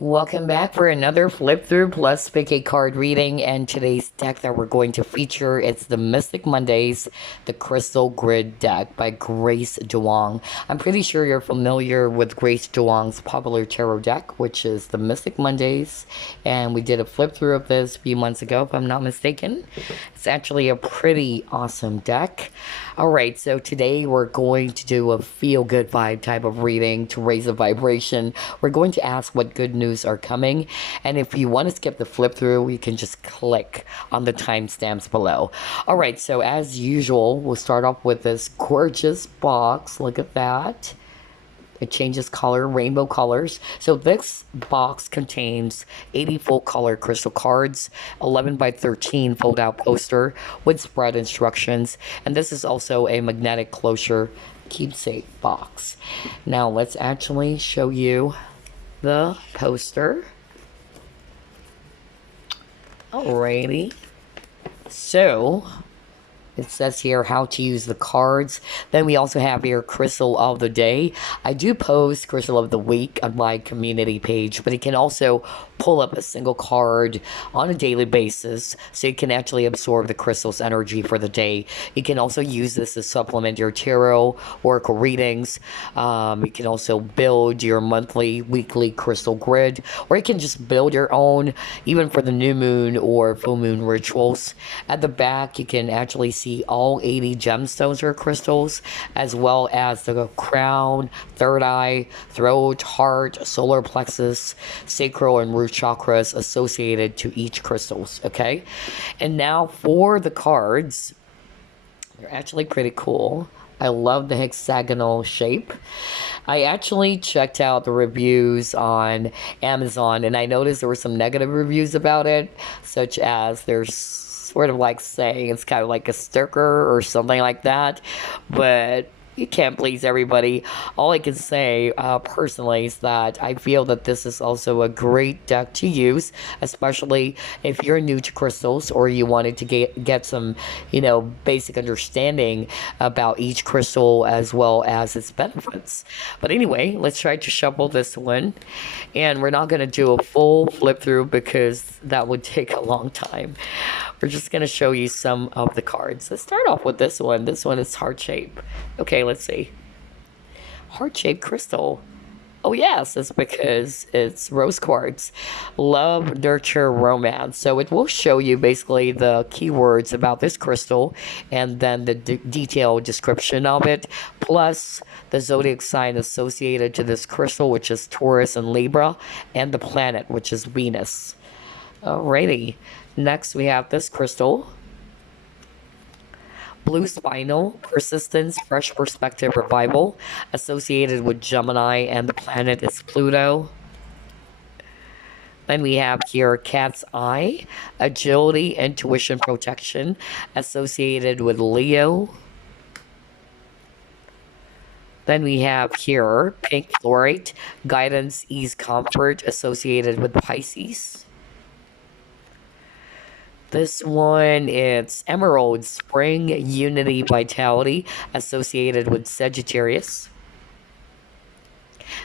Welcome back for another flip through plus pick a card reading, and today's deck that we're going to feature it's the Mystic Mondays, the Crystal Grid deck by Grace Duong. I'm pretty sure you're familiar with Grace Duong's popular tarot deck, which is the Mystic Mondays, and we did a flip through of this a few months ago, if I'm not mistaken. It's actually a pretty awesome deck. All right, so today we're going to do a feel good vibe type of reading to raise the vibration. We're going to ask what good news are coming, and if you want to skip the flip through, you can just click on the timestamps below. All right, so as usual, we'll start off with this gorgeous box. Look at that. It changes color, rainbow colors. So this box contains 80 full color crystal cards, 11 by 13 fold out poster with spread instructions. And this is also a magnetic closure keepsake box. Now let's actually show you the poster. Alrighty. So it says here how to use the cards. Then we also have here Crystal of the Day. I do post Crystal of the Week on my community page, but you can also pull up a single card on a daily basis so you can actually absorb the crystal's energy for the day. You can also use this to supplement your tarot oracle readings. You can also build your monthly, weekly crystal grid, or you can just build your own, even for the new moon or full moon rituals. At the back, you can actually see all 80 gemstones or crystals, as well as the crown, third eye, throat, heart, solar plexus, sacral, and root chakras associated to each crystals. Okay, and now for the cards, they're actually pretty cool. I love the hexagonal shape. I actually checked out the reviews on Amazon, and I noticed there were some negative reviews about it, such as there's sort of like saying it's kind of like a sticker or something like that, but you can't please everybody. All I can say personally is that I feel that this is also a great deck to use, especially if you're new to crystals or you wanted to get some, basic understanding about each crystal as well as its benefits. But anyway, let's try to shuffle this one. And we're not going to do a full flip through because that would take a long time. We're just going to show you some of the cards. Let's start off with this one. This one is heart shape. Okay, let's see. Heart shaped crystal. Oh, yes, it's because it's rose quartz. Love, nurture, romance. So it will show you basically the keywords about this crystal and then the detailed description of it, plus the zodiac sign associated to this crystal, which is Taurus and Libra, and the planet, which is Venus. Alrighty. Next, we have this crystal. Blue spinal, persistence, fresh perspective, revival, associated with Gemini, and the planet is Pluto. Then we have here cat's eye, agility, intuition, protection, associated with Leo. Then we have here pink fluorite, guidance, ease, comfort, associated with Pisces. This one, it's Emerald, Spring, Unity, Vitality, associated with Sagittarius.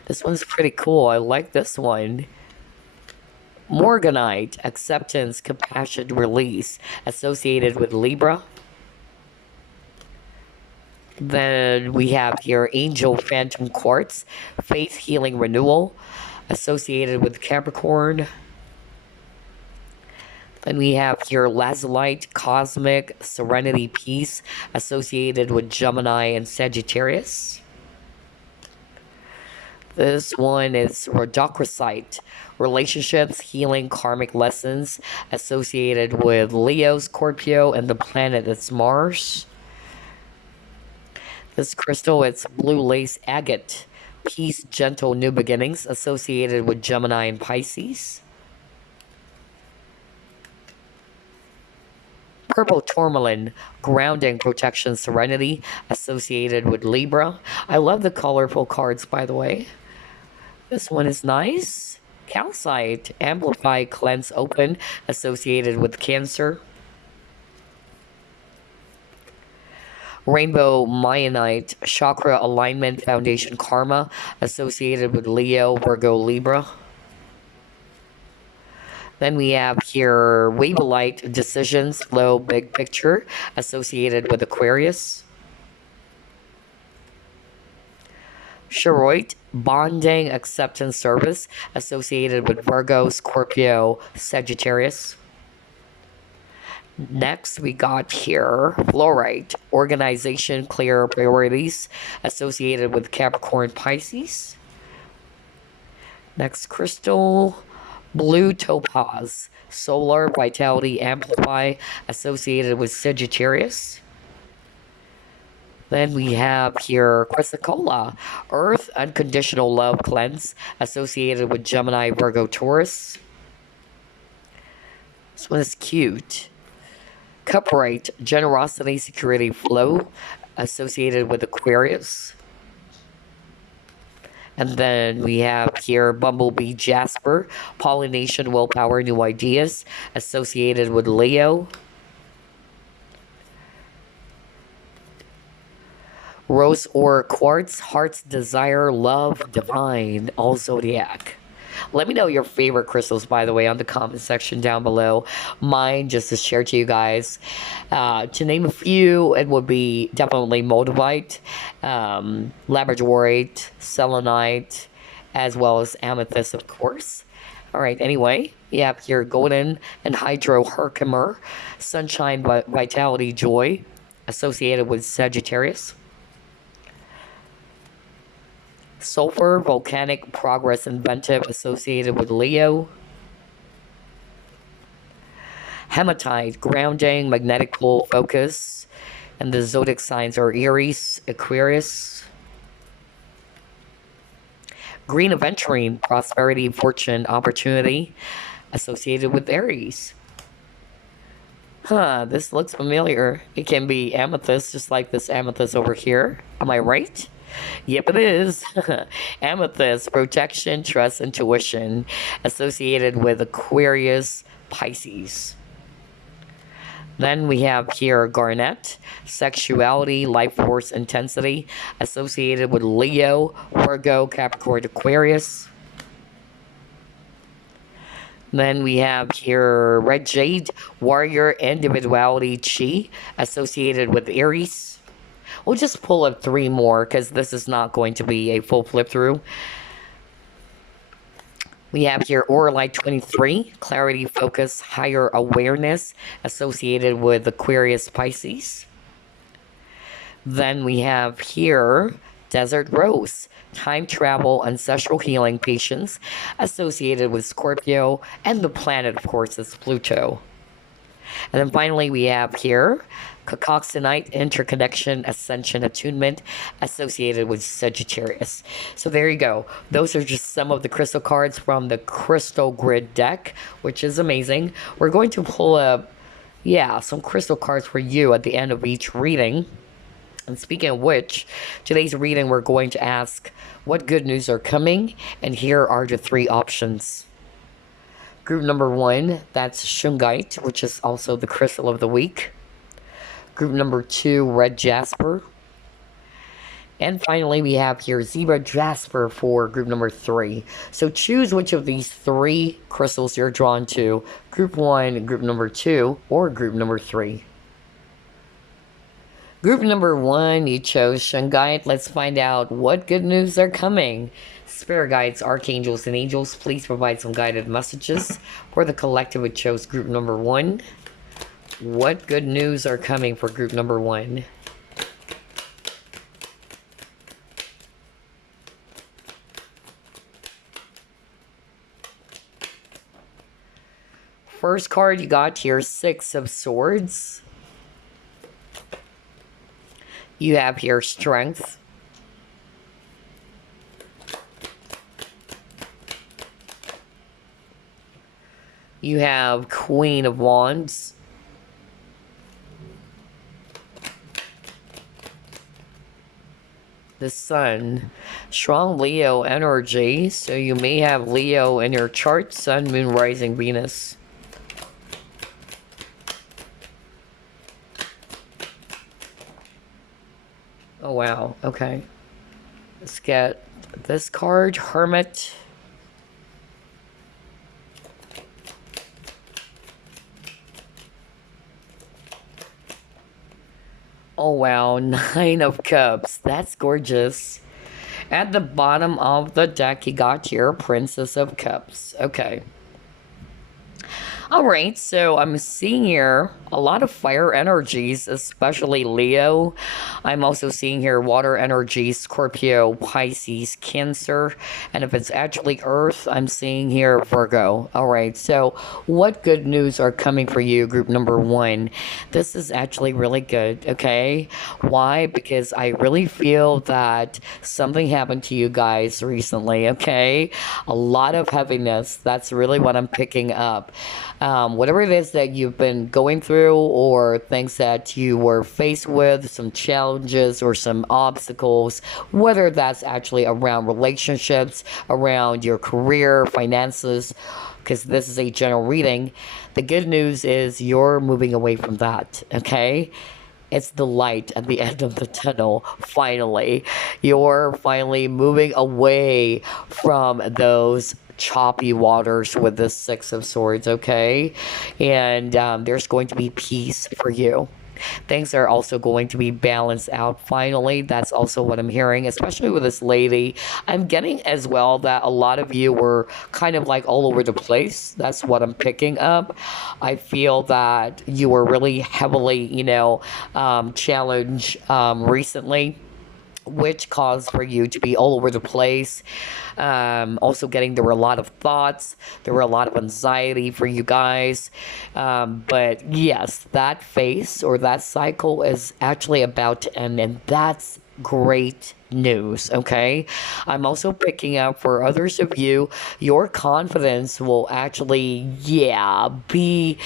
This one's pretty cool. I like this one. Morganite, Acceptance, Compassion, Release, associated with Libra. Then we have here Angel Phantom Quartz, Faith, Healing, Renewal, associated with Capricorn. Then we have here Lazulite, Cosmic, Serenity, Peace, associated with Gemini and Sagittarius. This one is Rhodochrosite, Relationships, Healing, Karmic Lessons, associated with Leo, Scorpio, and the planet is Mars. This crystal, it's Blue Lace Agate, Peace, Gentle, New Beginnings, associated with Gemini and Pisces. Purple tourmaline, grounding, protection, serenity, associated with Libra. I love the colorful cards, by the way. This one is nice. Calcite, amplify, cleanse, open, associated with Cancer. Rainbow Mayanite, chakra alignment, foundation, karma, associated with Leo, Virgo, Libra. Then we have here Wavelite Decisions, Flow, Big Picture, associated with Aquarius. Shungite, Bonding Acceptance Service, associated with Virgo, Scorpio, Sagittarius. Next, we got here Fluorite, Organization, Clear Priorities, associated with Capricorn, Pisces. Next crystal, Blue Topaz, Solar Vitality Amplify, associated with Sagittarius. Then we have here Chrysocolla, Earth Unconditional Love Cleanse, associated with Gemini, Virgo, Taurus. This one is cute. Cuprite, Generosity, Security, Flow, associated with Aquarius. And then we have here Bumblebee Jasper, Pollination, Willpower, New Ideas, associated with Leo. Rose Ore Quartz, Heart's Desire, Love, Divine, all Zodiac. Let me know your favorite crystals, by the way, on the comment section down below. Mine, just to share to you guys. To name a few, it would be definitely Moldavite, Labradorite, Selenite, as well as Amethyst, of course. All right, anyway, we have here Golden and Hydro Herkimer, Sunshine, Vitality, Joy, associated with Sagittarius. Sulfur, Volcanic, Progress, Inventive, associated with Leo. Hematite, Grounding, Magnetic Pull, Focus. And the zodiac signs are Aries, Aquarius. Green Aventurine, Prosperity, Fortune, Opportunity, associated with Aries. Huh, this looks familiar. It can be Amethyst, just like this Amethyst over here. Am I right? Yep, it is. Amethyst, Protection, Trust, Intuition, associated with Aquarius, Pisces. Then we have here Garnet, Sexuality, Life Force, Intensity, associated with Leo, Virgo, Capricorn, Aquarius. Then we have here Red Jade, Warrior, Individuality, Chi, associated with Aries. We'll just pull up 3 more because this is not going to be a full flip through. We have here Auralite 23, Clarity, Focus, Higher Awareness, associated with Aquarius, Pisces. Then we have here Desert Rose, Time Travel, Ancestral Healing, Patience, associated with Scorpio, and the planet, of course, is Pluto. And then finally, we have here Cacoxenite, Interconnection, Ascension, Attunement, associated with Sagittarius. So there you go. Those are just some of the crystal cards from the Crystal Grid deck, which is amazing. We're going to pull up, some crystal cards for you at the end of each reading. And speaking of which, today's reading, we're going to ask what good news are coming, and here are the 3 options. Group number 1, that's Shungite, which is also the crystal of the week. Group number 2, Red Jasper. And finally, we have here Zebra Jasper for group number 3. So choose which of these 3 crystals you're drawn to. Group 1, group number 2, or group number 3. Group number 1, you chose Shungite. Let's find out what good news are coming. Spirit guides, archangels, and angels, please provide some guided messages for the collective who chose group number 1. What good news are coming for group number 1? First card you got here, 6 of Swords. You have here Strength. You have Queen of Wands. The Sun. Strong Leo energy. So you may have Leo in your chart. Sun, Moon, Rising, Venus. Oh, wow. Okay. Let's get this card. Hermit. Oh wow, Nine of Cups. That's gorgeous. At the bottom of the deck, you got your Princess of Cups. Okay. All right, so I'm seeing here a lot of fire energies, especially Leo. I'm also seeing here water energy, Scorpio, Pisces, Cancer, and if it's actually Earth, I'm seeing here Virgo. All right, so what good news are coming for you, group number one? This is actually really good, okay? Why? Because I really feel that something happened to you guys recently, okay? A lot of heaviness. That's really what I'm picking up. Whatever it is that you've been going through or things that you were faced with, some challenges or some obstacles, whether that's actually around relationships, around your career, finances, because this is a general reading, the good news is you're moving away from that, okay? It's the light at the end of the tunnel, finally. You're finally moving away from those choppy waters with the Six of Swords, okay? And there's going to be peace for you. Things are also going to be balanced out finally. That's also what I'm hearing, especially with this lady. I'm getting as well that a lot of you were kind of like all over the place. That's what I'm picking up. I feel that you were really heavily, challenged recently, which caused for you to be all over the place. Also, getting there were a lot of thoughts, there were a lot of anxiety for you guys. But yes, that phase or that cycle is actually about to end, and that's great news. Okay, I'm also picking up for others of you, your confidence will actually, yeah, be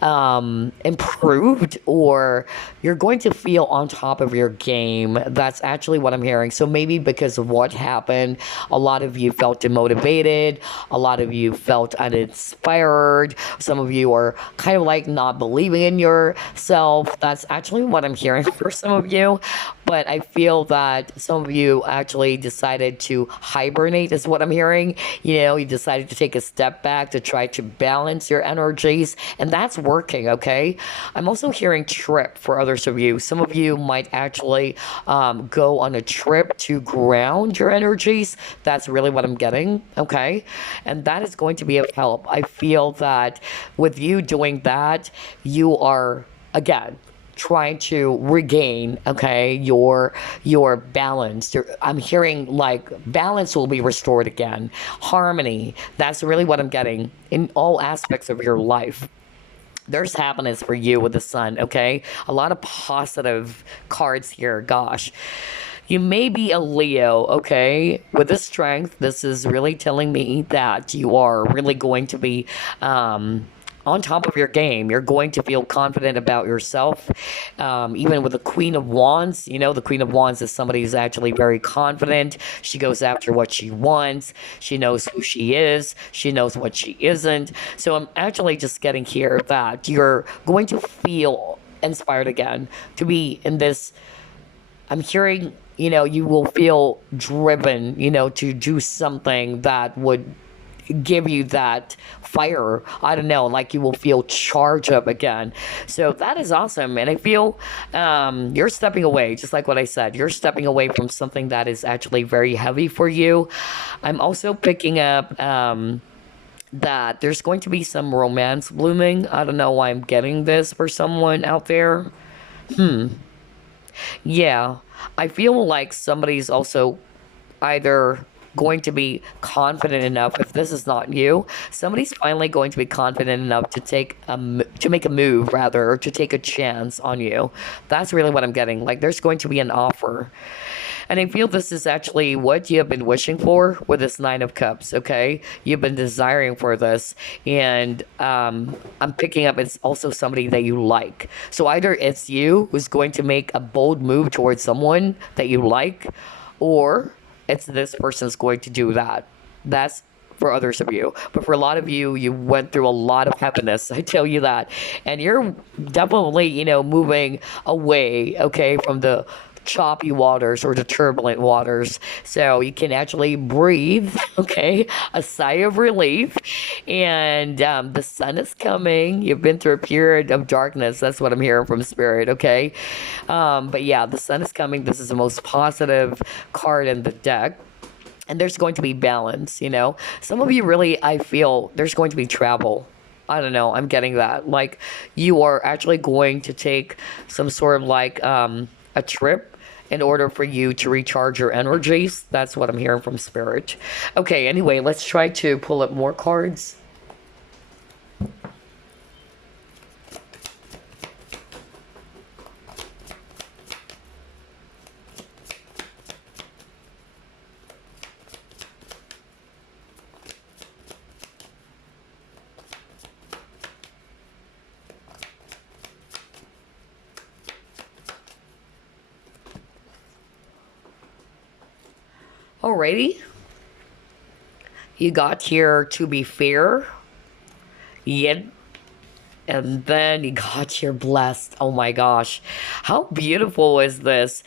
improved, or you're going to feel on top of your game. That's actually what I'm hearing. So maybe because of what happened, a lot of you felt demotivated, a lot of you felt uninspired, some of you are kind of like not believing in yourself. That's actually what I'm hearing for some of you. But I feel that some of you actually decided to hibernate, is what I'm hearing. You decided to take a step back to try to balance your energies, and that's working, okay? I'm also hearing trip for others of you. Some of you might actually go on a trip to ground your energies. That's really what I'm getting, okay? And that is going to be of help. I feel that with you doing that, you are, again, trying to regain, okay, your balance. I'm hearing like balance will be restored again, harmony. That's really what I'm getting in all aspects of your life. There's happiness for you with the sun, okay? A lot of positive cards here. Gosh, you may be a Leo, okay? With this strength, this is really telling me that you are really going to be on top of your game. You're going to feel confident about yourself. Even with the Queen of Wands, the Queen of Wands is somebody who's actually very confident. She goes after what she wants. She knows who she is. She knows what she isn't. So I'm actually just getting here that you're going to feel inspired again to be in this. I'm hearing, you will feel driven, to do something that would give you that fire. I don't know, like you will feel charged up again. So that is awesome. And I feel you're stepping away, just like what I said. You're stepping away from something that is actually very heavy for you. I'm also picking up that there's going to be some romance blooming. I don't know why I'm getting this for someone out there. Yeah, I feel like somebody's also either going to be confident enough, if this is not you, somebody's finally going to be confident enough to to make a move, rather, or to take a chance on you. That's really what I'm getting. Like there's going to be an offer. And I feel this is actually what you have been wishing for with this Nine of Cups, okay? You've been desiring for this. And I'm picking up it's also somebody that you like. So either it's you who's going to make a bold move towards someone that you like, or it's this person's going to do that. That's for others of you. But for a lot of you, you went through a lot of happiness. I tell you that. And you're definitely, moving away, okay, from the choppy waters or the turbulent waters. So you can actually breathe, okay, a sigh of relief. And the sun is coming. You've been through a period of darkness. That's what I'm hearing from Spirit, okay? But yeah, the sun is coming. This is the most positive card in the deck. And there's going to be balance, you know? Some of you really, I feel, there's going to be travel. I don't know. I'm getting that. Like, you are actually going to take some sort of like a trip in order for you to recharge your energies. That's what I'm hearing from Spirit. Okay, anyway, let's try to pull up more cards. Alrighty. You got here to be fair, yet, and then you got here blessed. Oh my gosh. How beautiful is this?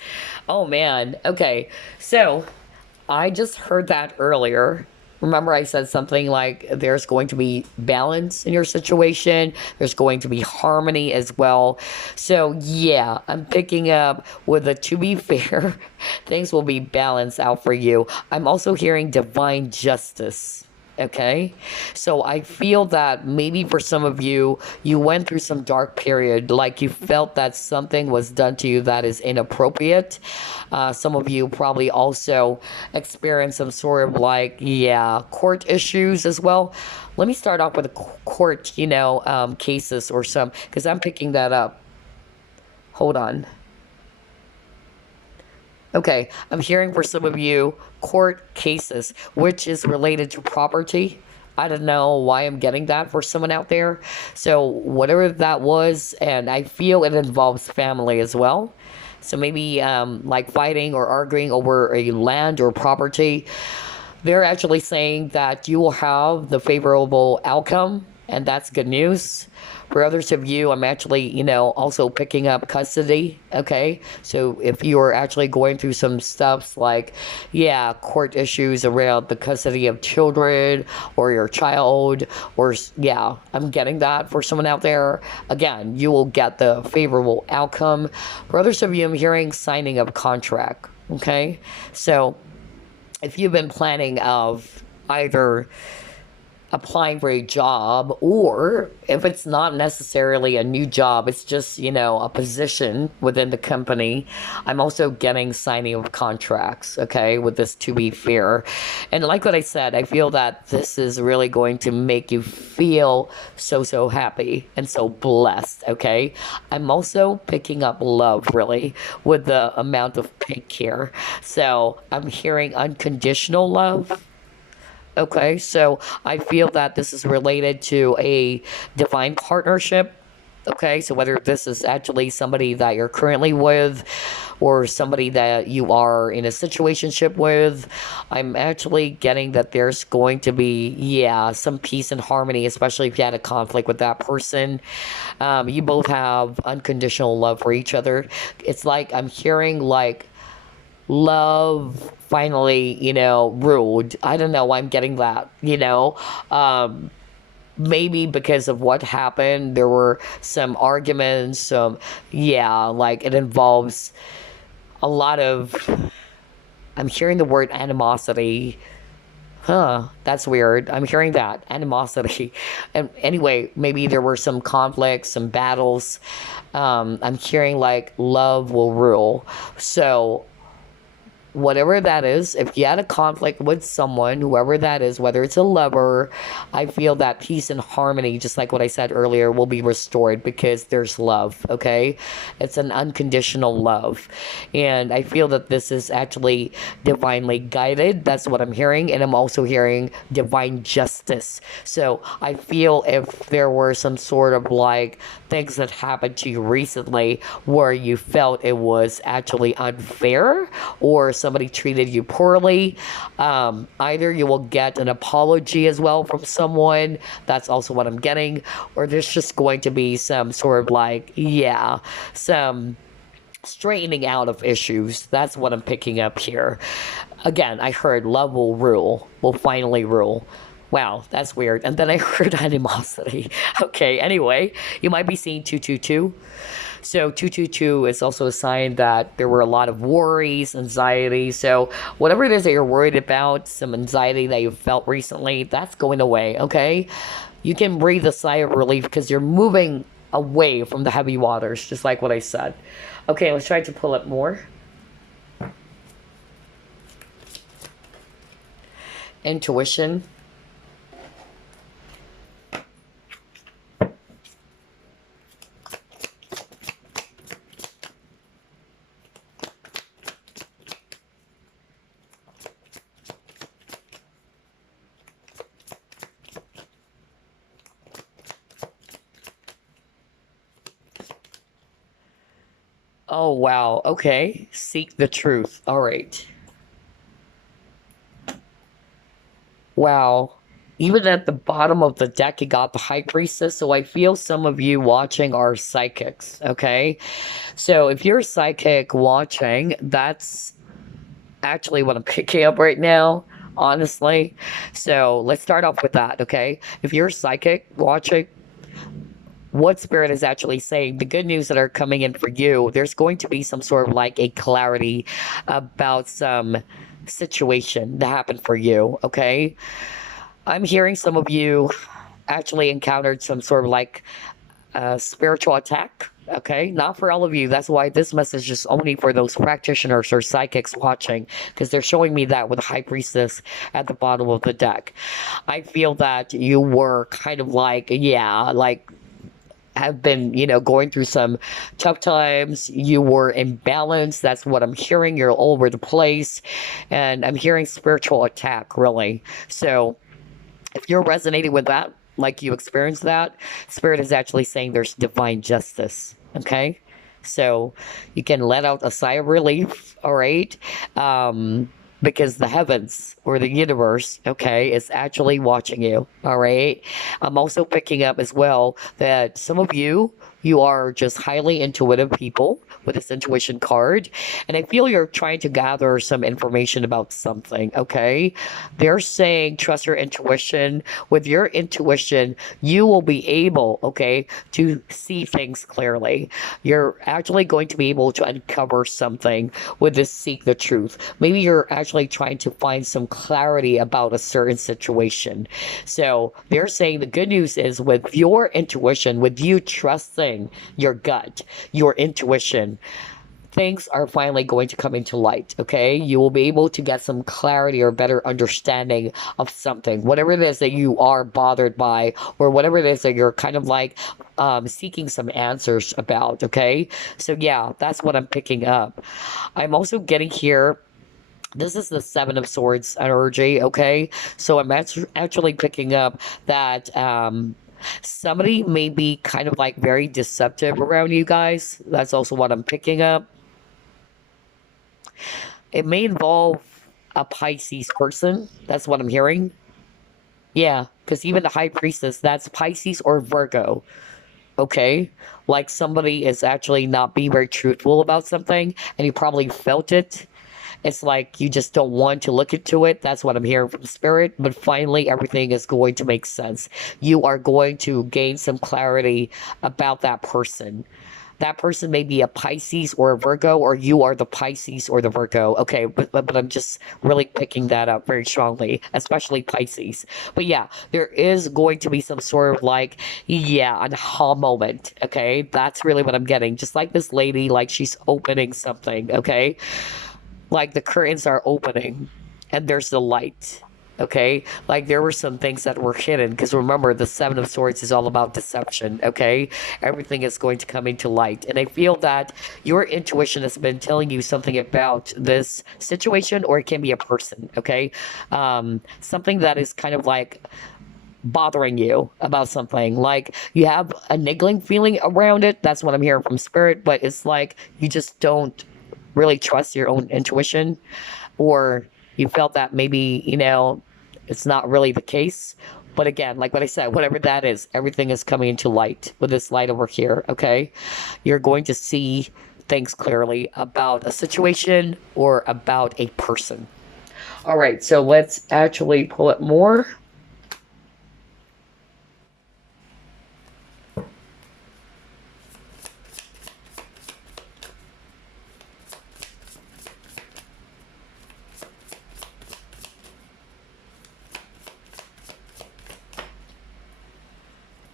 Oh man. Okay. So I just heard that earlier. Remember, I said something like there's going to be balance in your situation, there's going to be harmony as well. So, yeah, I'm picking up with a to be fair, things will be balanced out for you. I'm also hearing divine justice. Okay, so I feel that maybe for some of you, you went through some dark period, like you felt that something was done to you that is inappropriate. Some of you probably also experienced some sort of like, yeah, court issues as well. Let me start off with a court, cases or some, because I'm picking that up. Hold on. Okay, I'm hearing for some of you court cases, which is related to property. I don't know why I'm getting that for someone out there. So, whatever that was, and I feel it involves family as well. So, maybe like fighting or arguing over a land or property. They're actually saying that you will have the favorable outcome, and that's good news. For others of you, I'm actually, also picking up custody. Okay. So if you're actually going through some stuff like, yeah, court issues around the custody of children or your child, or, yeah, I'm getting that for someone out there. Again, you will get the favorable outcome. For others of you, I'm hearing signing of contract. Okay. So if you've been planning of either applying for a job, or if it's not necessarily a new job, it's just, a position within the company, I'm also getting signing of contracts, okay, with this to be fair. And like what I said, I feel that this is really going to make you feel so happy and so blessed, okay? I'm also picking up love, really, with the amount of pink here. So I'm hearing unconditional love. Okay, so I feel that this is related to a divine partnership. Okay, so whether this is actually somebody that you're currently with or somebody that you are in a situationship with, I'm actually getting that there's going to be, yeah, some peace and harmony, especially if you had a conflict with that person. You both have unconditional love for each other. It's like I'm hearing like love finally, ruled. I don't know why I'm getting that. Maybe because of what happened, there were some arguments, yeah, like it involves a lot of, I'm hearing the word animosity. Huh, that's weird. I'm hearing that animosity. And anyway, maybe there were some conflicts, some battles. I'm hearing like love will rule. So whatever that is, if you had a conflict with someone, whoever that is, whether it's a lover, I feel that peace and harmony, just like what I said earlier, will be restored because there's love, okay? It's an unconditional love. And I feel that this is actually divinely guided. That's what I'm hearing. And I'm also hearing divine justice. So I feel if there were some sort of like things that happened to you recently where you felt it was actually unfair or somebody treated you poorly, either you will get an apology as well from someone. That's also what I'm getting. Or there's just going to be some sort of like, yeah, some straightening out of issues. That's what I'm picking up here. Again, I heard love will rule, will finally rule. Wow, that's weird. And then I heard animosity. Okay, anyway, you might be seeing 222. So 222 is also a sign that there were a lot of worries, anxiety. So whatever it is that you're worried about, some anxiety that you felt recently, that's going away, okay? You can breathe a sigh of relief because you're moving away from the heavy waters, just like what I said. Okay, let's try to pull it more. Intuition. Oh, wow. Okay. Seek the truth. All right. Wow. Even at the bottom of the deck, you got the High Priestess. So I feel some of you watching are psychics. Okay. So if you're a psychic watching, that's actually what I'm picking up right now, honestly. So let's start off with that. Okay. If you're a psychic watching, what spirit is actually saying, the good news that are coming in for you, there's going to be some sort of like a clarity about some situation that happened for you, okay? I'm hearing some of you actually encountered some sort of like spiritual attack, okay? Not for all of you. That's why this message is only for those practitioners or psychics watching, because they're showing me that with the High Priestess at the bottom of the deck. I feel that you were kind of like, yeah, like have been, going through some tough times. You were imbalanced. That's what I'm hearing. You're all over the place. And I'm hearing spiritual attack, really. So if you're resonating with that, like you experienced that, Spirit is actually saying there's divine justice. Okay? So you can let out a sigh of relief, all right? Because the heavens or the universe, okay, is actually watching you, all right? I'm also picking up as well that some of you are just highly intuitive people with this intuition card. And I feel you're trying to gather some information about something, okay? They're saying trust your intuition. With your intuition, you will be able, okay, to see things clearly. You're actually going to be able to uncover something with this seek the truth. Maybe you're actually trying to find some clarity about a certain situation. So they're saying the good news is with your intuition, with you trusting your gut, your intuition, things are finally going to come into light, okay? You will be able to get some clarity or better understanding of something, whatever it is that you are bothered by, or whatever it is that you're kind of like seeking some answers about, okay? So yeah, that's what I'm picking up. I'm also getting here, this is the Seven of Swords energy, okay? So I'm actually picking up that somebody may be kind of like very deceptive around you guys. That's also what I'm picking up. It may involve a Pisces person. That's what I'm hearing. Yeah, because even the High Priestess, that's Pisces or Virgo. Okay? Like somebody is actually not being very truthful about something, and you probably felt it. It's like you just don't want to look into it. That's what I'm hearing from Spirit. But finally, everything is going to make sense. You are going to gain some clarity about that person. That person may be a Pisces or a Virgo, or you are the Pisces or the Virgo. Okay, but I'm just really picking that up very strongly, especially Pisces. But yeah, there is going to be some sort of like, yeah, an aha moment. Okay, that's really what I'm getting. Just like this lady, like she's opening something. Okay, like the curtains are opening and there's the light, okay? Like there were some things that were hidden, because remember the Seven of Swords is all about deception, okay? Everything is going to come into light, and I feel that your intuition has been telling you something about this situation, or it can be a person, okay? Something that is kind of like bothering you about something, like you have a niggling feeling around it. That's what I'm hearing from Spirit, but it's like you just don't really trust your own intuition, or you felt that maybe, it's not really the case. But again, like what I said, whatever that is, everything is coming into light with this light over here, okay? You're going to see things clearly about a situation or about a person. All right, so let's actually pull it more.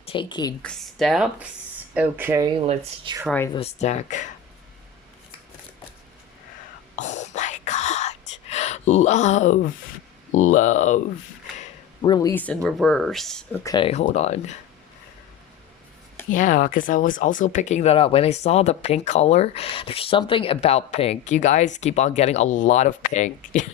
Taking steps. Okay, let's try this deck. Oh my god. Love. Love. Release in reverse. Okay, hold on. Yeah, because I was also picking that up when I saw the pink color. There's something about pink. You guys keep on getting a lot of pink.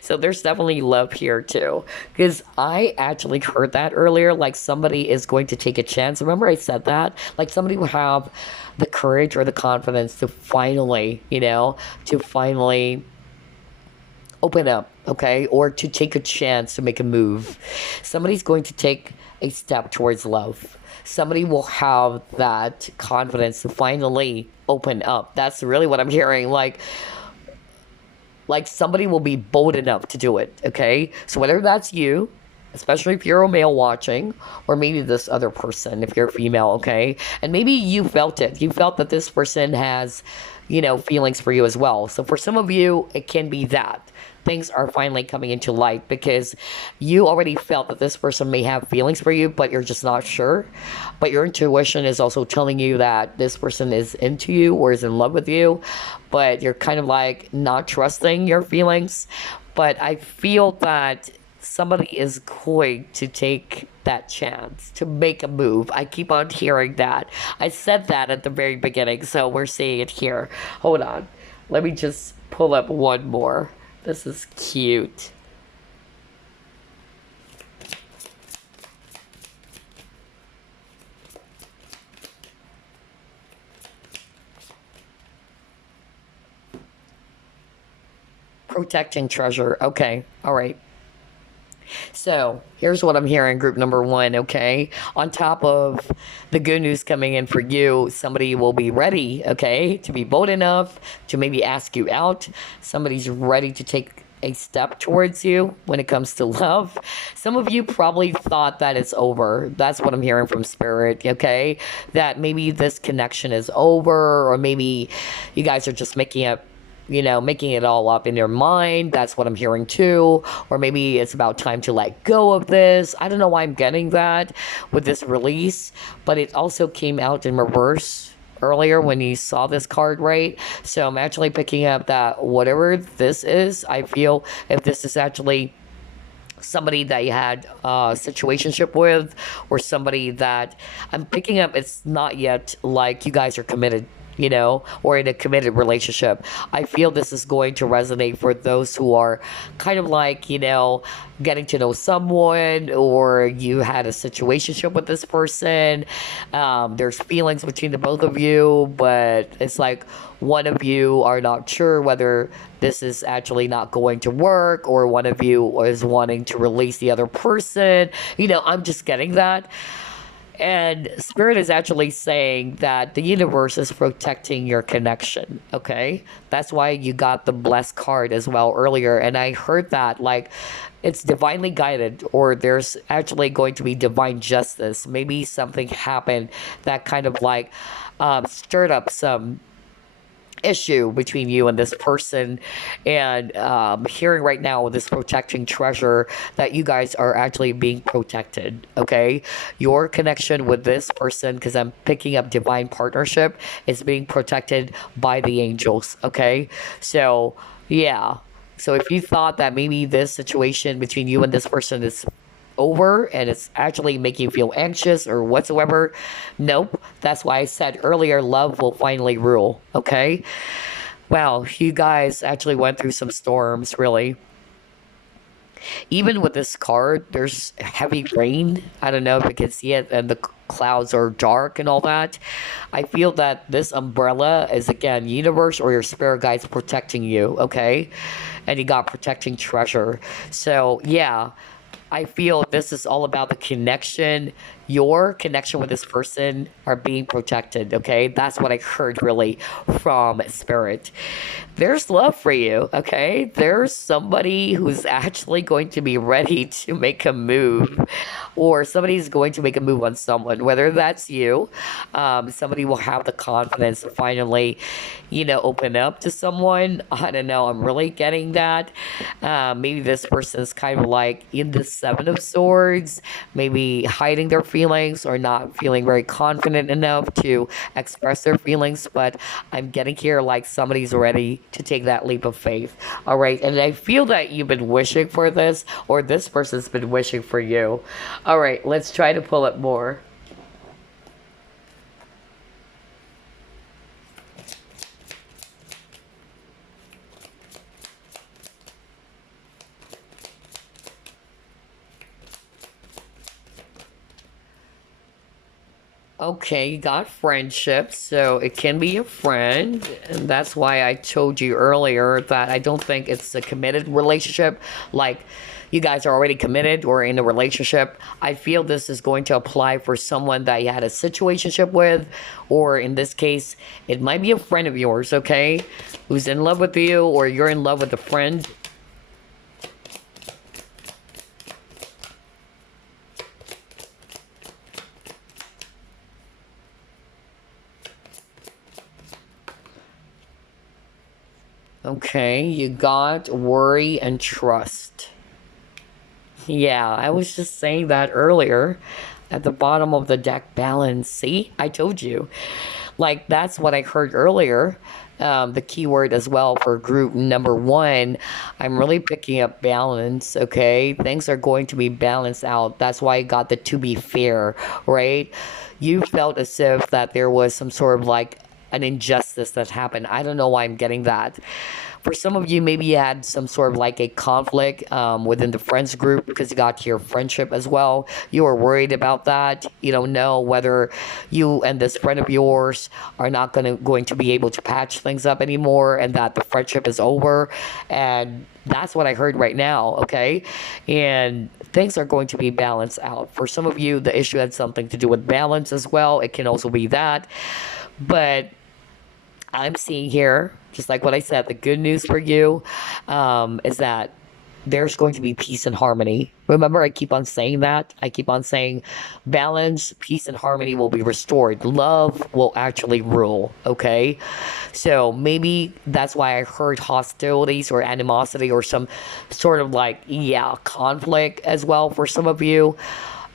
So there's definitely love here too. Because I actually heard that earlier, like somebody is going to take a chance. Remember I said that? Like somebody will have the courage or the confidence to finally, to finally open up, okay? Or to take a chance to make a move. Somebody's going to take a step towards love. Somebody will have that confidence to finally open up. That's really what I'm hearing. Like somebody will be bold enough to do it, okay? So whether that's you, especially if you're a male watching, or maybe this other person if you're a female, okay? And maybe you felt it. You felt that this person has, feelings for you as well. So for some of you, it can be that things are finally coming into light because you already felt that this person may have feelings for you, but you're just not sure. But your intuition is also telling you that this person is into you or is in love with you, but you're kind of like not trusting your feelings. But I feel that somebody is going to take that chance to make a move. I keep on hearing that. I said that at the very beginning, so we're seeing it here. Hold on. Let me just pull up one more. This is cute. Protecting treasure. Okay. All right. So here's what I'm hearing, group number one, okay? On top of the good news coming in for you, somebody will be ready, okay, to be bold enough to maybe ask you out. Somebody's ready to take a step towards you when it comes to love. Some of you probably thought that it's over. That's what I'm hearing from Spirit, okay? That maybe this connection is over, or maybe you guys are just making it all up in your mind. That's what I'm hearing too. Or maybe it's about time to let go of this. I don't know why I'm getting that with this release, but it also came out in reverse earlier when you saw this card, right? So I'm actually picking up that whatever this is, I feel if this is actually somebody that you had a situationship with, or somebody that I'm picking up, it's not yet like you guys are committed, or in a committed relationship. I feel this is going to resonate for those who are kind of like, getting to know someone, or you had a situationship with this person. There's feelings between the both of you, but it's like one of you are not sure whether this is actually not going to work, or one of you is wanting to release the other person. I'm just getting that. And Spirit is actually saying that the universe is protecting your connection, okay? That's why you got the blessed card as well earlier. And I heard that, like, it's divinely guided, or there's actually going to be divine justice. Maybe something happened that kind of like stirred up some issue between you and this person, and hearing right now with this protecting treasure that you guys are actually being protected, okay? Your connection with this person, because I'm picking up divine partnership, is being protected by the angels, okay? So yeah, so if you thought that maybe this situation between you and this person is over and it's actually making you feel anxious or whatsoever, nope. That's why I said earlier, love will finally rule, okay? Wow, you guys actually went through some storms, really. Even with this card, there's heavy rain. I don't know if you can see it, and the clouds are dark and all that. I feel that this umbrella is, again, universe or your spirit guides protecting you, okay? And you got protecting treasure. So yeah, I feel this is all about the connection. Your connection with this person are being protected, okay? That's what I heard really from Spirit. There's love for you, okay? There's somebody who's actually going to be ready to make a move, or somebody's going to make a move on someone, whether that's you. Somebody will have the confidence to finally, open up to someone. I don't know. I'm really getting that. Maybe this person's kind of like in the Seven of Swords, maybe hiding their feelings or not feeling very confident enough to express their feelings. But I'm getting here like somebody's ready to take that leap of faith. All right. And I feel that you've been wishing for this, or this person's been wishing for you. All right. Let's try to pull it more. Okay, you got friendship, so it can be a friend, and that's why I told you earlier that I don't think it's a committed relationship. Like, you guys are already committed or in a relationship. I feel this is going to apply for someone that you had a situationship with, or in this case, it might be a friend of yours, okay, who's in love with you, or you're in love with a friend. Okay, you got worry and trust. Yeah, I was just saying that earlier at the bottom of the deck balance. See, I told you. Like, that's what I heard earlier. The keyword as well for group number one. I'm really picking up balance, okay? Things are going to be balanced out. That's why I got the to be fair, right? You felt as if that there was some sort of like an injustice that happened. I don't know why I'm getting that. For some of you, maybe you had some sort of like a conflict within the friends group because you got your friendship as well. You were worried about that. You don't know whether you and this friend of yours are not going to be able to patch things up anymore, and that the friendship is over. And that's what I heard right now, okay? And things are going to be balanced out. For some of you, the issue had something to do with balance as well. It can also be that. But I'm seeing here, just like what I said, the good news for you is that there's going to be peace and harmony. Remember, I keep on saying that. I keep on saying balance, peace, and harmony will be restored. Love will actually rule, okay? So maybe that's why I heard hostilities or animosity or some sort of like, yeah, conflict as well for some of you.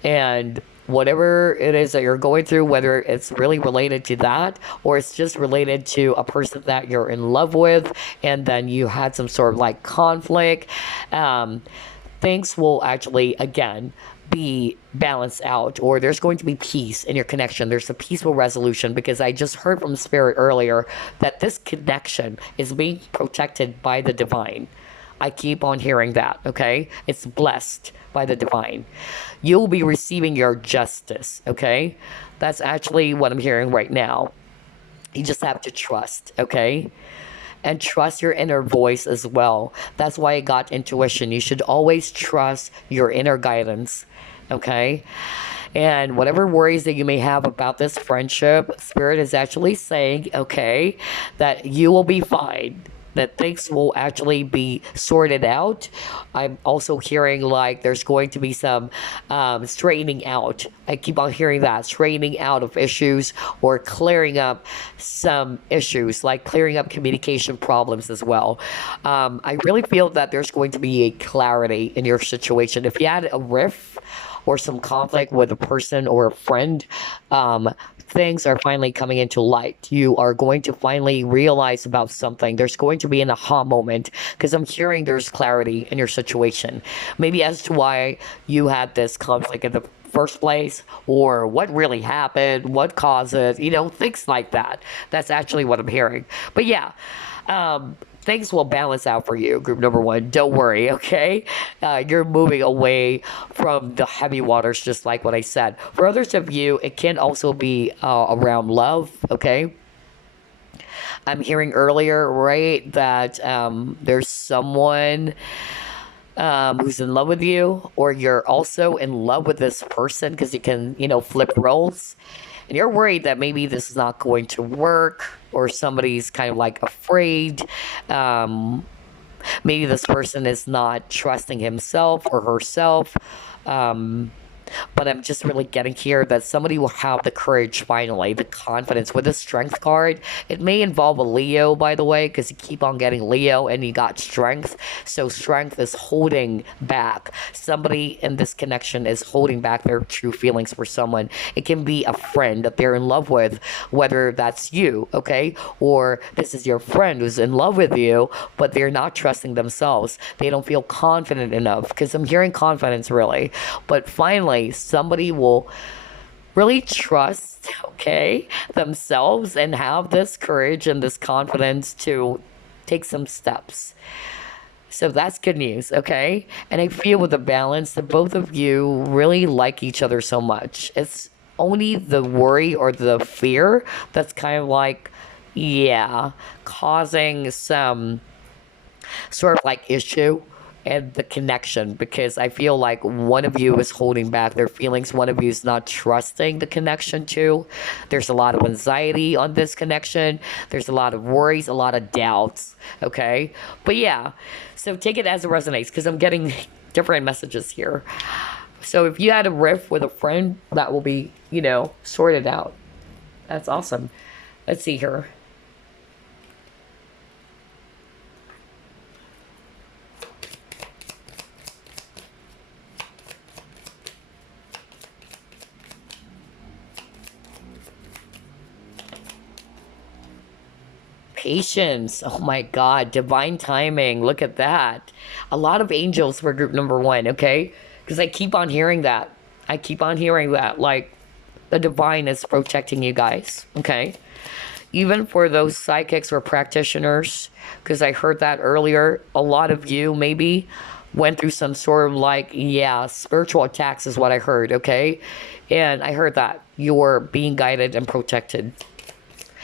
And whatever it is that you're going through, whether it's really related to that or it's just related to a person that you're in love with and then you had some sort of like conflict, um, things will actually, again, be balanced out, or there's going to be peace in your connection. There's a peaceful resolution because I just heard from Spirit earlier that this connection is being protected by the divine. I keep on hearing that, okay? It's blessed by the divine. You'll be receiving your justice, okay? That's actually what I'm hearing right now. You just have to trust, okay? And trust your inner voice as well. That's why I got intuition. You should always trust your inner guidance, okay? And whatever worries that you may have about this friendship, Spirit is actually saying, okay, that you will be fine, that things will actually be sorted out. I'm also hearing like there's going to be some straightening out. I keep on hearing that straightening out of issues or clearing up some issues, like clearing up communication problems as well. I really feel that there's going to be a clarity in your situation. If you had a rift or some conflict with a person or a friend, things are finally coming into light. You are going to finally realize about something. There's going to be an aha moment because I'm hearing there's clarity in your situation. Maybe as to why you had this conflict in the first place, or what really happened, what caused it, things like that. That's actually what I'm hearing. But yeah, things will balance out for you, group number one. Don't worry, okay? You're moving away from the heavy waters, just like what I said. For others of you, it can also be around love, okay? I'm hearing earlier, right, that there's someone who's in love with you, or you're also in love with this person because you can, flip roles. And you're worried that maybe this is not going to work, or somebody's kind of like afraid. Um, Maybe this person is not trusting himself or herself. Um, but I'm just really getting here that somebody will have the courage finally, the confidence with the strength card. It may involve a Leo, by the way, because you keep on getting Leo and you got strength. So strength is holding back. Somebody in this connection is holding back their true feelings for someone. It can be a friend that they're in love with, whether that's you, okay? Or this is your friend who's in love with you, but they're not trusting themselves. They don't feel confident enough, because I'm hearing confidence really. But finally, somebody will really trust, okay, themselves and have this courage and this confidence to take some steps. So that's good news, okay? And I feel with the balance that both of you really like each other so much. It's only the worry or the fear that's kind of like, yeah, causing some sort of like issue and the connection, because I feel like one of you is holding back their feelings, one of you is not trusting the connection too. There's a lot of anxiety on this connection, there's a lot of worries, a lot of doubts, okay? But yeah, so take it as it resonates, because I'm getting different messages here. So if you had a riff with a friend, that will be, sorted out. That's awesome. Let's see here. Patience. Oh my God. Divine timing. Look at that. A lot of angels for group number one, okay? Because I keep on hearing that. I keep on hearing that. Like, the divine is protecting you guys, okay? Even for those psychics or practitioners, because I heard that earlier, a lot of you maybe went through some sort of like, yeah, spiritual attacks is what I heard, okay? And I heard that you're being guided and protected,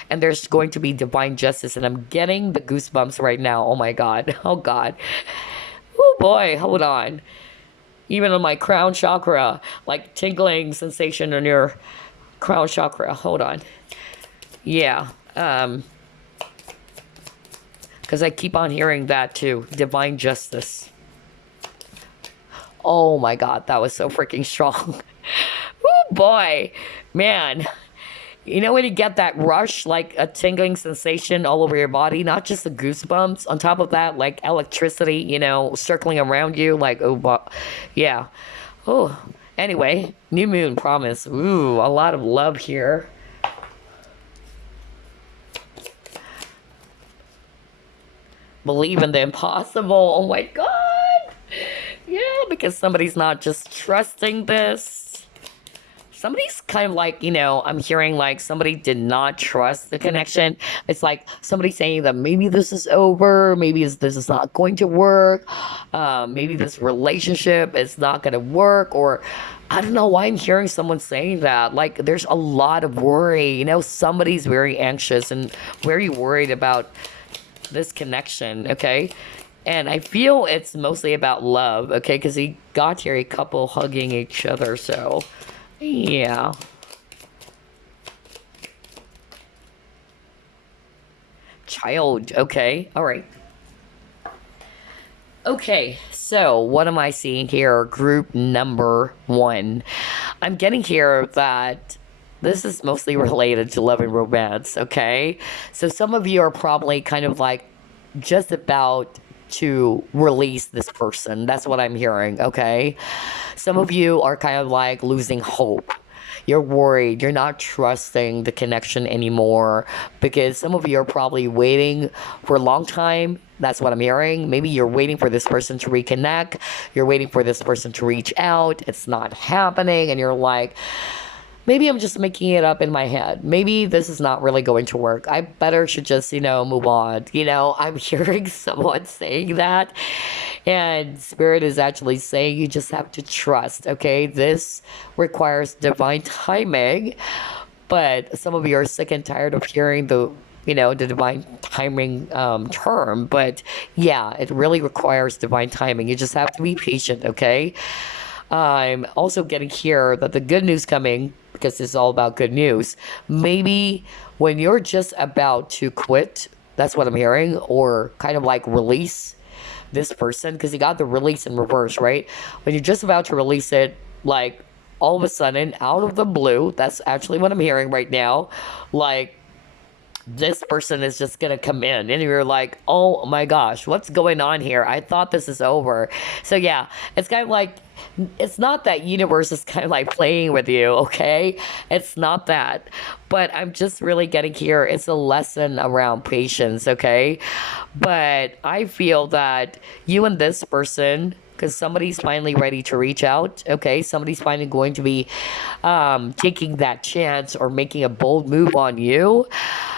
and there's going to be divine justice, and I'm getting the goosebumps right now. Oh my God. Oh God. Oh boy, hold on. Even on my crown chakra, like tingling sensation on your crown chakra. Hold on. Yeah. Because I keep on hearing that too. Divine justice. Oh my God, that was so freaking strong. Oh boy. Man. You know when you get that rush, like a tingling sensation all over your body, not just the goosebumps. On top of that, like electricity, circling around you, like, oh, yeah. Oh, anyway, new moon promise. Ooh, a lot of love here. Believe in the impossible. Oh my God. Yeah, because somebody's not just trusting this. Somebody's kind of like, I'm hearing like somebody did not trust the connection. It's like somebody saying that maybe this is over, maybe this is not going to work, maybe this relationship is not going to work, or I don't know why I'm hearing someone saying that. Like, there's a lot of worry. Somebody's very anxious and very worried about this connection, okay? And I feel it's mostly about love, okay? Because he got here, a couple hugging each other, so... yeah. Child. Okay. All right. Okay. So what am I seeing here? Group number one. I'm getting here that this is mostly related to love and romance. Okay. So some of you are probably kind of like just about to release this person. That's what I'm hearing, okay? Some of you are kind of like losing hope. You're worried. You're not trusting the connection anymore, because some of you are probably waiting for a long time. That's what I'm hearing. Maybe you're waiting for this person to reconnect. You're waiting for this person to reach out. It's not happening, and you're like, maybe I'm just making it up in my head. Maybe this is not really going to work. I better should just, move on. I'm hearing someone saying that. And Spirit is actually saying you just have to trust, okay? This requires divine timing. But some of you are sick and tired of hearing the the divine timing term, but yeah, it really requires divine timing. You just have to be patient, okay? I'm also getting here that the good news coming, because this is all about good news. Maybe when you're just about to quit, that's what I'm hearing, or kind of like release this person, because you got the release in reverse, right? When you're just about to release it, like all of a sudden, out of the blue, that's actually what I'm hearing right now. Like, this person is just gonna come in and you're like, oh my gosh, what's going on here? I thought this is over. So yeah, it's kind of like, it's not that universe is kind of like playing with you, okay? It's not that, but I'm just really getting here, it's a lesson around patience, okay? But I feel that you and this person, because somebody's finally ready to reach out, okay? Somebody's finally going to be taking that chance or making a bold move on you.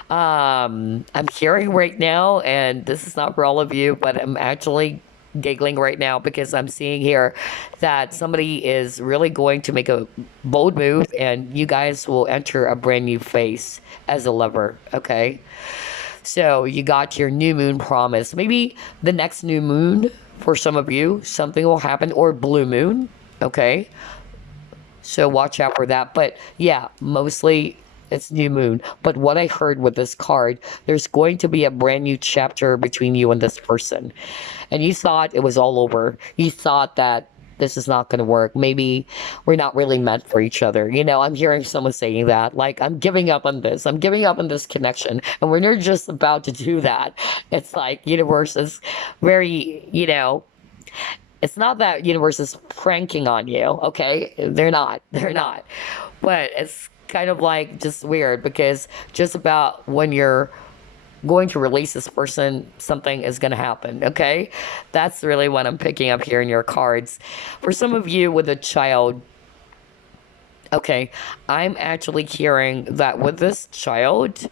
I'm hearing right now, and this is not for all of you, but I'm actually giggling right now because I'm seeing here that somebody is really going to make a bold move and you guys will enter a brand new phase as a lover, okay? So you got your new moon promise. Maybe the next new moon for some of you, something will happen, or blue moon, okay? So watch out for that. But yeah, mostly it's new moon. But what I heard with this card, there's going to be a brand new chapter between you and this person. And you thought it was all over. You thought that this is not going to work. Maybe we're not really meant for each other. I'm hearing someone saying that. Like, I'm giving up on this. I'm giving up on this connection. And when you're just about to do that, it's like universe is very, it's not that universe is pranking on you, okay? They're not. They're not. But it's kind of like just weird because just about when you're going to release this person, something is going to happen, okay? That's really what I'm picking up here in your cards. For some of you with a child, okay, I'm actually hearing that with this child.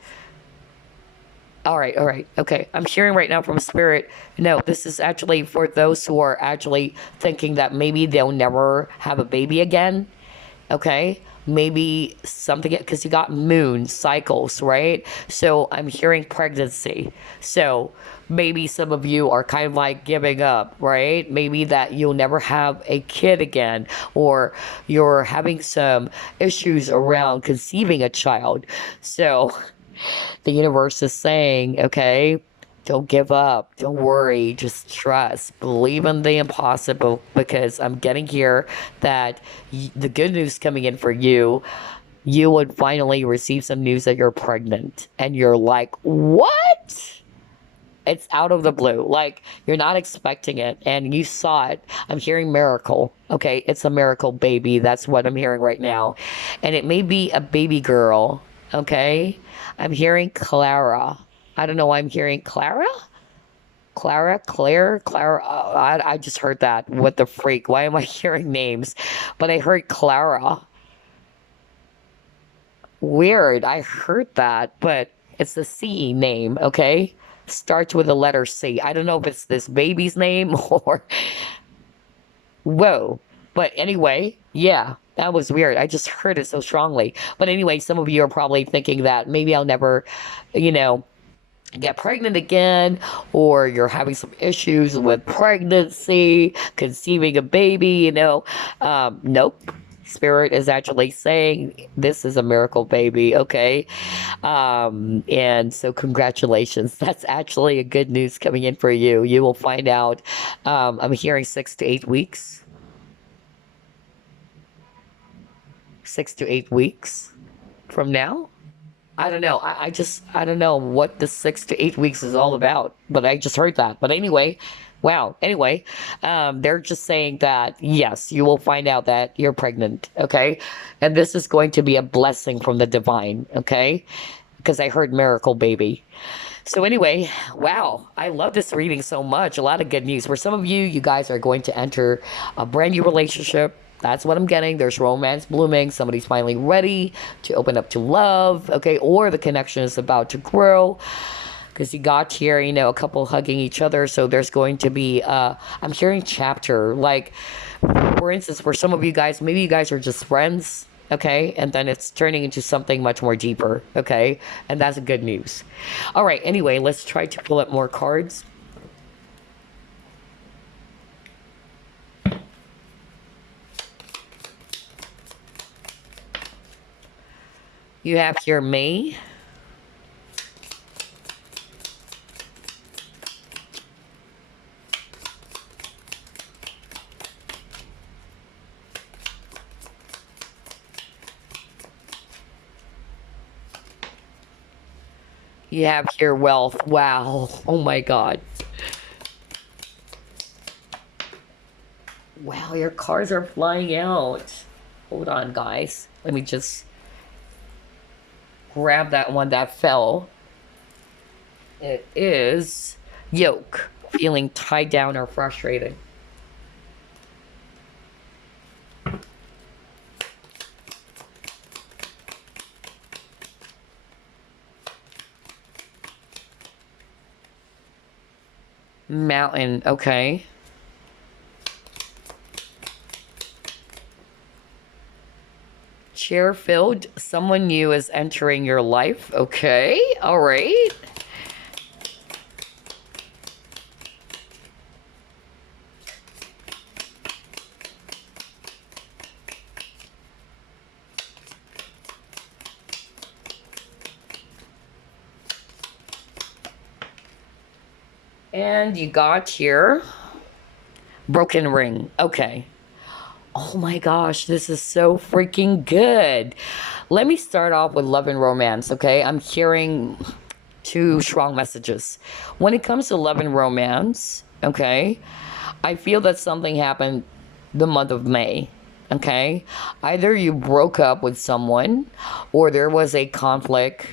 All right, okay. I'm hearing right now from Spirit, no, this is actually for those who are actually thinking that maybe they'll never have a baby again, okay? Maybe something, because you got moon cycles, right? So I'm hearing pregnancy. So maybe some of you are kind of like giving up, right? Maybe that you'll never have a kid again, or you're having some issues around conceiving a child. So the universe is saying, okay, don't give up. Don't worry. Just trust. Believe in the impossible, because I'm getting here that the good news coming in for you, you would finally receive some news that you're pregnant. And you're like, what? It's out of the blue. Like, you're not expecting it. And you saw it. I'm hearing miracle. Okay, it's a miracle baby. That's what I'm hearing right now. And it may be a baby girl. Okay? I'm hearing Clara. I don't know why I'm hearing Clara? Claire? I just heard that. What the freak? Why am I hearing names? But I heard Clara. Weird. I heard that, but it's a C name, okay? Starts with the letter C. I don't know if it's this baby's name or... Whoa. But anyway, yeah, that was weird. I just heard it so strongly. But anyway, some of you are probably thinking that maybe I'll never, get pregnant again, or you're having some issues with pregnancy, conceiving a baby, nope. Spirit is actually saying this is a miracle baby, okay? And so congratulations. That's actually a good news coming in for you. You will find out, I'm hearing 6 to 8 weeks. 6 to 8 weeks from now. I don't know. I don't know what the 6 to 8 weeks is all about, but I just heard that. But anyway, wow. Anyway, they're just saying that, yes, you will find out that you're pregnant, okay? And this is going to be a blessing from the divine, okay? Because I heard miracle baby. So anyway, wow, I love this reading so much. A lot of good news. For some of you, you guys are going to enter a brand new relationship. That's what I'm getting. There's romance blooming. Somebody's finally ready to open up to love, okay? Or the connection is about to grow. Because you got here, a couple hugging each other. So there's going to be, I'm hearing chapter. Like, for instance, for some of you guys, maybe you guys are just friends. okay? And then it's turning into something much more deeper, okay? And that's good news. All right, anyway, let's try to pull up more cards. You have here May. You have here wealth. Wow. Oh my God. Wow, your cards are flying out. Hold on, guys. Let me just grab that one that fell. It is yoke. Feeling tied down or frustrated. Mountain. Okay. Chair filled. Someone new is entering your life. Okay. All right. And you got here broken ring. Okay. Oh my gosh, this is so freaking good. Let me start off with love and romance, okay? I'm hearing two strong messages. When it comes to love and romance, okay, I feel that something happened the month of May, okay? Either you broke up with someone or there was a conflict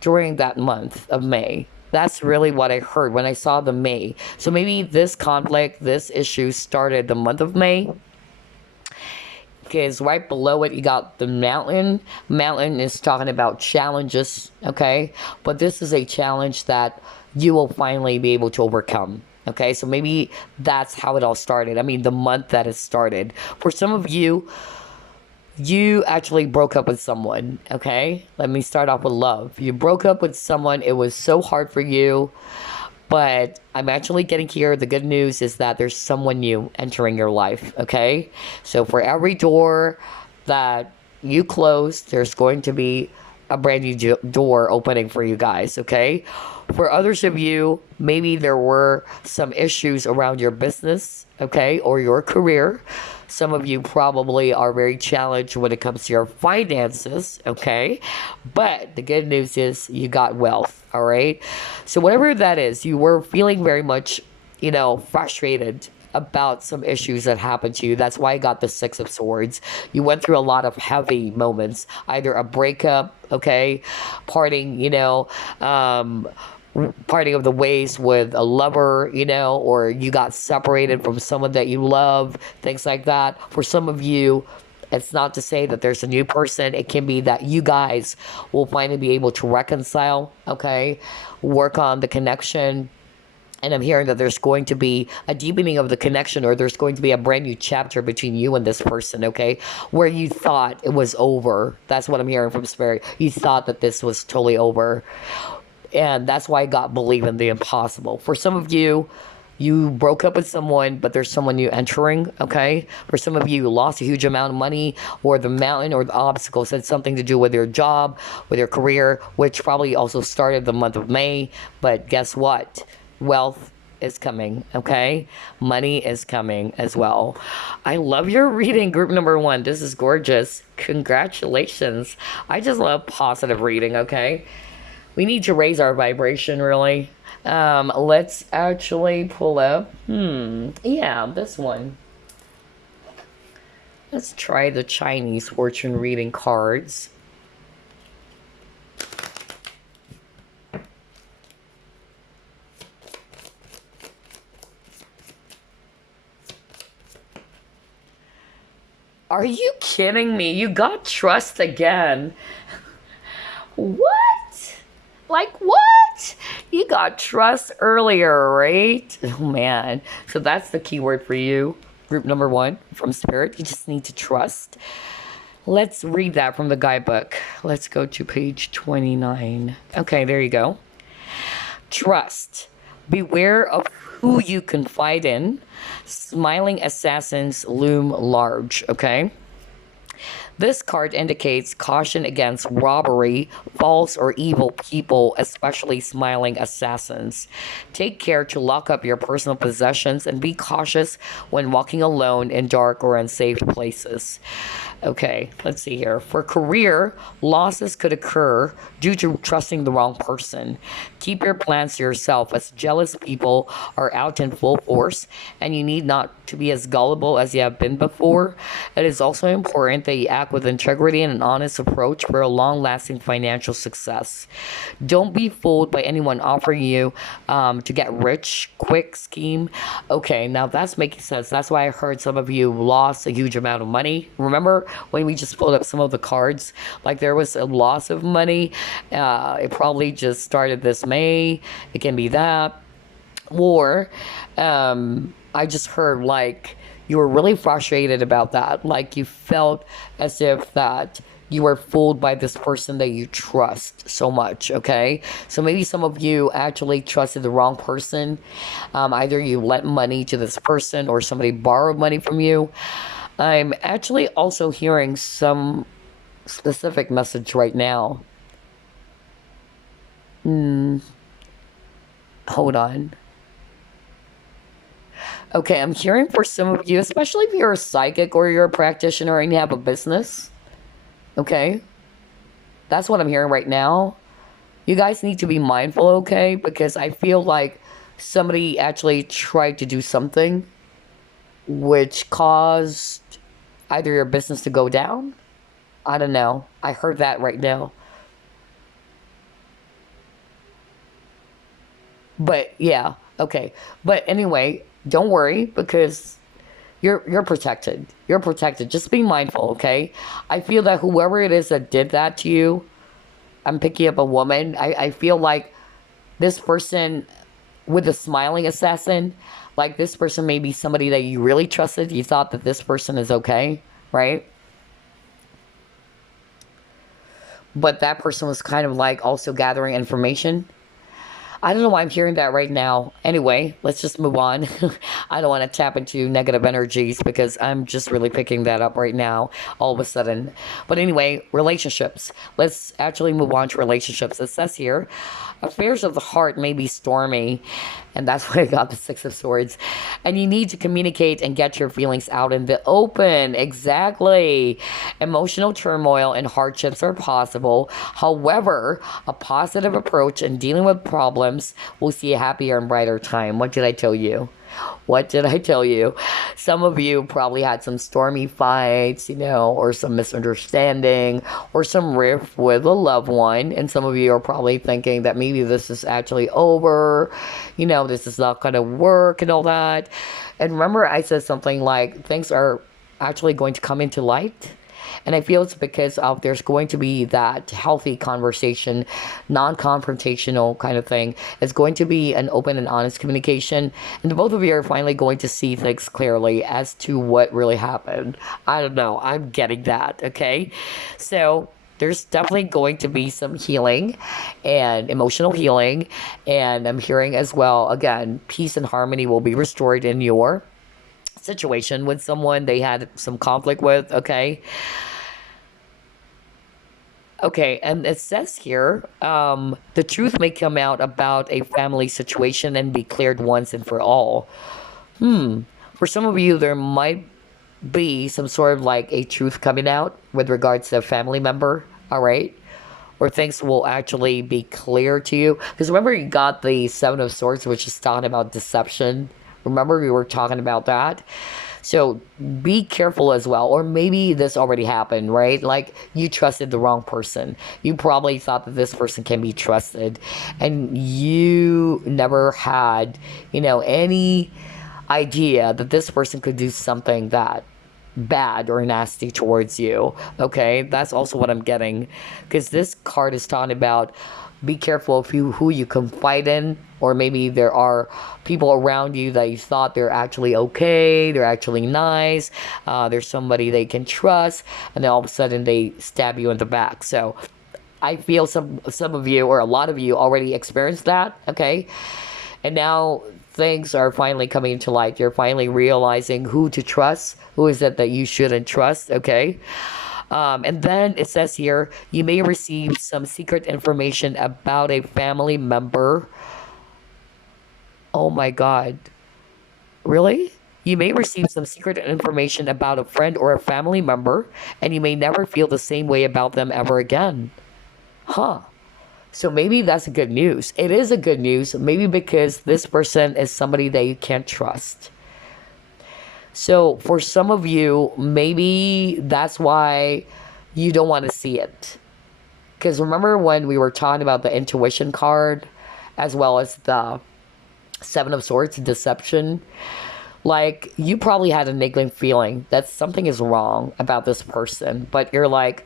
during that month of May. That's really what I heard when I saw the May. So maybe this conflict, this issue started the month of May. Because right below it, you got the mountain. Mountain is talking about challenges, okay? But this is a challenge that you will finally be able to overcome, okay? So maybe that's how it all started. I mean, the month that it started. For some of you, you actually broke up with someone, okay? Let me start off with love. You broke up with someone. It was so hard for you. But I'm actually getting here. The good news is that there's someone new entering your life, okay? So for every door that you close, there's going to be a brand new door opening for you guys, okay? For others of you, maybe there were some issues around your business, okay, or your career. Some of you probably are very challenged when it comes to your finances, okay? But the good news is you got wealth, all right? So whatever that is, you were feeling very much, frustrated about some issues that happened to you. That's why I got the Six of Swords. You went through a lot of heavy moments, either a breakup, okay, parting, parting of the ways with a lover, or you got separated from someone that you love, things like that. For some of you, it's not to say that there's a new person. It can be that you guys will finally be able to reconcile, okay, work on the connection. And I'm hearing that there's going to be a deepening of the connection, or there's going to be a brand new chapter between you and this person, okay? Where you thought it was over. That's what I'm hearing from Spirit. You thought that this was totally over. And that's why God believed in the impossible. For some of you, you broke up with someone, but there's someone new entering, okay? For some of you, you lost a huge amount of money, or the mountain or the obstacles had something to do with your job, with your career, which probably also started the month of May. But guess what? Wealth is coming, okay? Money is coming as well. I love your reading, group number 1. This is gorgeous. Congratulations. I just love positive reading, okay? We need to raise our vibration, really. Let's actually pull up. Yeah, this one. Let's try the Chinese fortune reading cards. Are you kidding me? You got trust again. What? Like what? You got trust earlier, right? Oh man. So that's the key word for you. Group number 1 from Spirit. You just need to trust. Let's read that from the guidebook. Let's go to page 29. Okay, there you go. Trust. Beware of who you confide in. Smiling assassins loom large, okay? This card indicates caution against robbery, false or evil people, especially smiling assassins. Take care to lock up your personal possessions and be cautious when walking alone in dark or unsafe places. Okay, let's see here. For career, losses could occur due to trusting the wrong person. Keep your plans to yourself, as jealous people are out in full force, and you need not to be as gullible as you have been before. It is also important that you act with integrity and an honest approach for a long-lasting financial success. Don't be fooled by anyone offering you to get rich quick scheme. Okay, now that's making sense. That's why I heard some of you lost a huge amount of money. Remember when we just pulled up some of the cards, like there was a loss of money. It probably just started this May. It can be that, or I just heard like you were really frustrated about that, like you felt as if that you were fooled by this person that you trust so much. Okay, so maybe some of you actually trusted the wrong person. Either you lent money to this person or somebody borrowed money from you. I'm actually also hearing some specific message right now. Hold on. Okay, I'm hearing for some of you, especially if you're a psychic or you're a practitioner and you have a business. Okay, that's what I'm hearing right now. You guys need to be mindful, okay? Because I feel like somebody actually tried to do something which caused either your business to go down. I don't know. I heard that right now. But yeah, okay. But anyway, don't worry because you're protected. You're protected. Just be mindful, okay? I feel that whoever it is that did that to you, I'm picking up a woman. I feel like this person with the smiling assassin, like this person may be somebody that you really trusted. You thought that this person is okay, right? But that person was kind of like also gathering information. I don't know why I'm hearing that right now. Anyway, let's just move on. I don't want to tap into negative energies because I'm just really picking that up right now, all of a sudden. But anyway, relationships. Let's actually move on to relationships. It says here, affairs of the heart may be stormy, and that's why I got the Six of Swords. And you need to communicate and get your feelings out in the open. Exactly. Emotional turmoil and hardships are possible. However, a positive approach in dealing with problems will see a happier and brighter time. What did I tell you? What did I tell you? Some of you probably had some stormy fights, or some misunderstanding, or some rift with a loved one. And some of you are probably thinking that maybe this is actually over, this is not going to work and all that. And remember, I said something like things are actually going to come into light. And I feel it's because of there's going to be that healthy conversation, non-confrontational kind of thing. It's going to be an open and honest communication. And the both of you are finally going to see things clearly as to what really happened. I don't know. I'm getting that, okay? So there's definitely going to be some healing and emotional healing. And I'm hearing as well, again, peace and harmony will be restored in your situation with someone they had some conflict with, okay? Okay, and it says here, the truth may come out about a family situation and be cleared once and for all. For some of you, there might be some sort of like a truth coming out with regards to a family member, all right? Or things will actually be clear to you. Because remember, you got the Seven of Swords, which is talking about deception. Remember, we were talking about that? So be careful as well. Or maybe this already happened, right? Like you trusted the wrong person. You probably thought that this person can be trusted. And you never had, any idea that this person could do something that bad or nasty towards you. Okay, that's also what I'm getting, because this card is talking about be careful of who you confide in, or maybe there are people around you that you thought they're actually okay, they're actually nice, there's somebody they can trust, and then all of a sudden they stab you in the back. So I feel some of you, or a lot of you, already experienced that. Okay, and now things are finally coming to light. You're finally realizing who to trust, who is it that you shouldn't trust. Okay. And then it says here, you may receive some secret information about a family member. Oh my God. Really? You may receive some secret information about a friend or a family member, and you may never feel the same way about them ever again. Huh. So maybe that's a good news. It is a good news, maybe because this person is somebody that you can't trust. So for some of you, maybe that's why you don't want to see it. Because remember when we were talking about the intuition card, as well as the Seven of Swords, deception? Like, you probably had a niggling feeling that something is wrong about this person, but you're like,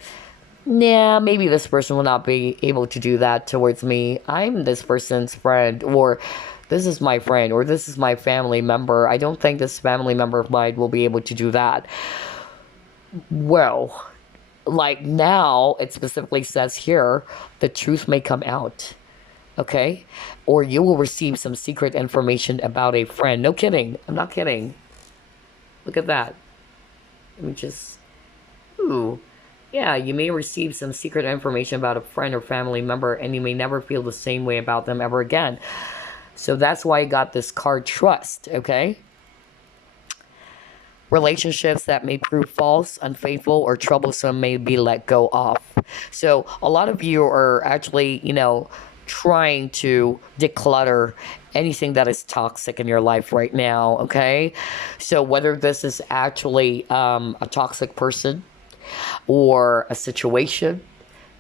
nah, maybe this person will not be able to do that towards me. I'm this person's friend, or this is my friend, or this is my family member. I don't think this family member of mine will be able to do that. Well, like now, it specifically says here, the truth may come out. Okay? Or you will receive some secret information about a friend. No kidding. I'm not kidding. Look at that. Let me just... Ooh. Yeah, you may receive some secret information about a friend or family member, and you may never feel the same way about them ever again. So that's why I got this card, trust, okay? Relationships that may prove false, unfaithful, or troublesome may be let go of. So a lot of you are actually, trying to declutter anything that is toxic in your life right now, okay? So whether this is actually a toxic person or a situation,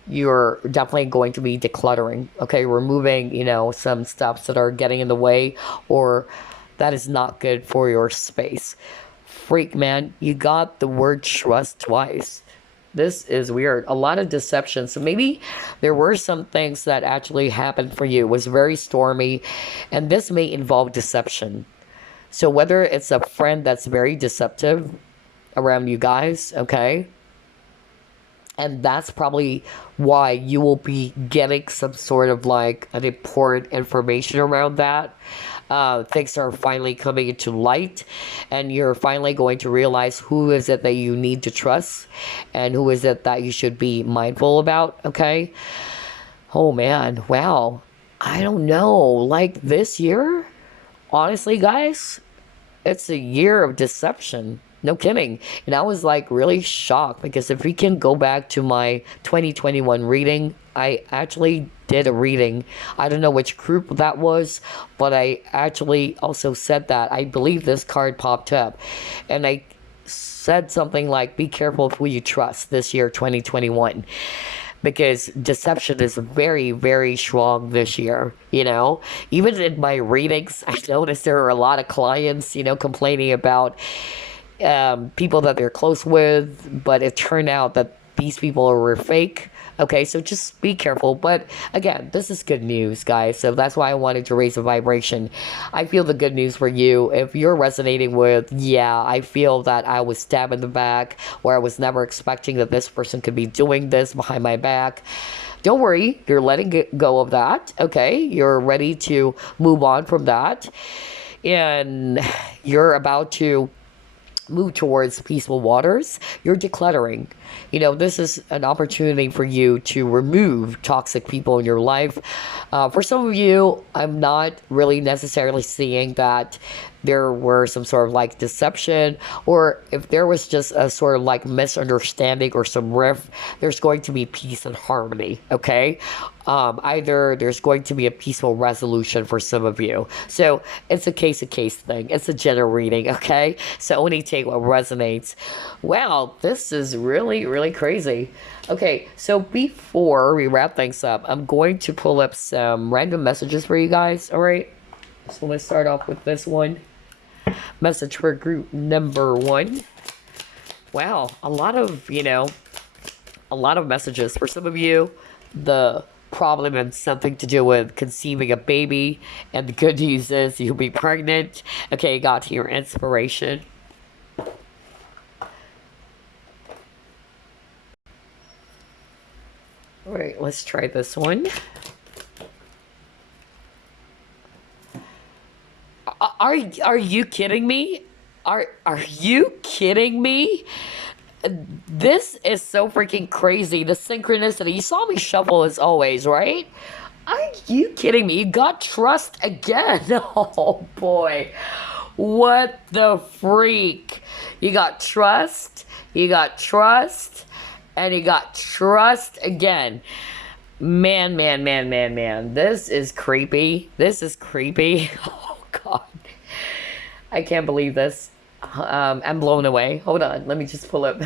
you're definitely going to be decluttering, okay? Removing, some stuff that are getting in the way, or that is not good for your space. Freak, man, you got the word trust twice. This is weird. A lot of deception. So maybe there were some things that actually happened for you. It was very stormy, and this may involve deception. So whether it's a friend that's very deceptive around you guys, okay? And that's probably why you will be getting some sort of like an important information around that. Things are finally coming into light, and you're finally going to realize who is it that you need to trust, and who is it that you should be mindful about, okay? Oh man, wow. I don't know. Like this year, honestly, guys, it's a year of deception. No kidding. And I was like really shocked, because if we can go back to my 2021 reading, I actually did a reading. I don't know which group that was, but I actually also said that. I believe this card popped up. And I said something like, be careful of who you trust this year, 2021. Because deception is very, very strong this year, Even in my readings, I noticed there are a lot of clients, complaining about people that they're close with, but it turned out that these people were fake. Okay, so just be careful. But again, this is good news, guys. So that's why I wanted to raise the vibration. I feel the good news for you. If you're resonating with, yeah, I feel that I was stabbed in the back, or I was never expecting that this person could be doing this behind my back. Don't worry, you're letting go of that. Okay, you're ready to move on from that. And you're about to move towards peaceful waters. You're decluttering. This is an opportunity for you to remove toxic people in your life. For some of you, I'm not really necessarily seeing that there were some sort of like deception, or if there was just a sort of like misunderstanding or some rift, there's going to be peace and harmony, okay? Either there's going to be a peaceful resolution for some of you. So it's a case-to-case thing. It's a general reading, okay? So only take what resonates. Wow, this is really, really crazy. Okay, so before we wrap things up, I'm going to pull up some random messages for you guys, all right? So let's start off with this one. Message for group number 1. Wow, a lot of, a lot of messages. For some of you, the problem has something to do with conceiving a baby, and the good news is you'll be pregnant. Okay, got your inspiration. All right, let's try this one. Are you kidding me? Are you kidding me? This is so freaking crazy. The synchronicity. You saw me shuffle as always, right? Are you kidding me? You got trust again. Oh boy. What the freak? You got trust, you got trust, and you got trust again. Man, man, man, man, man. This is creepy. This is creepy. Oh god. I can't believe this. I'm blown away. Hold on. Let me just pull up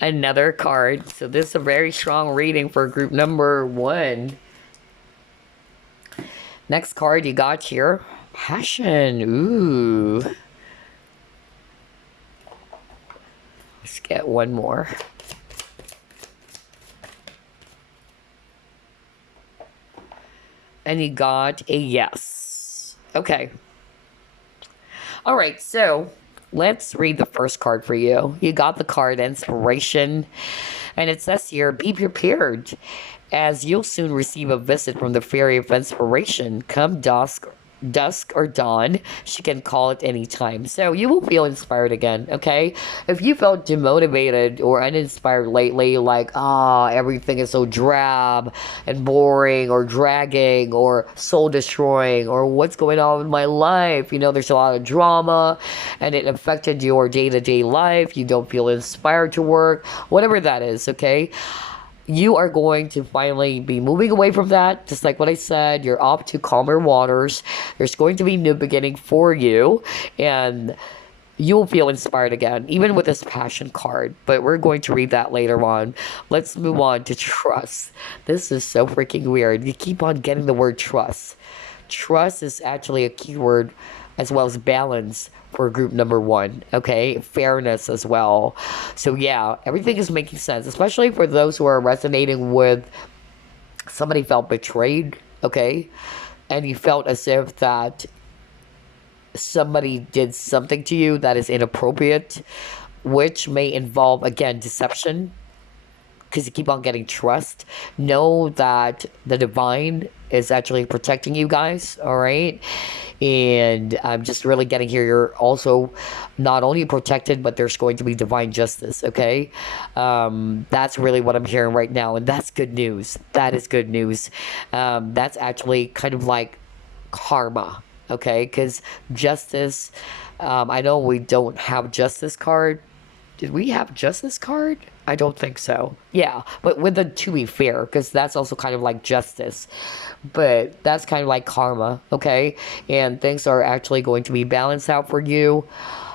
another card. So this is a very strong reading for group number 1. Next card you got here. Passion. Ooh. Let's get one more. And you got a yes. Okay. All right, so let's read the first card for you. You got the card Inspiration, and it says here, be prepared, as you'll soon receive a visit from the Fairy of Inspiration. Come dusk or dawn, she can call it any time. So you will feel inspired again, okay? If you felt demotivated or uninspired lately, like, everything is so drab and boring or dragging or soul destroying, or what's going on in my life, there's a lot of drama and it affected your day-to-day life, you don't feel inspired to work, whatever that is, okay? You are going to finally be moving away from that. Just like what I said, you're off to calmer waters. There's going to be new beginning for you, and you'll feel inspired again, even with this passion card. But we're going to read that later on. Let's move on to trust. This is so freaking weird. You keep on getting the word trust. Trust is actually a keyword, as well as balance for group number 1, okay? Fairness as well. So yeah, everything is making sense, especially for those who are resonating with somebody felt betrayed, okay? And you felt as if that somebody did something to you that is inappropriate, which may involve, again, deception, because you keep on getting trust. Know that the divine is actually protecting you guys, all right? And I'm just really getting here, you're also not only protected, but there's going to be divine justice, okay? That's really what I'm hearing right now, and that's good news. That is good news. That's actually kind of like karma, okay? Because justice, I know we don't have justice card. Did we have justice card? I don't think so. Yeah, but with the to be fair, because that's also kind of like justice. But that's kind of like karma, okay? And things are actually going to be balanced out for you.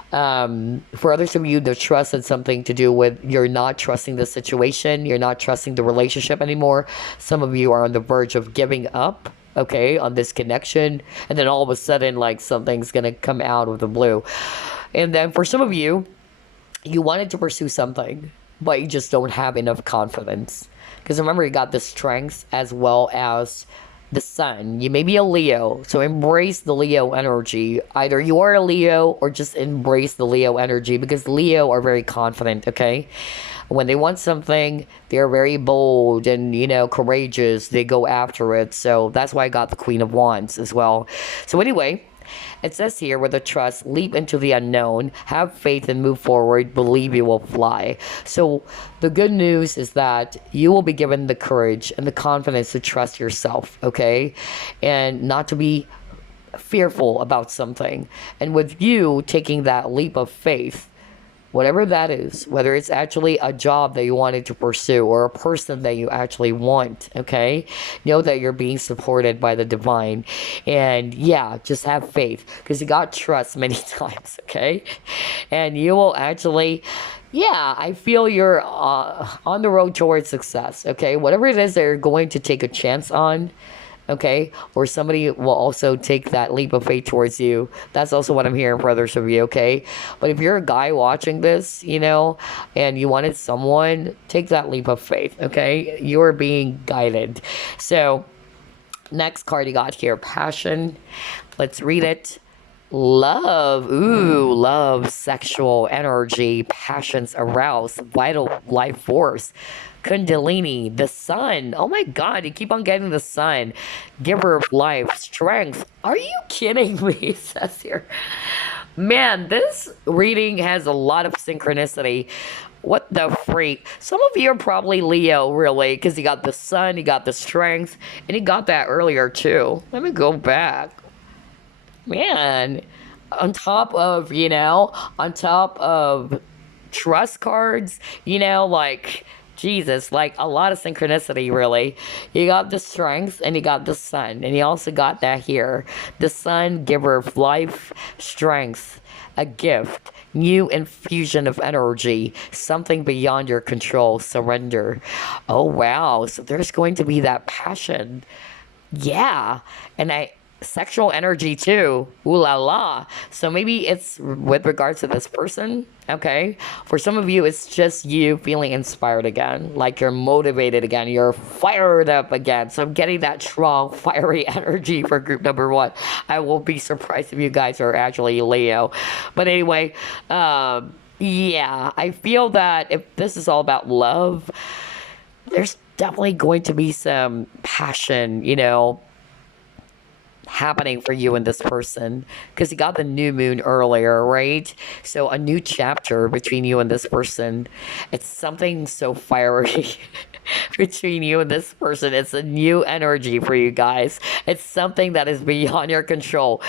For others of you, the trust had something to do with you're not trusting the situation. You're not trusting the relationship anymore. Some of you are on the verge of giving up, okay, on this connection. And then all of a sudden, like, something's going to come out of the blue. And then for some of you, you wanted to pursue something, but you just don't have enough confidence. Because remember, you got the strength as well as the sun. You may be a Leo, so embrace the Leo energy. Either you are a Leo or just embrace the Leo energy, because Leo are very confident, okay? When they want something, they're very bold and, courageous. They go after it. So that's why I got the Queen of Wands as well. So anyway, it says here, with a trust, leap into the unknown, have faith and move forward, believe you will fly. So the good news is that you will be given the courage and the confidence to trust yourself, okay? And not to be fearful about something. And with you taking that leap of faith, whatever that is, whether it's actually a job that you wanted to pursue or a person that you actually want, okay? Know that you're being supported by the divine. And yeah, just have faith, because you got trust many times, okay? And you will actually, yeah, I feel you're on the road towards success, okay? Whatever it is that you're going to take a chance on, okay? Or somebody will also take that leap of faith towards you. That's also what I'm hearing for others of you, okay? But if you're a guy watching this, and you wanted someone, take that leap of faith, okay? You're being guided. So, next card you got here, passion. Let's read it. Love, ooh, love, sexual energy, passions aroused, vital life force. Kundalini, the sun. Oh my God, you keep on getting the sun. Giver of life, strength. Are you kidding me? It says here. Man, this reading has a lot of synchronicity. What the freak? Some of you are probably Leo, really, because you got the sun, you got the strength, and you got that earlier too. Let me go back. Man, on top of trust cards, like Jesus, like a lot of synchronicity, really. You got the strength and you got the sun, and you also got that here. The sun, giver of life, strength, a gift, new infusion of energy, something beyond your control, surrender. Oh, wow. So there's going to be that passion. Yeah. And sexual energy too. Ooh la la. So maybe it's with regards to this person. Okay. For some of you, it's just you feeling inspired again. Like you're motivated again. You're fired up again. So I'm getting that strong, fiery energy for group number 1. I won't be surprised if you guys are actually Leo. But anyway, yeah, I feel that if this is all about love, there's definitely going to be some passion, happening for you and this person, because you got the new moon earlier, right? So a new chapter between you and this person. It's something so fiery between you and this person. It's a new energy for you guys. It's something that is beyond your control.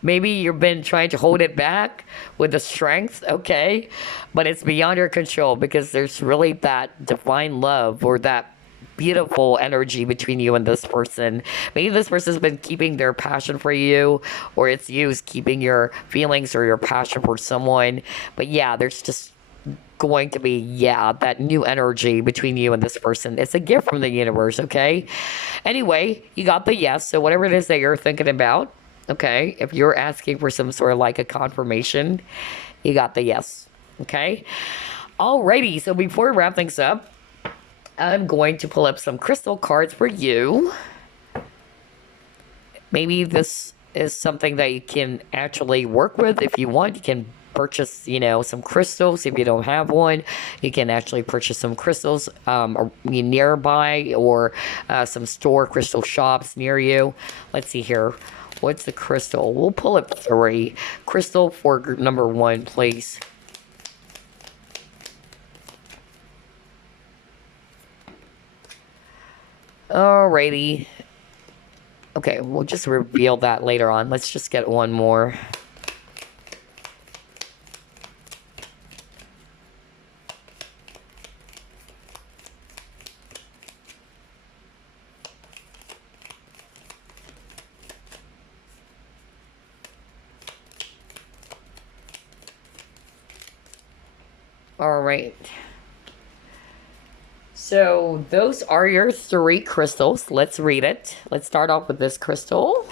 Maybe you've been trying to hold it back with the strength, okay? But it's beyond your control because there's really that divine love or that beautiful energy between you and this person. Maybe this person's been keeping their passion for you, or it's you's keeping your feelings or your passion for someone. But yeah, there's just going to be, that new energy between you and this person. It's a gift from the universe, okay? Anyway, you got the yes. So whatever it is that you're thinking about, okay, if you're asking for some sort of like a confirmation, you got the yes, okay? Alrighty, so before we wrap things up, I'm going to pull up some crystal cards for you. Maybe this is something that you can actually work with. If you want, you can purchase, some crystals. If you don't have one, you can actually purchase some crystals nearby, or some store crystal shops near you. Let's see here. What's the crystal? We'll pull up 3. Crystal for group number 1, please. Alrighty. Okay, we'll just reveal that later on. Let's just get one more. Alright. So those are your 3 crystals. Let's read it. Let's start off with this crystal.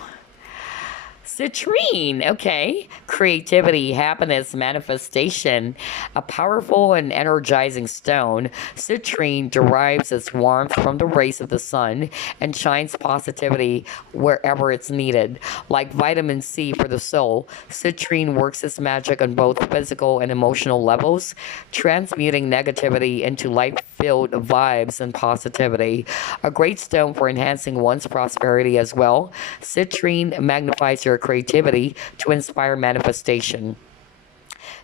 Citrine, okay. Creativity, happiness, manifestation. A powerful and energizing stone. Citrine derives its warmth from the rays of the sun and shines positivity wherever it's needed. Like vitamin C for the soul, citrine works its magic on both physical and emotional levels, transmuting negativity into light-filled vibes and positivity. A great stone for enhancing one's prosperity as well. Citrine magnifies your creativity to inspire manifestation.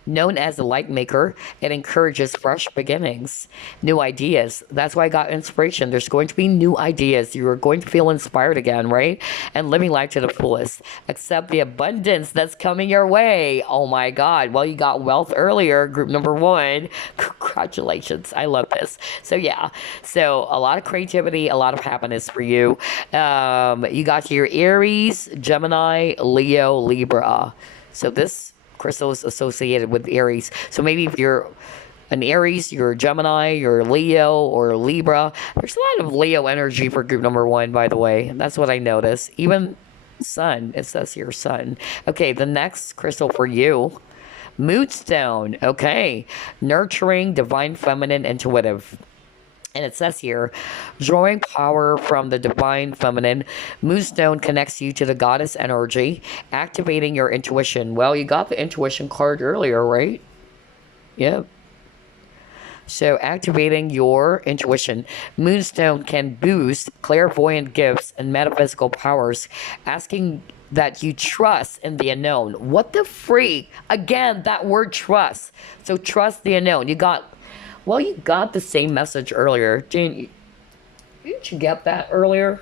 Known as a light maker, it encourages fresh beginnings, new ideas. That's why I got inspiration. There's going to be new ideas. You are going to feel inspired again, right? And living life to the fullest. Accept the abundance that's coming your way. Oh my God. Well, you got wealth earlier, group number 1. Congratulations. I love this. So yeah. So a lot of creativity, a lot of happiness for you. You got your Aries, Gemini, Leo, Libra. So this crystal is associated with Aries. So maybe if you're an Aries, you're a Gemini, you're a Leo, or a Libra. There's a lot of Leo energy for group number one, by the way. That's what I noticed. Even Sun, it says here, Sun. Okay, the next crystal for you, Moonstone. Okay, nurturing, divine, feminine, intuitive. And it says here, drawing power from the divine feminine, Moonstone connects you to the goddess energy, activating your intuition. Well, you got the intuition card earlier, right? Yep. So activating your intuition. Moonstone can boost clairvoyant gifts and metaphysical powers, asking that you trust in the unknown. What the freak? Again, that word trust. So trust the unknown. You got the same message earlier. Didn't you get that earlier?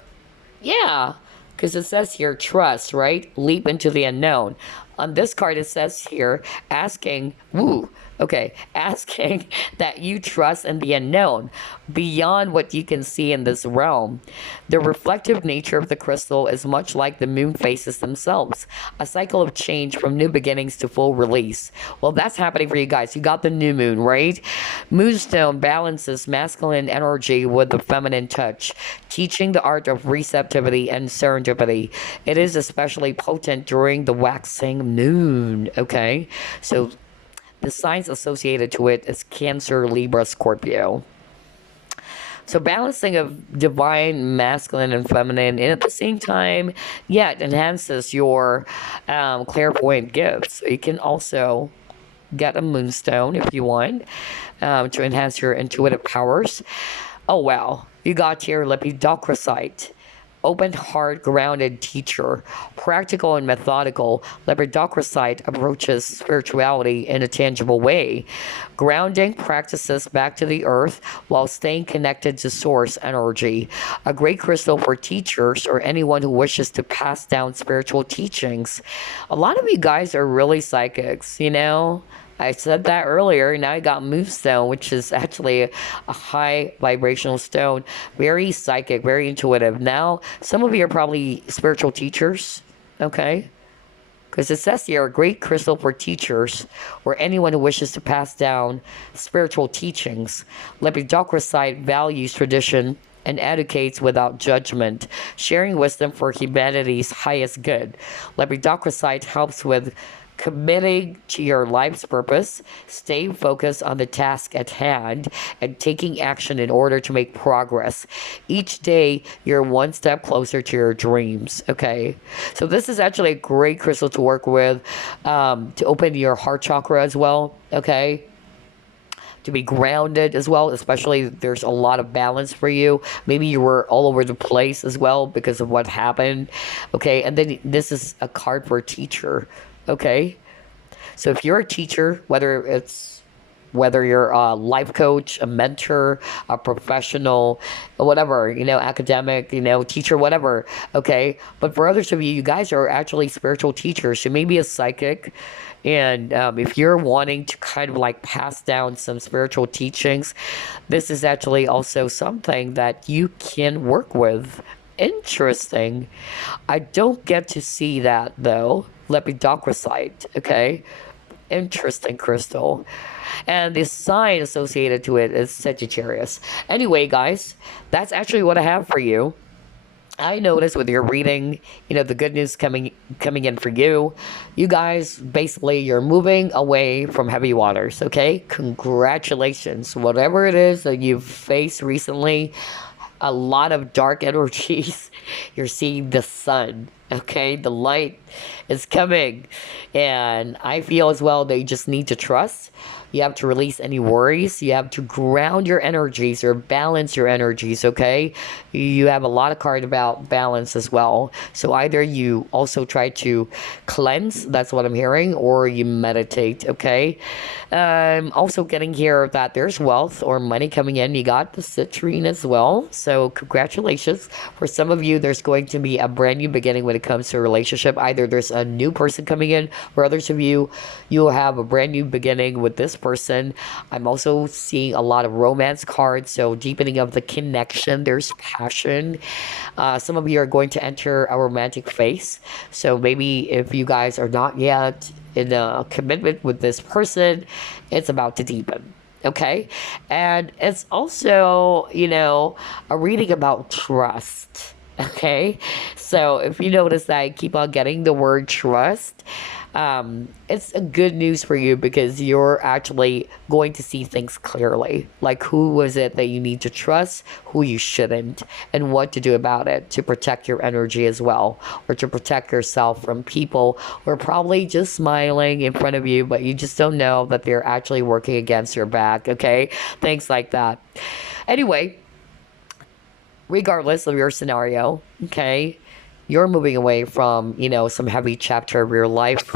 Yeah, because it says here, trust, right? Leap into the unknown. On this card, it says here, asking that you trust in the unknown, beyond what you can see in this realm. The reflective nature of the crystal is much like the moon phases themselves, a cycle of change from new beginnings to full release. Well, that's happening for you guys. You got the new moon, right? Moonstone balances masculine energy with the feminine touch, teaching the art of receptivity and serendipity. It is especially potent during the waxing moon, okay? So the signs associated to it is Cancer, Libra, Scorpio. So balancing of divine, masculine, and feminine, and at the same time, yeah, it enhances your clairvoyant gifts. So you can also get a moonstone if you want to enhance your intuitive powers. Oh wow, you got your lepidocrocite. Open heart, grounded teacher, practical and methodical, lepidocrocite approaches spirituality in a tangible way, grounding practices back to the earth while staying connected to source energy. A great crystal for teachers or anyone who wishes to pass down spiritual teachings. A lot of you guys are really psychics, you know? I said that earlier. Now I got Moonstone, which is actually a high vibrational stone. Very psychic, very intuitive. Now, some of you are probably spiritual teachers, okay? Because it says here, a great crystal for teachers or anyone who wishes to pass down spiritual teachings. Lepidocrocite values tradition and educates without judgment, sharing wisdom for humanity's highest good. Lepidocrocite helps with committing to your life's purpose, staying focused on the task at hand, and taking action in order to make progress. Each day, you're one step closer to your dreams, okay? So this is actually a great crystal to work with, to open your heart chakra as well, okay? To be grounded as well, especially there's a lot of balance for you. Maybe you were all over the place as well because of what happened, okay? And then this is a card for a teacher, okay? So if you're a teacher, whether you're a life coach, a mentor, a professional, whatever, academic, teacher, whatever, okay? But for others of you, you guys are actually spiritual teachers. You may be a psychic, and if you're wanting to kind of like pass down some spiritual teachings, this is actually also something that you can work with. Interesting. I don't get to see that though. Lepidocrocite, okay? Interesting crystal. And the sign associated to it is Sagittarius. Anyway, guys, that's actually what I have for you. I noticed with your reading, the good news coming in for you. You guys, basically, you're moving away from heavy waters, okay? Congratulations. Whatever it is that you've faced recently, a lot of dark energies, you're seeing the sun, okay? The light is coming. And I feel as well that you just need to trust. You have to release any worries. You have to ground your energies or balance your energies, okay? You have a lot of card about balance as well. So either you also try to cleanse, that's what I'm hearing, or you meditate, okay? I'm also getting here that there's wealth or money coming in. You got the citrine as well. So congratulations. For some of you, there's going to be a brand new beginning when it comes to a relationship. Either there's a new person coming in. For others of you, you'll have a brand new beginning with this person. I'm also seeing a lot of romance cards, so deepening of the connection. There's passion. Some of you are going to enter a romantic phase, so maybe if you guys are not yet in a commitment with this person, it's about to deepen. Okay. And it's also, a reading about trust. Okay. So if you notice that I keep on getting the word trust, it's a good news for you because you're actually going to see things clearly. Like who was it that you need to trust, who you shouldn't, and what to do about it to protect your energy as well, or to protect yourself from people who are probably just smiling in front of you, but you just don't know that they're actually working against your back, okay? Things like that. Anyway, regardless of your scenario, okay, you're moving away from, some heavy chapter of your life.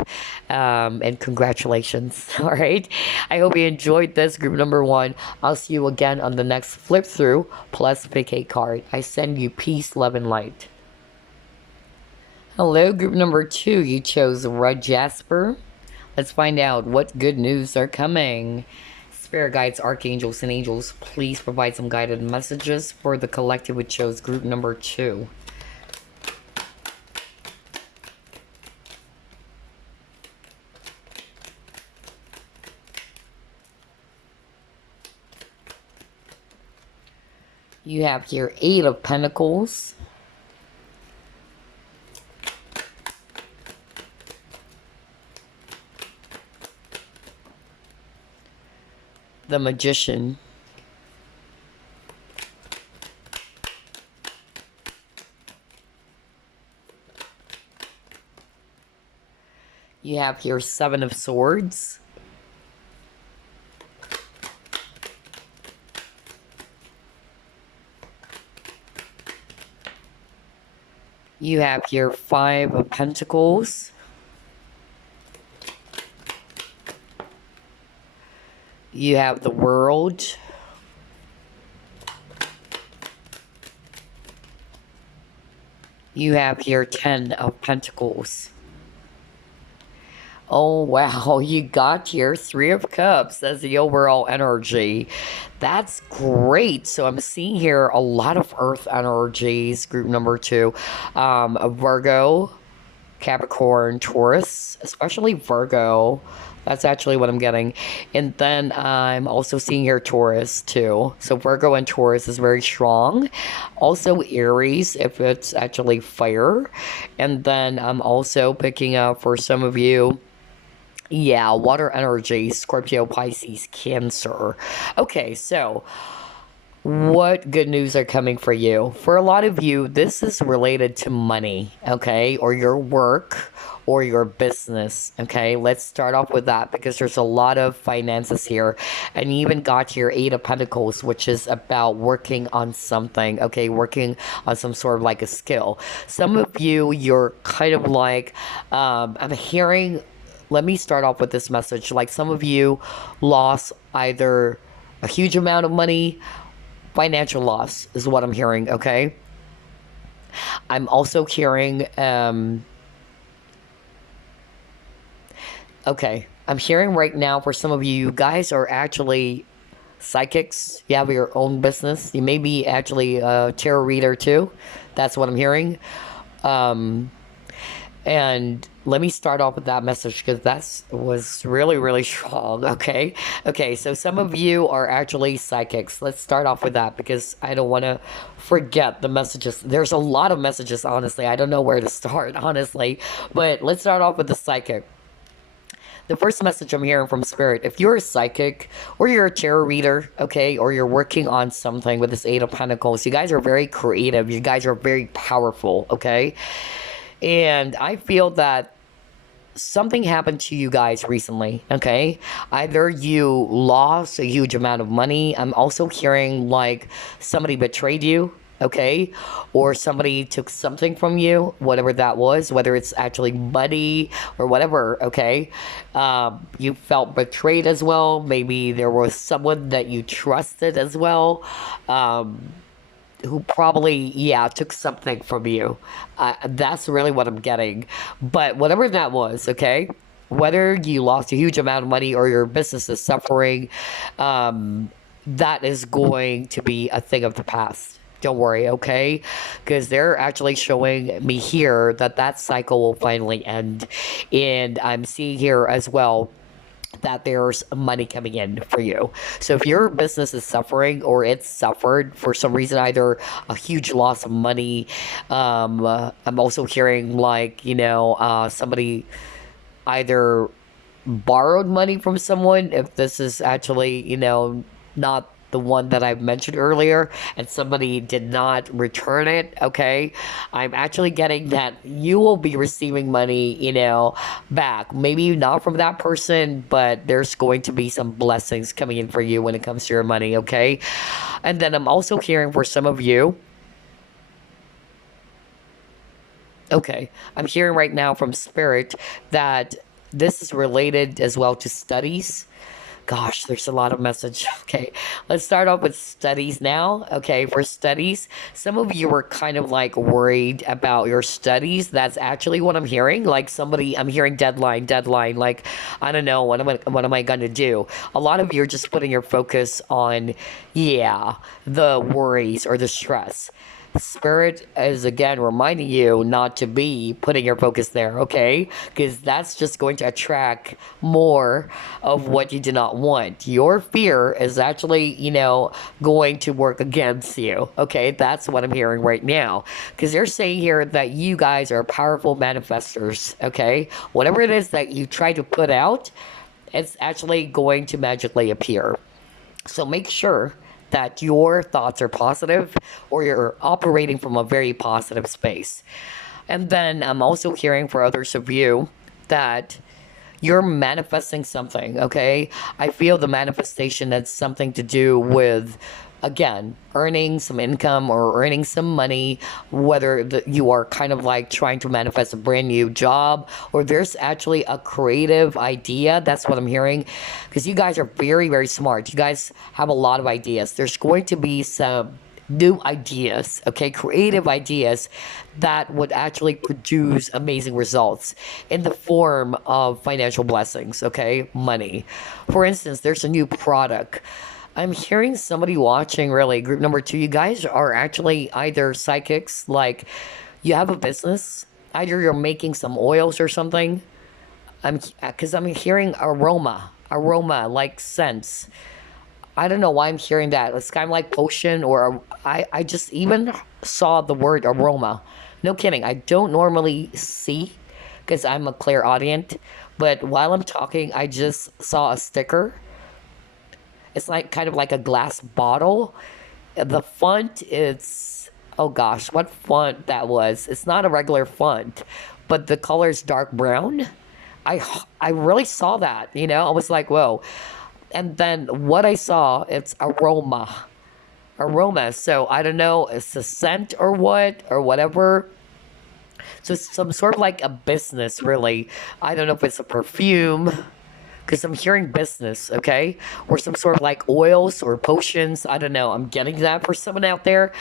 And congratulations. All right. I hope you enjoyed this group number one. I'll see you again on the next flip through plus pick card. I send you peace, love, and light. Hello, group number two. You chose red Jasper. Let's find out what good news are coming. Spirit guides, archangels, and angels, please provide some guided messages for the collective which chose group number two. You have here Eight of Pentacles. The Magician. You have here Seven of Swords. You have here Five of Pentacles. You have the World. You have here Ten of Pentacles. Oh, wow. You got here Three of Cups as the overall energy. That's great. So I'm seeing here a lot of Earth energies, group number two. Virgo, Capricorn, Taurus, especially Virgo. That's actually what I'm getting. And then I'm also seeing here Taurus too. So Virgo and Taurus is very strong. Also Aries, if it's actually fire. And then I'm also picking up for some of you, yeah, water energy, Scorpio, Pisces, Cancer. Okay, so what good news are coming for you? For a lot of you, this is related to money, okay, or your work or your business, okay? Let's start off with that because there's a lot of finances here. And you even got your Eight of Pentacles, which is about working on something, okay? Working on some sort of like a skill. Some of you, you're kind of like, I'm hearing, let me start off with this message. Like some of you lost either a huge amount of money, financial loss is what I'm hearing, okay? I'm also hearing, okay, I'm hearing right now for some of you, you guys are actually psychics. You have your own business. You may be actually a tarot reader too. That's what I'm hearing. And let me start off with that message because that was really, really strong, okay? Okay, so some of you are actually psychics. Let's start off with that because I don't want to forget the messages. There's a lot of messages, honestly. I don't know where to start, honestly. But let's start off with the psychic. The first message I'm hearing from Spirit, if you're a psychic or you're a tarot reader, okay, or you're working on something with this Eight of Pentacles, you guys are very creative. You guys are very powerful, okay? And I feel that something happened to you guys recently, okay? Either you lost a huge amount of money. I'm also hearing like somebody betrayed you, okay? Or somebody took something from you, whatever that was, whether it's actually money or whatever, okay? You felt betrayed as well. Maybe there was someone that you trusted as well. Who probably, yeah, took something from you. That's really what I'm getting. But whatever that was, okay? Whether you lost a huge amount of money or your business is suffering, that is going to be a thing of the past. Don't worry, okay? Because they're actually showing me here that that cycle will finally end. And I'm seeing here as well that there's money coming in for you. So if your business is suffering or it's suffered for some reason, either a huge loss of money, I'm also hearing like, somebody either borrowed money from someone, if this is actually, not the one that I mentioned earlier, and somebody did not return it, okay? I'm actually getting that you will be receiving money, back. Maybe not from that person, but there's going to be some blessings coming in for you when it comes to your money, okay? And then I'm also hearing for some of you, okay, I'm hearing right now from Spirit that this is related as well to studies. Gosh, there's a lot of message. Okay, let's start off with studies now. Okay, for studies, some of you were kind of like worried about your studies. That's actually what I'm hearing. Like somebody, I'm hearing deadline, deadline. Like, I don't know, what am I gonna do? A lot of you are just putting your focus on, yeah, the worries or the stress. Spirit is again reminding you not to be putting your focus there, okay? Because that's just going to attract more of what you do not want. Your fear is actually, going to work against you, okay? That's what I'm hearing right now. Because they're saying here that you guys are powerful manifestors, okay? Whatever it is that you try to put out, it's actually going to magically appear. So make sure that your thoughts are positive or you're operating from a very positive space. And then I'm also hearing for others of you that you're manifesting something, okay? I feel the manifestation has something to do with, again, earning some income or earning some money, whether you are kind of like trying to manifest a brand new job or there's actually a creative idea. That's what I'm hearing, because you guys are very, very smart. You guys have a lot of ideas. There's going to be some new ideas, okay, creative ideas that would actually produce amazing results in the form of financial blessings, okay, money. For instance, there's a new product. I'm hearing somebody watching, really, group number 2, you guys are actually either psychics, like you have a business, either you're making some oils or something. Because I'm hearing aroma, like scents. I don't know why I'm hearing that. It's kind of like potion, or I just even saw the word aroma. No kidding. I don't normally see because I'm a clairaudient, but while I'm talking, I just saw a sticker. It's like kind of like a glass bottle. The font is, oh gosh, what font that was. It's not a regular font, but the color is dark brown. I really saw that, I was like, whoa. And then what I saw, it's aroma. So I don't know, it's a scent or what or whatever. So it's some sort of like a business, really. I don't know if it's a perfume, because I'm hearing business, okay? Or some sort of like oils or potions. I don't know. I'm getting that for someone out there.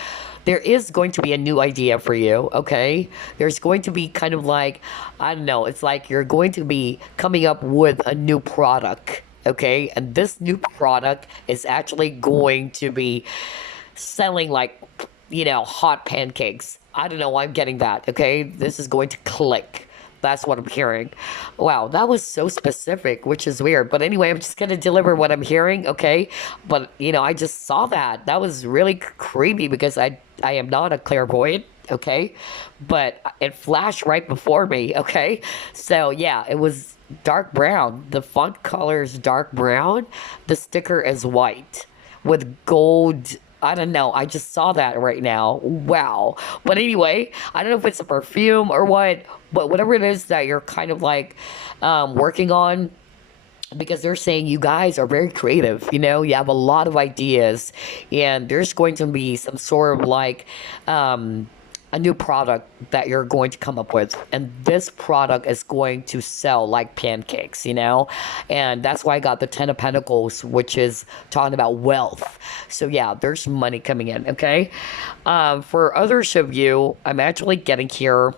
There is going to be a new idea for you, okay? There's going to be kind of like, I don't know, it's like you're going to be coming up with a new product, okay? And this new product is actually going to be selling like, hot pancakes. I don't know why I'm getting that, okay? This is going to click. That's what I'm hearing. Wow, that was so specific, which is weird. But anyway, I'm just going to deliver what I'm hearing, okay? But, I just saw that. That was really creepy because I am not a clairvoyant, okay? But it flashed right before me, okay? So, yeah, it was dark brown. The font color is dark brown. The sticker is white with gold. I don't know. I just saw that right now. Wow. But anyway, I don't know if it's a perfume or what, but whatever it is that you're kind of like working on, because they're saying you guys are very creative, you have a lot of ideas, and there's going to be some sort of like a new product that you're going to come up with, and this product is going to sell like pancakes, and that's why I got the 10 of Pentacles, which is talking about wealth. So yeah, there's money coming in, okay? For others of you, I'm actually getting here,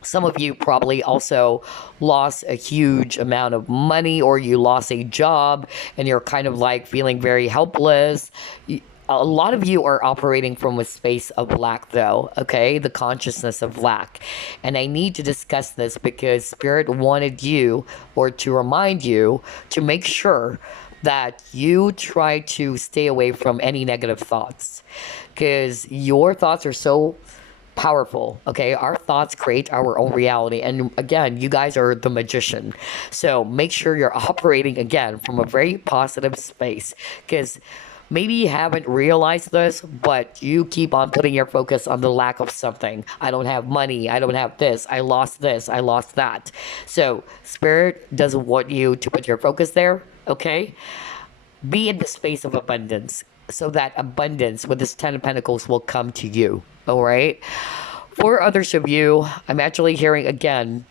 some of you probably also lost a huge amount of money, or you lost a job and you're kind of like feeling very helpless. a lot of you are operating from a space of lack, though, okay? The consciousness of lack. And I need to discuss this because Spirit wanted you, or to remind you, to make sure that you try to stay away from any negative thoughts. Because your thoughts are so powerful. Okay, our thoughts create our own reality, and again, you guys are the magician, so make sure you're operating again from a very positive space, because maybe you haven't realized this, but you keep on putting your focus on the lack of something. I don't have money, I don't have this, I lost that. So Spirit doesn't want you to put your focus there. Okay, be in the space of abundance, so that abundance with this 10 of Pentacles will come to you. All right. For others of you, I'm actually hearing again,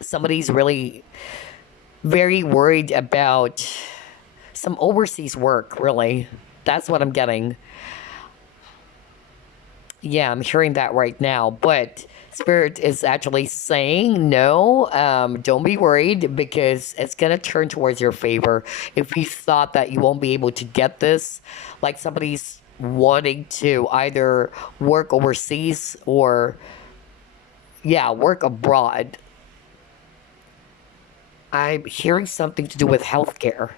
somebody's really very worried about some overseas work, really. That's what I'm getting. Yeah, I'm hearing that right now. But Spirit is actually saying, no, don't be worried, because it's going to turn towards your favor. If you thought that you won't be able to get this, like somebody's wanting to either work overseas or, yeah, work abroad. I'm hearing something to do with healthcare.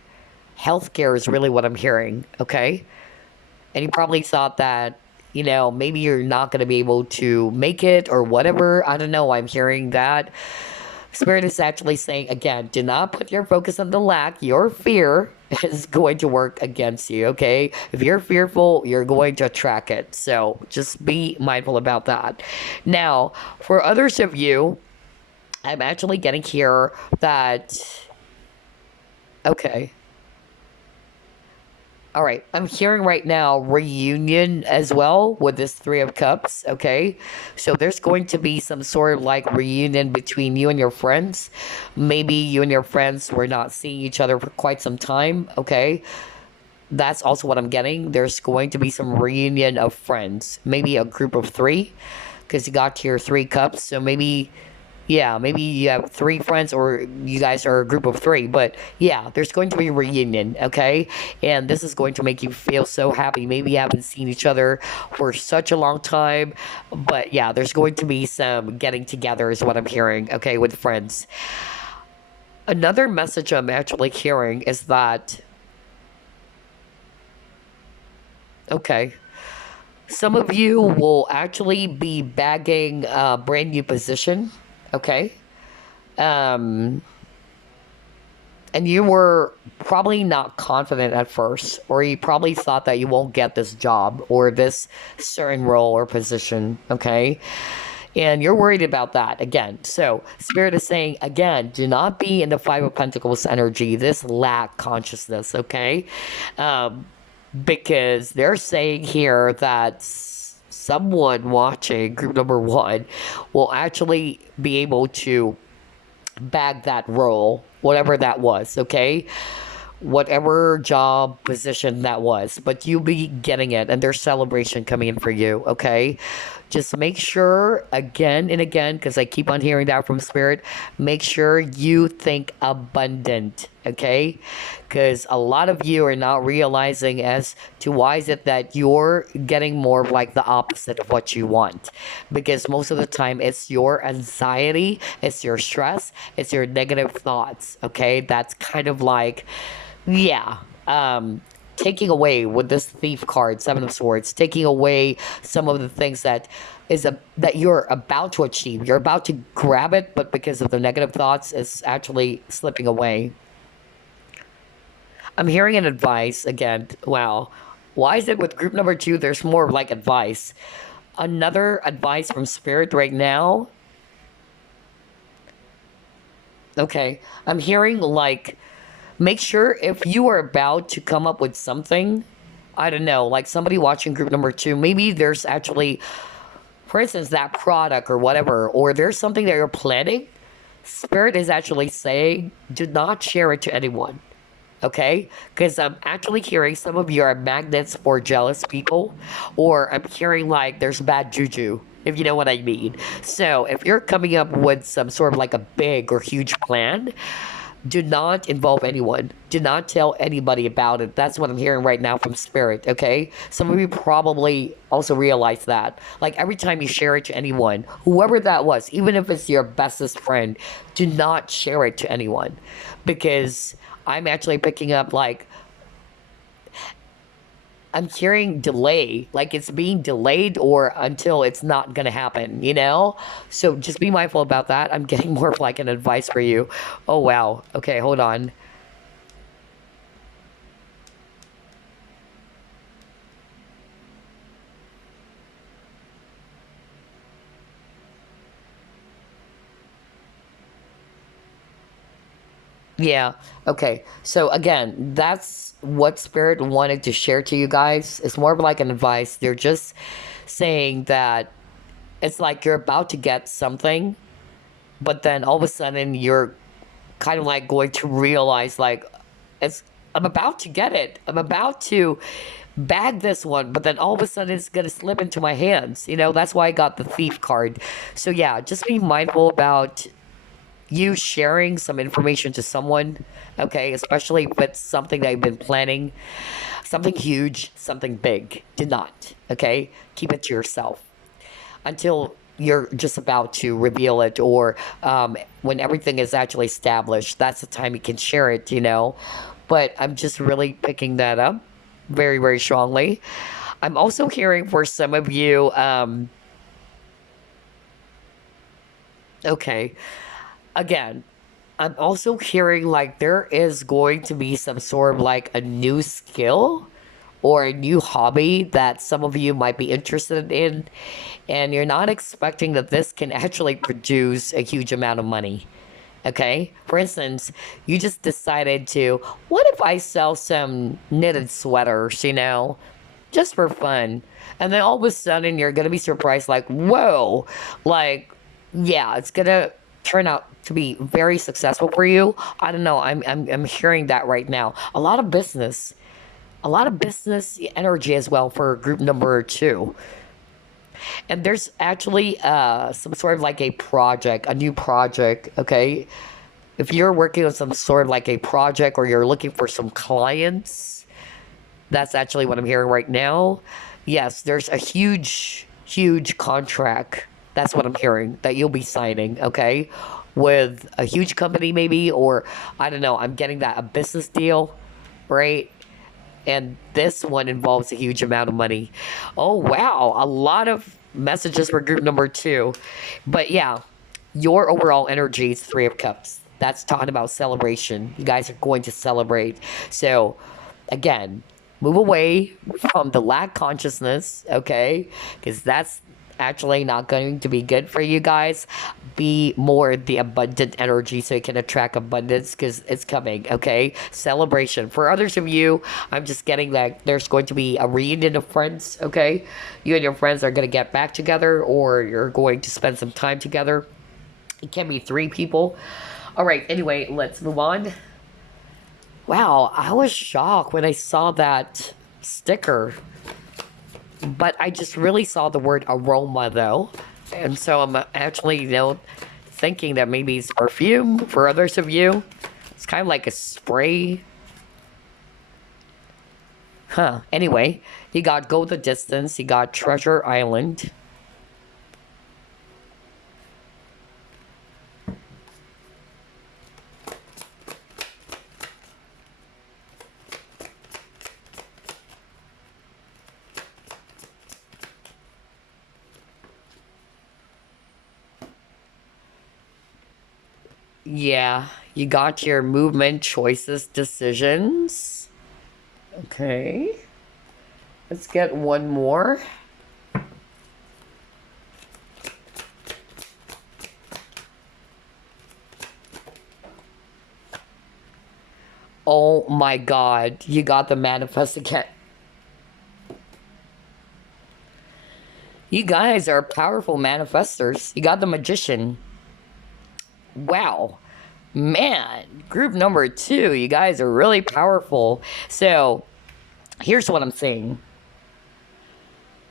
Healthcare is really what I'm hearing, okay? And you probably thought that, maybe you're not going to be able to make it or whatever. I don't know. I'm hearing that. Spirit is actually saying, again, do not put your focus on the lack. Your fear is going to work against you, okay? If you're fearful, you're going to attract it. So just be mindful about that. Now, for others of you, I'm actually getting here that, okay. All right, I'm hearing right now reunion as well with this Three of Cups, okay? So there's going to be some sort of like reunion between you and your friends. Maybe you and your friends were not seeing each other for quite some time, okay? That's also what I'm getting. There's going to be some reunion of friends. Maybe a group of three, because you got your Three Cups. So maybe, yeah, maybe you have three friends, or you guys are a group of three. But yeah, there's going to be a reunion, okay? And this is going to make you feel so happy. Maybe you haven't seen each other for such a long time. But yeah, there's going to be some getting together is what I'm hearing, okay, with friends. Another message I'm actually hearing is that, okay, some of you will actually be bagging a brand new position, okay? And you were probably not confident at first, or you probably thought that you won't get this job or this certain role or position, okay? And you're worried about that again. So Spirit is saying, again, do not be in the Five of Pentacles energy, this lack consciousness, okay? Because they're saying here that someone watching group number one will actually be able to bag that role, whatever that was, okay? Whatever job position that was, but you'll be getting it, and there's celebration coming in for you, okay? Just make sure, again and again, because I keep on hearing that from Spirit, make sure you think abundant, okay? Because a lot of you are not realizing as to why is it that you're getting more of like the opposite of what you want. Because most of the time, it's your anxiety, it's your stress, it's your negative thoughts, okay? That's kind of like, yeah, taking away with this Thief card, Seven of Swords, taking away some of the things that that you're about to achieve. You're about to grab it, but because of the negative thoughts, it's actually slipping away. I'm hearing an advice again. Wow. Why is it with group number two, there's more of like advice? Another advice from Spirit right now. Okay. I'm hearing like, make sure if you are about to come up with something, I don't know, like somebody watching group number two, maybe there's actually, for instance, that product or whatever, or there's something that you're planning. Spirit is actually saying, do not share it to anyone. Okay? Because I'm actually hearing some of you are magnets for jealous people, or I'm hearing like there's bad juju, if you know what I mean. So if you're coming up with some sort of like a big or huge plan, Do not involve anyone. Do not tell anybody about it. That's what I'm hearing right now from Spirit, okay? Some of you probably also realize that. Like every time you share it to anyone, whoever that was, even if it's your bestest friend, do not share it to anyone. Because I'm actually picking up like I'm hearing delay, like it's being delayed or until it's not gonna happen, you know? So just be mindful about that. I'm getting more of like an advice for you. Oh wow. Okay, hold on. Yeah. Okay. So again, that's what Spirit wanted to share to you guys. It's more of like an advice. They're just saying that it's like you're about to get something, but then all of a sudden you're kind of like going to realize like it's I'm about to get it. I'm about to bag this one, but then all of a sudden it's gonna slip into my hands. You know, that's why I got the thief card. So yeah, just be mindful about you sharing some information to someone, okay, especially if it's something that you've been planning, something huge, something big. Do not, okay? Keep it to yourself until you're just about to reveal it or when everything is actually established. That's the time you can share it, you know? But I'm just really picking that up very, very strongly. I'm also hearing for some of you, okay, again, I'm also hearing like there is going to be some sort of like a new skill or a new hobby that some of you might be interested in, and you're not expecting that this can actually produce a huge amount of money. Okay? For instance, you just decided to, what if I sell some knitted sweaters, you know, just for fun? And then all of a sudden you're gonna be surprised, like, whoa, like, yeah, it's gonna turn out to be very successful for you. I don't know. I'm hearing that right now. A lot of business energy as well for group number two. And there's actually some sort of like a project, a new project, okay? If you're working on some sort of like a project or you're looking for some clients, that's actually what I'm hearing right now. Yes, there's a huge, huge contract. That's what I'm hearing that you'll be signing, okay? With a huge company, maybe, or I don't know. I'm getting that a business deal, right? And this one involves a huge amount of money. Oh, wow. A lot of messages for group number two. But yeah, your overall energy is Three of Cups. That's talking about celebration. You guys are going to celebrate. So, again, move away from the lack consciousness, okay? Because that's actually not going to be good for you guys. Be more the abundant energy so you can attract abundance because it's coming, okay? Celebration. For others of you, I'm just getting that there's going to be a reunion of friends, okay? You and your friends are going to get back together or you're going to spend some time together. It can be three people. All right, anyway, let's move on. Wow, I was shocked when I saw that sticker, but I just really saw the word aroma though. And so I'm actually, you know, thinking that maybe it's perfume for others of you. It's kind of like a spray. Huh. Anyway, you got Go the Distance, you got Treasure Island. Yeah, you got your movement, choices, decisions. Okay. Let's get one more. Oh my god, you got the manifest again. You guys are powerful manifestors. You got the magician. Wow. Man, group number two, you guys are really powerful. So, here's what I'm saying.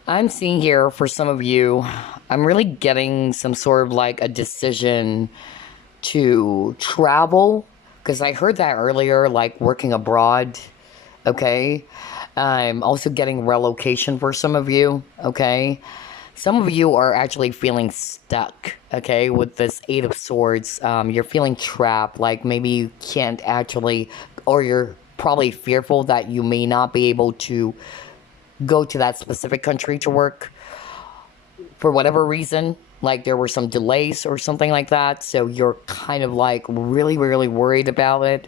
I'm seeing here for some of you, I'm really getting some sort of like a decision to travel Because I heard that earlier, like working abroad, okay? I'm also getting relocation for some of you, okay? Some of you are actually feeling stuck, okay, with this Eight of Swords. You're feeling trapped, like maybe you can't actually, or you're probably fearful that you may not be able to go to that specific country to work for whatever reason. Like there were some delays or something like that, so you're kind of like really, really worried about it.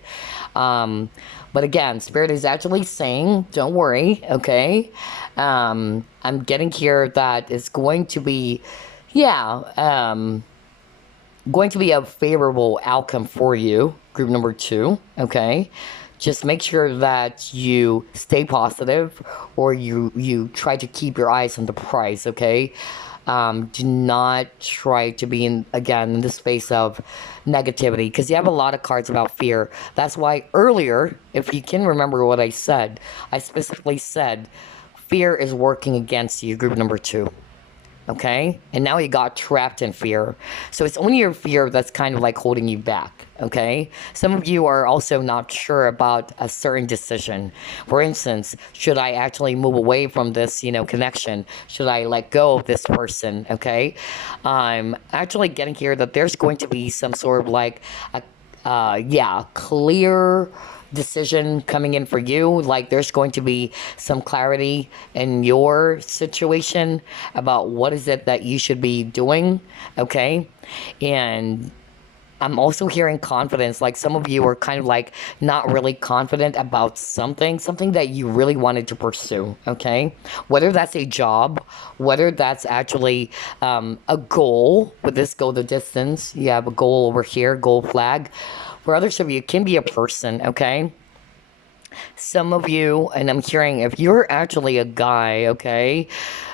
Um, but again, Spirit is actually saying, don't worry, okay? I'm getting here that it's going to be, yeah, going to be a favorable outcome for you, group number 2, okay? Just make sure that you stay positive, or you try to keep your eyes on the prize, okay? Do not try to be in the space of negativity, because you have a lot of cards about fear. That's why earlier, if you can remember what I said, I specifically said fear is working against you, group number 2. Okay? And now you got trapped in fear. So it's only your fear that's kind of like holding you back. Okay? Some of you are also not sure about a certain decision. For instance, should I actually move away from this, connection? Should I let go of this person? Okay? I'm actually getting here that there's going to be some sort of like clear decision coming in for you. Like there's going to be some clarity in your situation about what is it that you should be doing, okay? And I'm also hearing confidence. Like some of you are kind of like not really confident about something that you really wanted to pursue, okay? Whether that's a job, whether that's actually a goal. With this go the distance, you have a goal over here, goal flag. For others of you, it can be a person, okay? Some of you, and I'm hearing if you're actually a guy, okay,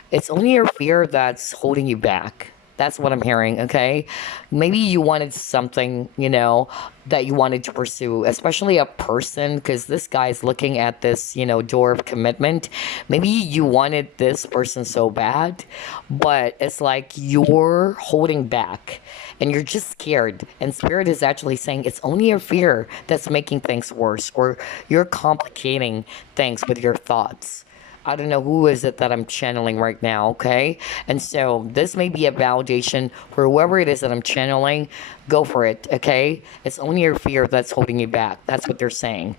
it's only your fear that's holding you back. That's what I'm hearing, okay? Maybe you wanted something, that you wanted to pursue, especially a person, because this guy's looking at this, door of commitment. Maybe you wanted this person so bad, but it's like you're holding back and you're just scared. And Spirit is actually saying it's only your fear that's making things worse, or you're complicating things with your thoughts. I don't know who is it that I'm channeling right now, okay? And so this may be a validation for whoever it is that I'm channeling. Go for it, okay? It's only your fear that's holding you back. That's what they're saying.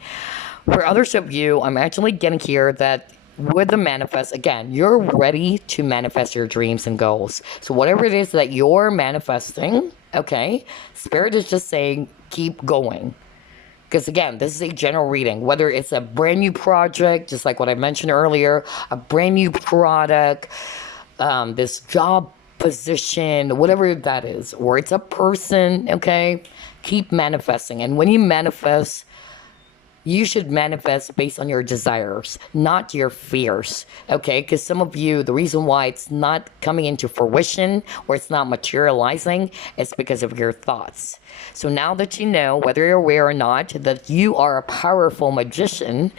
For others of you, I'm actually getting here that with the manifest, again, you're ready to manifest your dreams and goals. So whatever it is that you're manifesting, okay, Spirit is just saying, keep going. Because again, this is a general reading, whether it's a brand new project, just like what I mentioned earlier, a brand new product, this job position, whatever that is, or it's a person, okay? Keep manifesting. And when you manifest, you should manifest based on your desires, not your fears, okay? Because some of you, the reason why it's not coming into fruition or it's not materializing is because of your thoughts. So now that you know, whether you're aware or not, that you are a powerful magician,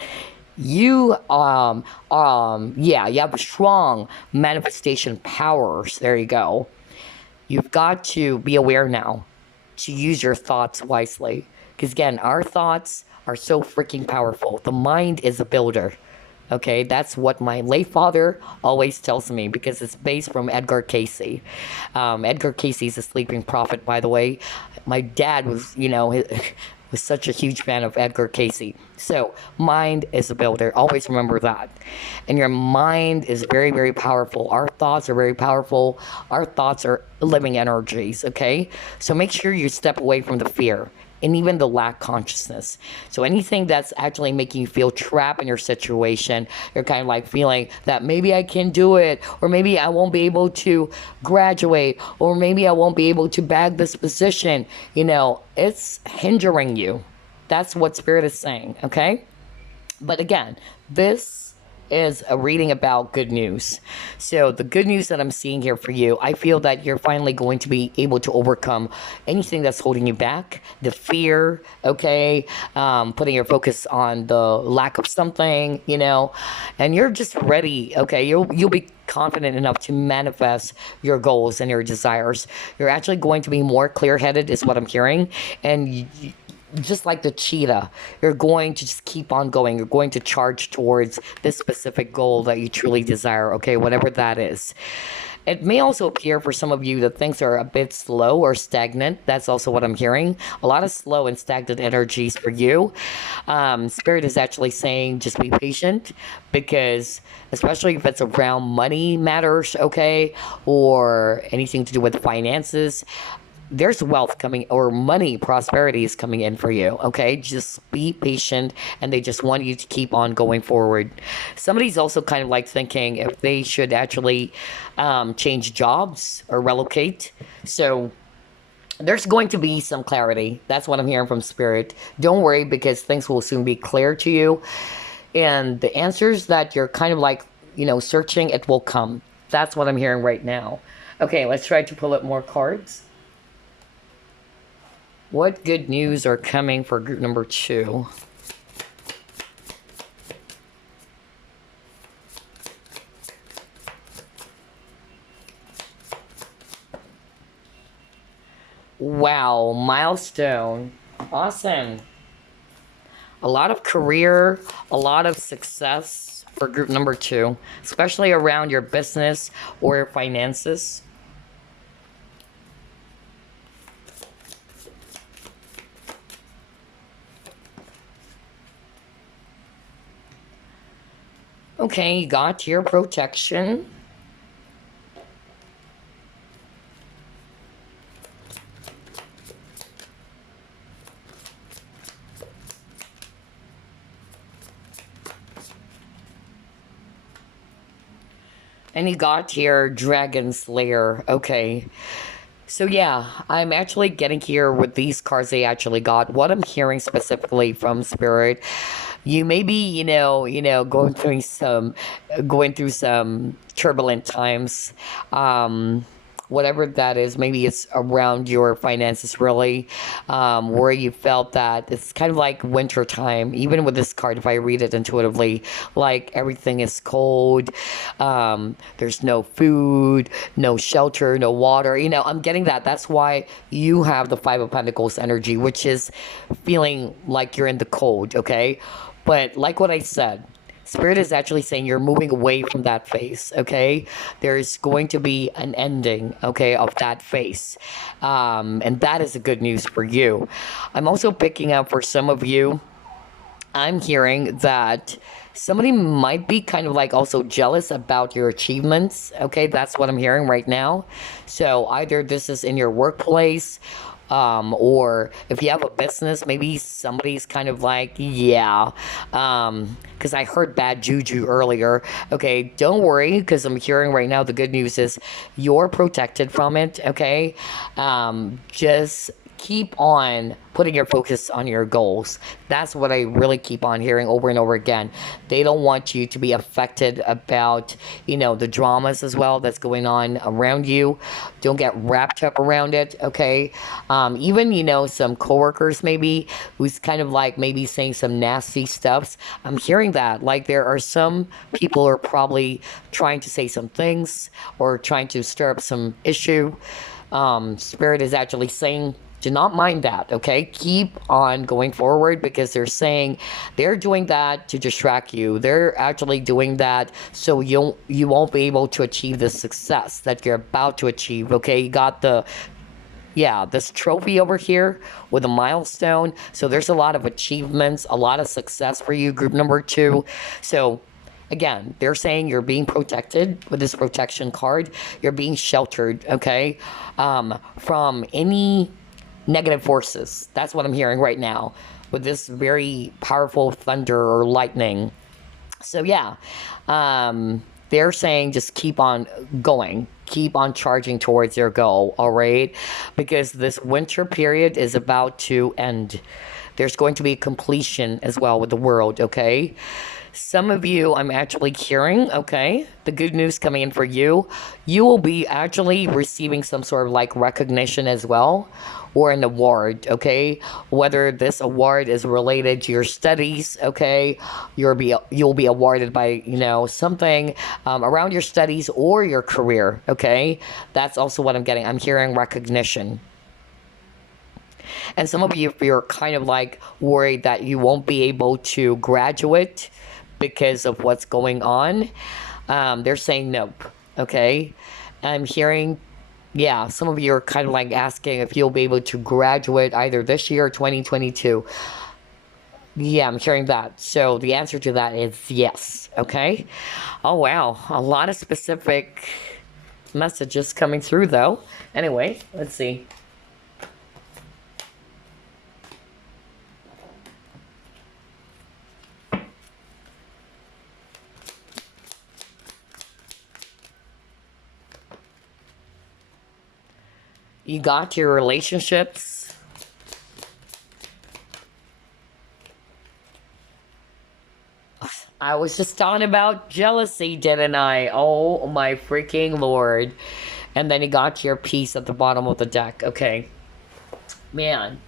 you you have strong manifestation powers. There you go. You've got to be aware now to use your thoughts wisely. Because again, our thoughts are so freaking powerful. The mind is a builder. Okay, that's what my late father always tells me, because it's based from Edgar Cayce. Edgar Cayce is a sleeping prophet, by the way. My dad was, was such a huge fan of Edgar Cayce. So, mind is a builder. Always remember that. And your mind is very, very powerful. Our thoughts are very powerful. Our thoughts are living energies, okay? So make sure you step away from the fear and even the lack consciousness. So anything that's actually making you feel trapped in your situation, you're kind of like feeling that maybe I can do it, or maybe I won't be able to graduate, or maybe I won't be able to bag this position, it's hindering you. That's what Spirit is saying, okay? But again, this is a reading about good news. So the good news that I'm seeing here for you, I feel that you're finally going to be able to overcome anything that's holding you back, the fear, okay, putting your focus on the lack of something, and you're just ready, okay, you'll be confident enough to manifest your goals and your desires. You're actually going to be more clear-headed is what I'm hearing, and just like the cheetah, you're going to just keep on going. You're going to charge towards this specific goal that you truly desire, okay, whatever that is. It may also appear for some of you that things are a bit slow or stagnant. That's also what I'm hearing. A lot of slow and stagnant energies for you. Spirit is actually saying just be patient, because especially if it's around money matters, okay, or anything to do with finances, there's wealth coming, or money prosperity is coming in for you, okay? Just be patient, and they just want you to keep on going forward. Somebody's also kind of like thinking if they should actually change jobs or relocate. So there's going to be some clarity. That's what I'm hearing from Spirit. Don't worry, because things will soon be clear to you, and the answers that you're kind of like, searching, it will come. That's what I'm hearing right now. Okay, let's try to pull up more cards. What good news are coming for group number 2? Wow, milestone. Awesome. A lot of career, a lot of success for group number 2, especially around your business or your finances. Okay, you got your protection. And you got your Dragon Slayer. Okay. So yeah, I'm actually getting here with these cards they actually got. What I'm hearing specifically from Spirit, you may be, going through some turbulent times. Whatever that is, maybe it's around your finances, really, where you felt that it's kind of like winter time. Even with this card, if I read it intuitively, like everything is cold, there's no food, no shelter, no water. I'm getting that. That's why you have the Five of Pentacles energy, which is feeling like you're in the cold, okay? But like what I said, Spirit is actually saying you're moving away from that phase, okay? There's going to be an ending, okay, of that phase. And that is the good news for you. I'm also picking up for some of you, I'm hearing that somebody might be kind of like also jealous about your achievements, okay? That's what I'm hearing right now. So either this is in your workplace, or if you have a business, maybe somebody's kind of like, yeah, because I heard bad juju earlier. Okay, don't worry, because I'm hearing right now the good news is you're protected from it, okay? Just keep on putting your focus on your goals. That's what I really keep on hearing over and over again. They don't want you to be affected about, the dramas as well that's going on around you. Don't get wrapped up around it, okay? Even, some coworkers maybe who's kind of like maybe saying some nasty stuffs. I'm hearing that. Like there are some people who are probably trying to say some things or trying to stir up some issue. Spirit is actually saying, do not mind that, okay? Keep on going forward, because they're saying they're doing that to distract you. They're actually doing that so you won't be able to achieve the success that you're about to achieve, okay? You got this trophy over here with a milestone. So there's a lot of achievements, a lot of success for you, group number 2. So again, they're saying you're being protected with this protection card. You're being sheltered, okay, from any negative forces. That's what I'm hearing right now with this very powerful thunder or lightning. So yeah, they're saying just keep on going, keep on charging towards your goal, all right? Because this winter period is about to end. There's going to be a completion as well with the world, okay? Some of you, I'm actually hearing, okay, the good news coming in for you. You will be actually receiving some sort of like recognition as well, or an award, okay? Whether this award is related to your studies, okay? You'll be awarded by, something around your studies or your career, okay? That's also what I'm getting. I'm hearing recognition. And some of you, you're kind of like worried that you won't be able to graduate because of what's going on. They're saying nope. Okay. I'm hearing, yeah, some of you are kind of like asking if you'll be able to graduate either this year or 2022. Yeah, I'm hearing that. So the answer to that is yes. Okay. Oh, wow. A lot of specific messages coming through, though. Anyway, let's see. You got your relationships. I was just talking about jealousy, didn't I? Oh my freaking lord. And then you got your piece at the bottom of the deck. Okay. Man.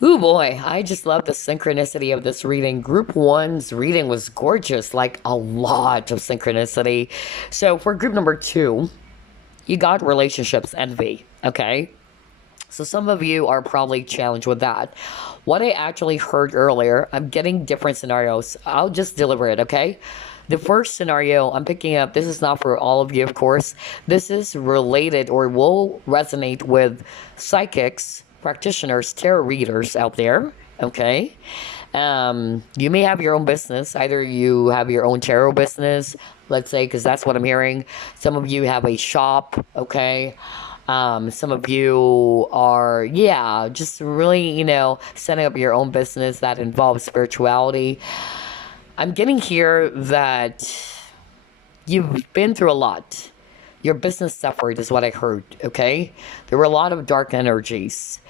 Oh boy, I just love the synchronicity of this reading. Group 1's reading was gorgeous, like a lot of synchronicity. So for group number 2, you got relationships envy, okay? So some of you are probably challenged with that. What I actually heard earlier, I'm getting different scenarios. I'll just deliver it, okay? The first scenario I'm picking up, this is not for all of you, of course. This is related or will resonate with psychics, practitioners, tarot readers out there, okay? You may have your own business. Either you have your own tarot business, let's say, because that's what I'm hearing. Some of you have a shop, okay? Some of you are, yeah, just really, setting up your own business that involves spirituality. I'm getting here that you've been through a lot. Your business suffered is what I heard, okay? There were a lot of dark energies.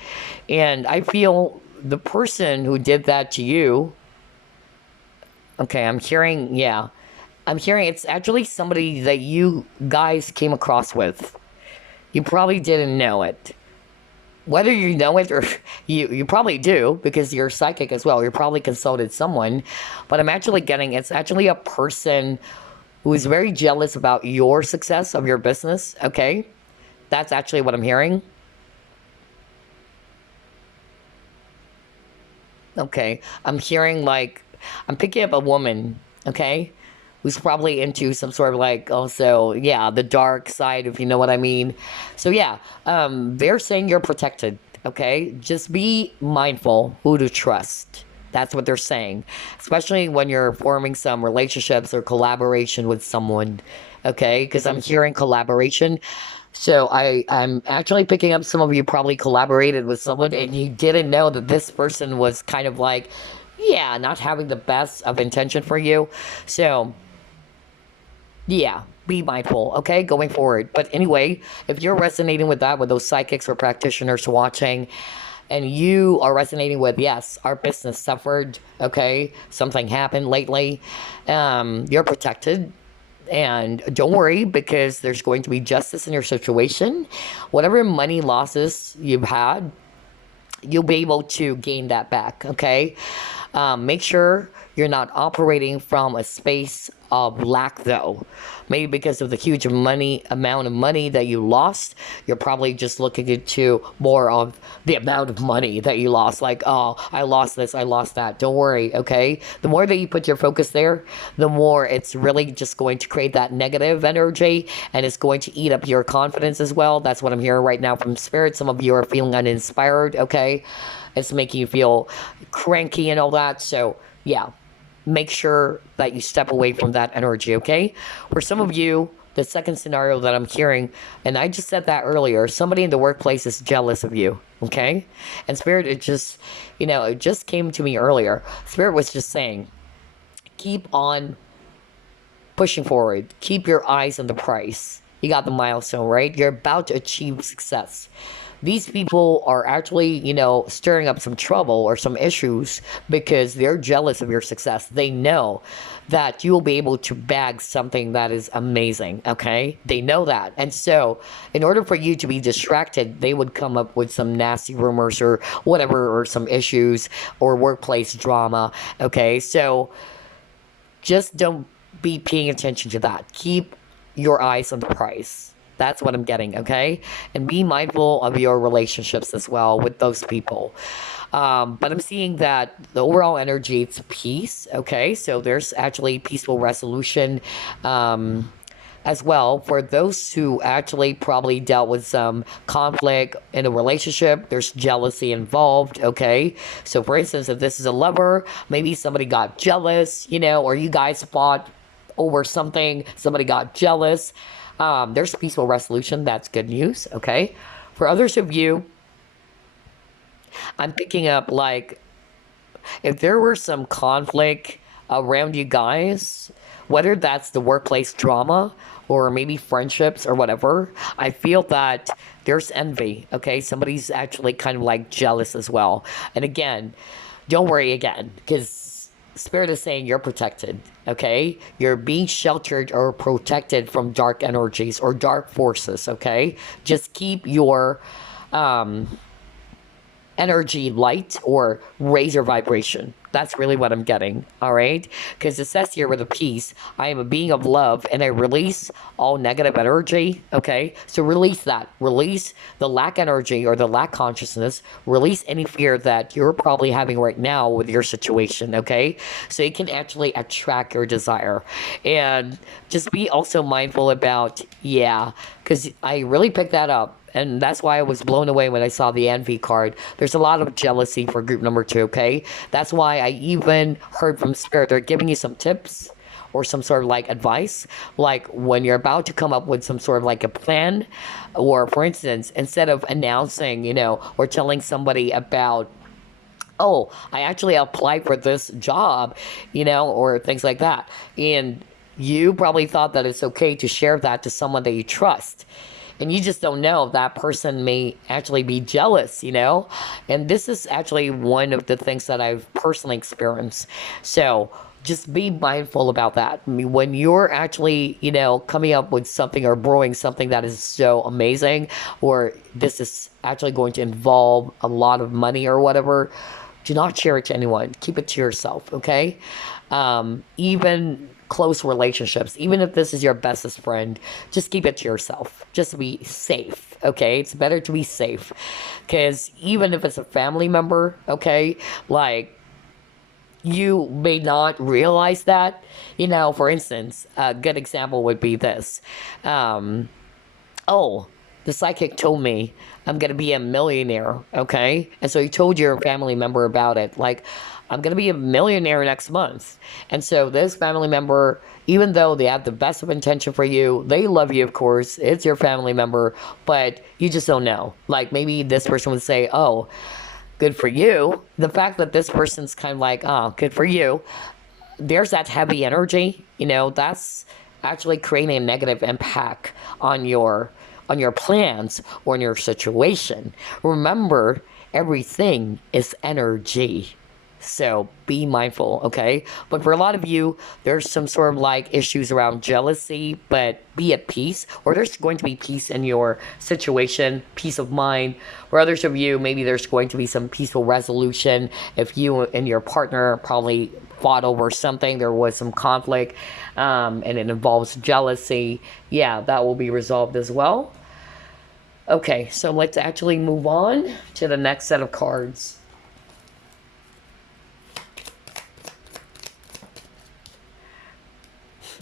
And I feel the person who did that to you, okay, I'm hearing it's actually somebody that you guys came across with. You probably didn't know it. Whether you know it or you probably do because you're psychic as well. You probably consulted someone. But I'm actually getting it's actually a person who is very jealous about your success of your business, okay? That's actually what I'm hearing. Okay. I'm hearing I'm picking up a woman, okay? Who's probably into some sort of also, yeah, the dark side, if you know what I mean. So yeah, they're saying you're protected, okay? Just be mindful who to trust. That's what they're saying, especially when you're forming some relationships or collaboration with someone, okay? Because I'm hearing collaboration. So I'm actually picking up some of you probably collaborated with someone and you didn't know that this person was kind of yeah, not having the best of intention for you. So yeah, be mindful, okay, going forward. But anyway, if you're resonating with that, with those psychics or practitioners watching, and you are resonating with, yes, our business suffered, okay, something happened lately, you're protected. And don't worry because there's going to be justice in your situation. Whatever money losses you've had, you'll be able to gain that back, okay? Make sure you're not operating from a space of lack, though. Maybe because of the huge amount of money that you lost, you're probably just looking into more of the amount of money that you lost. Oh, I lost this, I lost that. Don't worry, okay? The more that you put your focus there, the more it's really just going to create that negative energy, and it's going to eat up your confidence as well. That's what I'm hearing right now from Spirit. Some of you are feeling uninspired, okay? It's making you feel cranky and all that. So, yeah. Make sure that you step away from that energy, okay? For some of you, the second scenario that I'm hearing, and I just said that earlier, somebody in the workplace is jealous of you, okay? And Spirit, it just came to me earlier. Spirit was just saying, keep on pushing forward. Keep your eyes on the prize. You got the milestone, right? You're about to achieve success. These people are actually, stirring up some trouble or some issues because they're jealous of your success. They know that you will be able to bag something that is amazing, okay? They know that. And so, in order for you to be distracted, they would come up with some nasty rumors or whatever, or some issues or workplace drama, okay? So, just don't be paying attention to that. Keep your eyes on the prize. That's what I'm getting, okay? And be mindful of your relationships as well with those people. But I'm seeing that the overall energy, it's peace, okay? So there's actually peaceful resolution. As well, for those who actually probably dealt with some conflict in a relationship, there's jealousy involved, okay? So for instance, if this is a lover, maybe somebody got jealous, or you guys fought over something, somebody got jealous. There's peaceful resolution. That's good news, okay? For others of you, I'm picking up like if there were some conflict around you guys, whether that's the workplace drama or maybe friendships or whatever, I feel that there's envy, okay? Somebody's actually kind of like jealous as well. And again, don't worry again, because Spirit is saying you're protected, okay? You're being sheltered or protected from dark energies or dark forces, okay? Just keep your energy light or raise your vibration. That's really what I'm getting, all right? Because it says here with a peace, I am a being of love and I release all negative energy, okay? So release that. Release the lack energy or the lack consciousness. Release any fear that you're probably having right now with your situation, okay? So you can actually attract your desire. And just be also mindful about, because I really picked that up. And that's why I was blown away when I saw the envy card. There's a lot of jealousy for group number 2, okay? That's why I even heard from Spirit. They're giving you some tips or some sort of like advice. Like when you're about to come up with some sort of like a plan, or for instance, instead of announcing, or telling somebody about, oh, I actually applied for this job, or things like that. And you probably thought that it's okay to share that to someone that you trust. And you just don't know if that person may actually be jealous, And this is actually one of the things that I've personally experienced. So just be mindful about that. I mean, when you're actually, coming up with something or brewing something that is so amazing, or this is actually going to involve a lot of money or whatever, do not share it to anyone. Keep it to yourself, okay? Even close relationships, even if this is your bestest friend, just keep it to yourself. Just be safe, okay? It's better to be safe. Because even if it's a family member, okay, like, you may not realize that. For instance, a good example would be this. Oh, the psychic told me I'm going to be a millionaire, okay? And so he told your family member about it. Like, I'm going to be a millionaire next month. And so this family member, even though they have the best of intention for you, they love you, of course. It's your family member, but you just don't know. Like, maybe this person would say, oh, good for you. The fact that this person's kind of like, oh, good for you. There's that heavy energy, that's actually creating a negative impact on your plans or in your situation. Remember, everything is energy. So be mindful, okay? But for a lot of you, there's some sort of like issues around jealousy, but be at peace, or there's going to be peace in your situation, peace of mind. For others of you, maybe there's going to be some peaceful resolution. If you and your partner probably fought over something, there was some conflict, and it involves jealousy, that will be resolved as well. Okay, so let's actually move on to the next set of cards.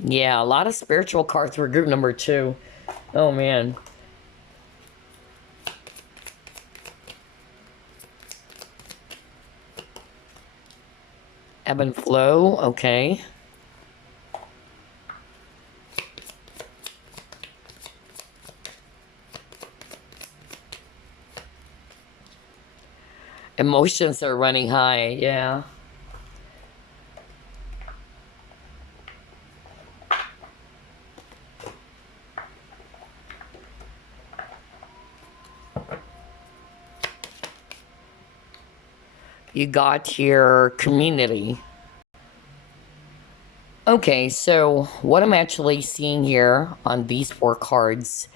Yeah, a lot of spiritual cards for group number 2. Oh, man. Ebb and flow, okay. Emotions are running high, yeah. You got your community. Okay, so what I'm actually seeing here on these 4 cards,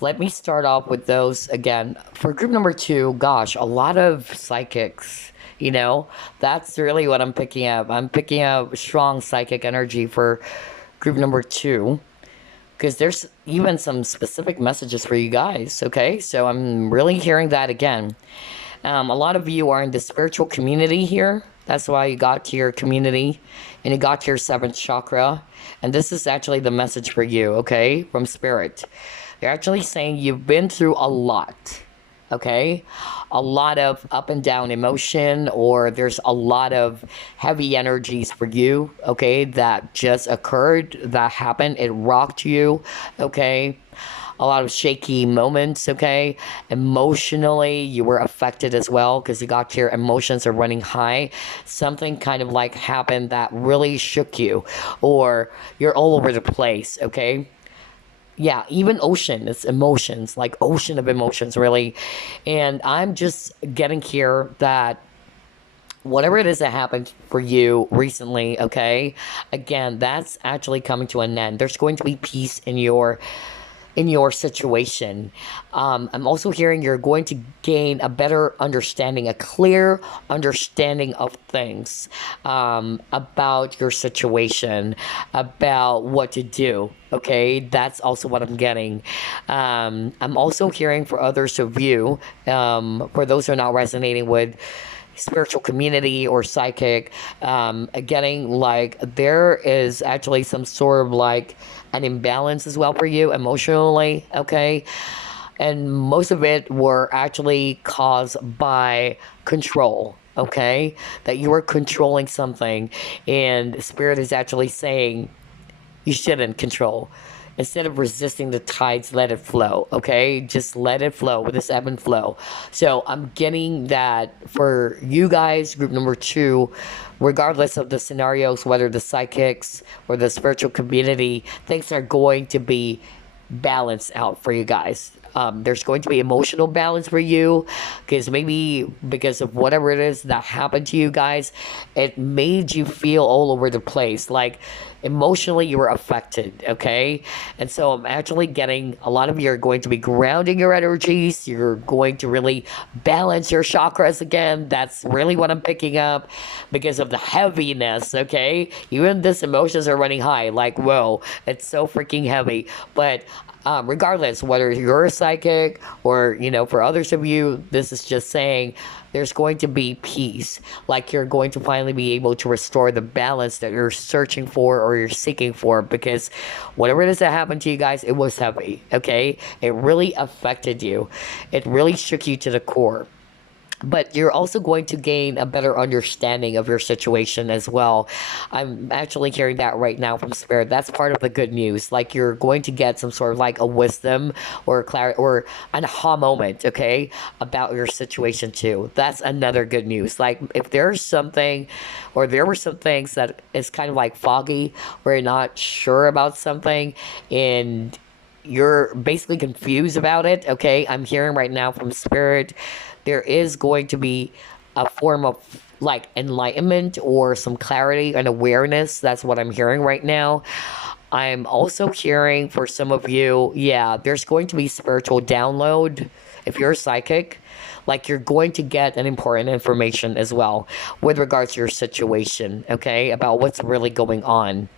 let me start off with those again. For group number 2, gosh, a lot of psychics, that's really what I'm picking up. I'm picking up strong psychic energy for group number 2. because there's even some specific messages for you guys, okay? So I'm really hearing that again. A lot of you are in the spiritual community here. That's why you got to your community and you got to your seventh chakra. And this is actually the message for you, okay? From Spirit. They're actually saying you've been through a lot, okay? A lot of up and down emotion, or there's a lot of heavy energies for you, okay? That just occurred, that happened, it rocked you, okay? A lot of shaky moments, okay? Emotionally, you were affected as well because you got your emotions are running high. Something kind of like happened that really shook you, or you're all over the place, okay? Yeah, even ocean, it's emotions, like ocean of emotions, really. And I'm just getting here that whatever it is that happened for you recently, okay, again, that's actually coming to an end. There's going to be peace in your situation. I'm also hearing you're going to gain a better understanding, a clear understanding of things, about your situation, about what to do. Okay, that's also what I'm getting. I'm also hearing for others of you, for those who are not resonating with spiritual community or psychic, getting like there is actually some sort of like an imbalance as well for you emotionally, okay? And most of it were actually caused by control, okay? That you were controlling something, and Spirit is actually saying you shouldn't control. Instead of resisting the tides, let it flow, okay? Just let it flow with this ebb and flow. So I'm getting that for you guys, group number 2, regardless of the scenarios, whether the psychics or the spiritual community, things are going to be balance out for you guys. There's going to be emotional balance for you because maybe because of whatever it is that happened to you guys, it made you feel all over the place. Like emotionally, you were affected, okay? And so I'm actually getting a lot of you are going to be grounding your energies. You're going to really balance your chakras again. That's really what I'm picking up because of the heaviness, okay? Even this emotions are running high. Like, whoa, it's so freaking heavy. But regardless, whether you're a psychic or, for others of you, this is just saying there's going to be peace. Like you're going to finally be able to restore the balance that you're searching for or you're seeking for because whatever it is that happened to you guys, it was heavy, okay? It really affected you. It really shook you to the core. But you're also going to gain a better understanding of your situation as well. I'm actually hearing that right now from Spirit. That's part of the good news. Like you're going to get some sort of like a wisdom or clarity or an aha moment, okay, about your situation too. That's another good news. Like if there's something or there were some things that is kind of like foggy or you're not sure about something and you're basically confused about it, okay, I'm hearing right now from Spirit there is going to be a form of like enlightenment or some clarity and awareness. That's what I'm hearing right now. I'm also hearing for some of you, yeah, there's going to be spiritual download. If you're psychic, like you're going to get an important information as well with regards to your situation, okay, about what's really going on.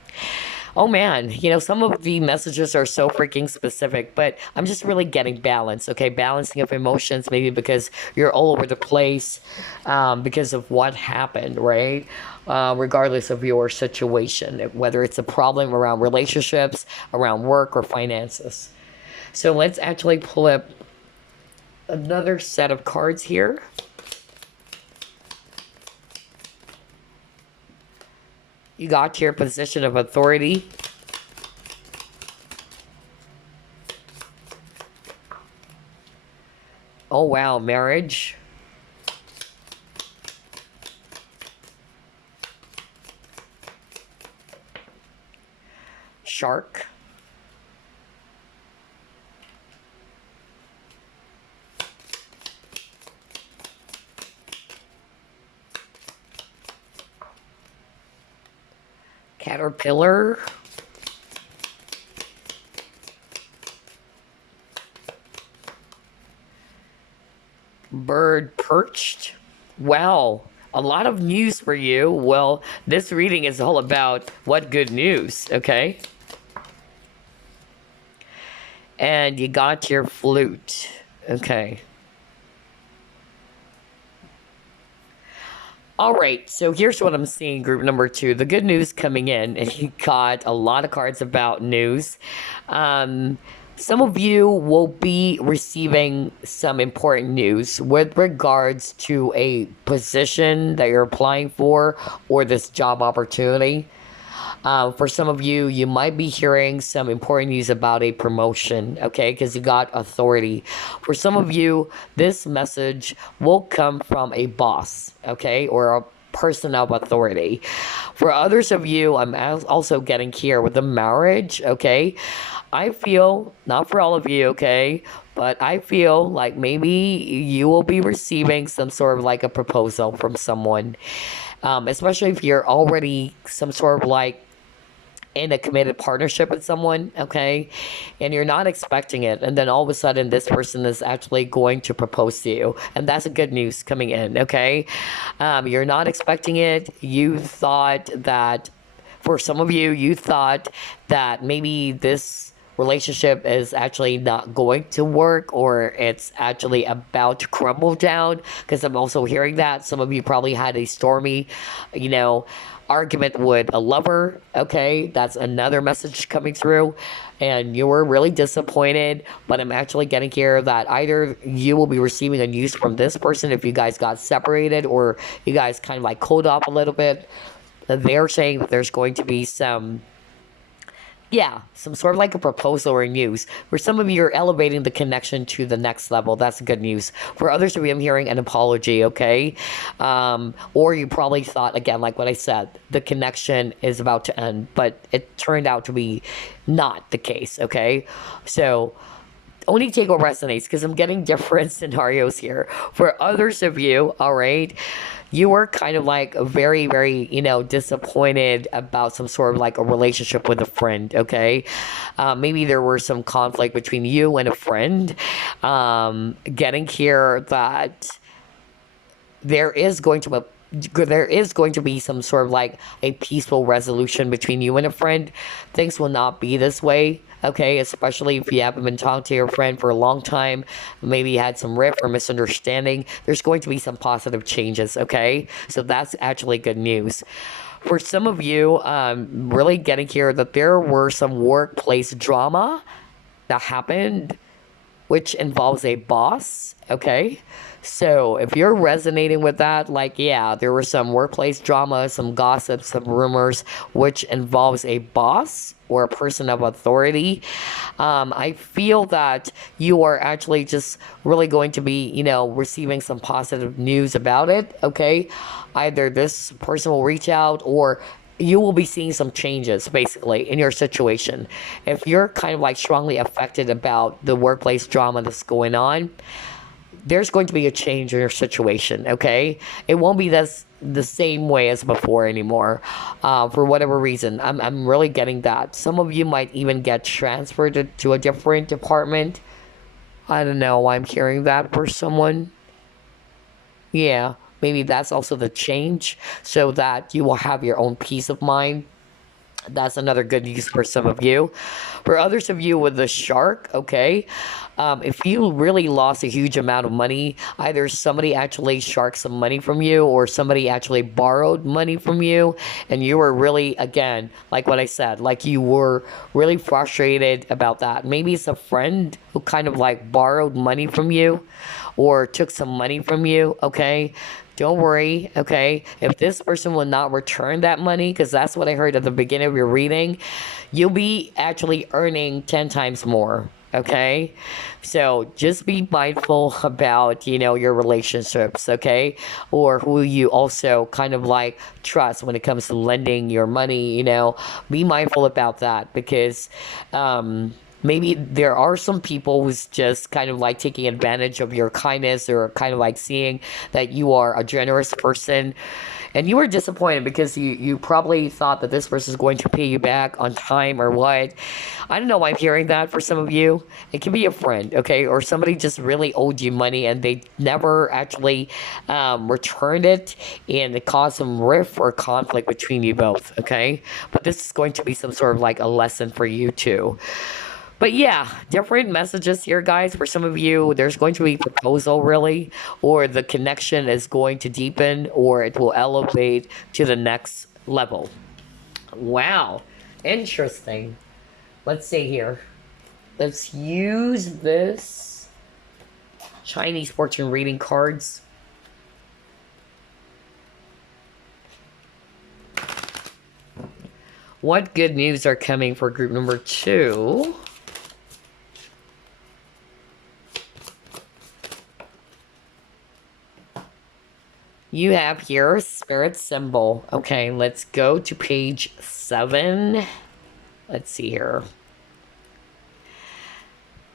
Oh man, some of the messages are so freaking specific, but I'm just really getting balance, okay? Balancing of emotions, maybe because you're all over the place because of what happened, right? Regardless of your situation, whether it's a problem around relationships, around work, or finances. So let's actually pull up another set of cards here. You got your position of authority. Oh, wow, marriage. Shark. Caterpillar. Bird perched. Wow, a lot of news for you. Well, this reading is all about what good news, okay? And you got your flute. Okay. All right, so here's what I'm seeing, group number 2. The good news coming in, and you got a lot of cards about news. Um, some of you will be receiving some important news with regards to a position that you're applying for or this job opportunity. For some of you, you might be hearing some important news about a promotion, okay, because you got authority. For some of you, this message will come from a boss, okay, or a person of authority. For others of you, I'm also getting here with the marriage, okay. I feel, not for all of you, okay, but I feel like maybe you will be receiving some sort of like a proposal from someone, especially if you're already some sort of like in a committed partnership with someone, okay, and you're not expecting it, and then all of a sudden this person is actually going to propose to you, and that's a good news coming in, okay. You're not expecting it. You thought that, for some of you, you thought that maybe this relationship is actually not going to work, or it's actually about to crumble down, because I'm also hearing that some of you probably had a stormy, you know, argument with a lover, okay. That's another message coming through, and you were really disappointed, but I'm actually getting here that either you will be receiving a news from this person if you guys got separated, or you guys kind of like cooled off a little bit. They're saying that there's going to be some, yeah, some sort of like a proposal or news. For some of you, you're elevating the connection to the next level. That's good news. For others of you, I'm hearing an apology, okay? Or you probably thought, again, like what I said, the connection is about to end, but it turned out to be not the case, okay? So only take what resonates, because I'm getting different scenarios here. For others of you, all right, you were kind of like very, very, disappointed about some sort of like a relationship with a friend, okay? Maybe there were some conflict between you and a friend. Getting here that there is going to be some sort of like a peaceful resolution between you and a friend. Things will not be this way, okay? Especially if you haven't been talking to your friend for a long time, maybe you had some rift or misunderstanding. There's going to be some positive changes, okay? So that's actually good news. For some of you, really getting here that there were some workplace drama that happened, which involves a boss, okay? So if you're resonating with that, like, yeah, there were some workplace drama, some gossip, some rumors, which involves a boss or a person of authority. I feel that you are actually just really going to be, receiving some positive news about it, okay? Either this person will reach out, or you will be seeing some changes basically in your situation. If you're kind of like strongly affected about the workplace drama that's going on, there's going to be a change in your situation, okay? It won't be the same way as before anymore, for whatever reason. I'm really getting that. Some of you might even get transferred to a different department. I don't know why I'm hearing that for someone. Yeah, maybe that's also the change, so that you will have your own peace of mind. That's another good news for some of you. For others of you with the shark, okay, if you really lost a huge amount of money, either somebody actually sharked some money from you, or somebody actually borrowed money from you, and you were really, again, like what I said, like you were really frustrated about that. Maybe it's a friend who kind of like borrowed money from you or took some money from you, okay? Don't worry, okay? If this person will not return that money, because that's what I heard at the beginning of your reading, you'll be actually earning 10 times more, okay? So just be mindful about, your relationships, okay? Or who you also kind of like trust when it comes to lending your money, be mindful about that, because maybe there are some people who's just kind of like taking advantage of your kindness, or kind of like seeing that you are a generous person, and you were disappointed because you probably thought that this person is going to pay you back on time or what. I don't know why I'm hearing that for some of you. It can be a friend, okay? Or somebody just really owed you money and they never actually returned it, and it caused some rift or conflict between you both, okay? But this is going to be some sort of like a lesson for you too. But yeah, different messages here, guys. For some of you, there's going to be proposal, really, or the connection is going to deepen, or it will elevate to the next level. Wow, interesting. Let's see here. Let's use this Chinese fortune reading cards. What good news are coming for group number 2? You have here spirit symbol. Okay, let's go to page 7. Let's see here.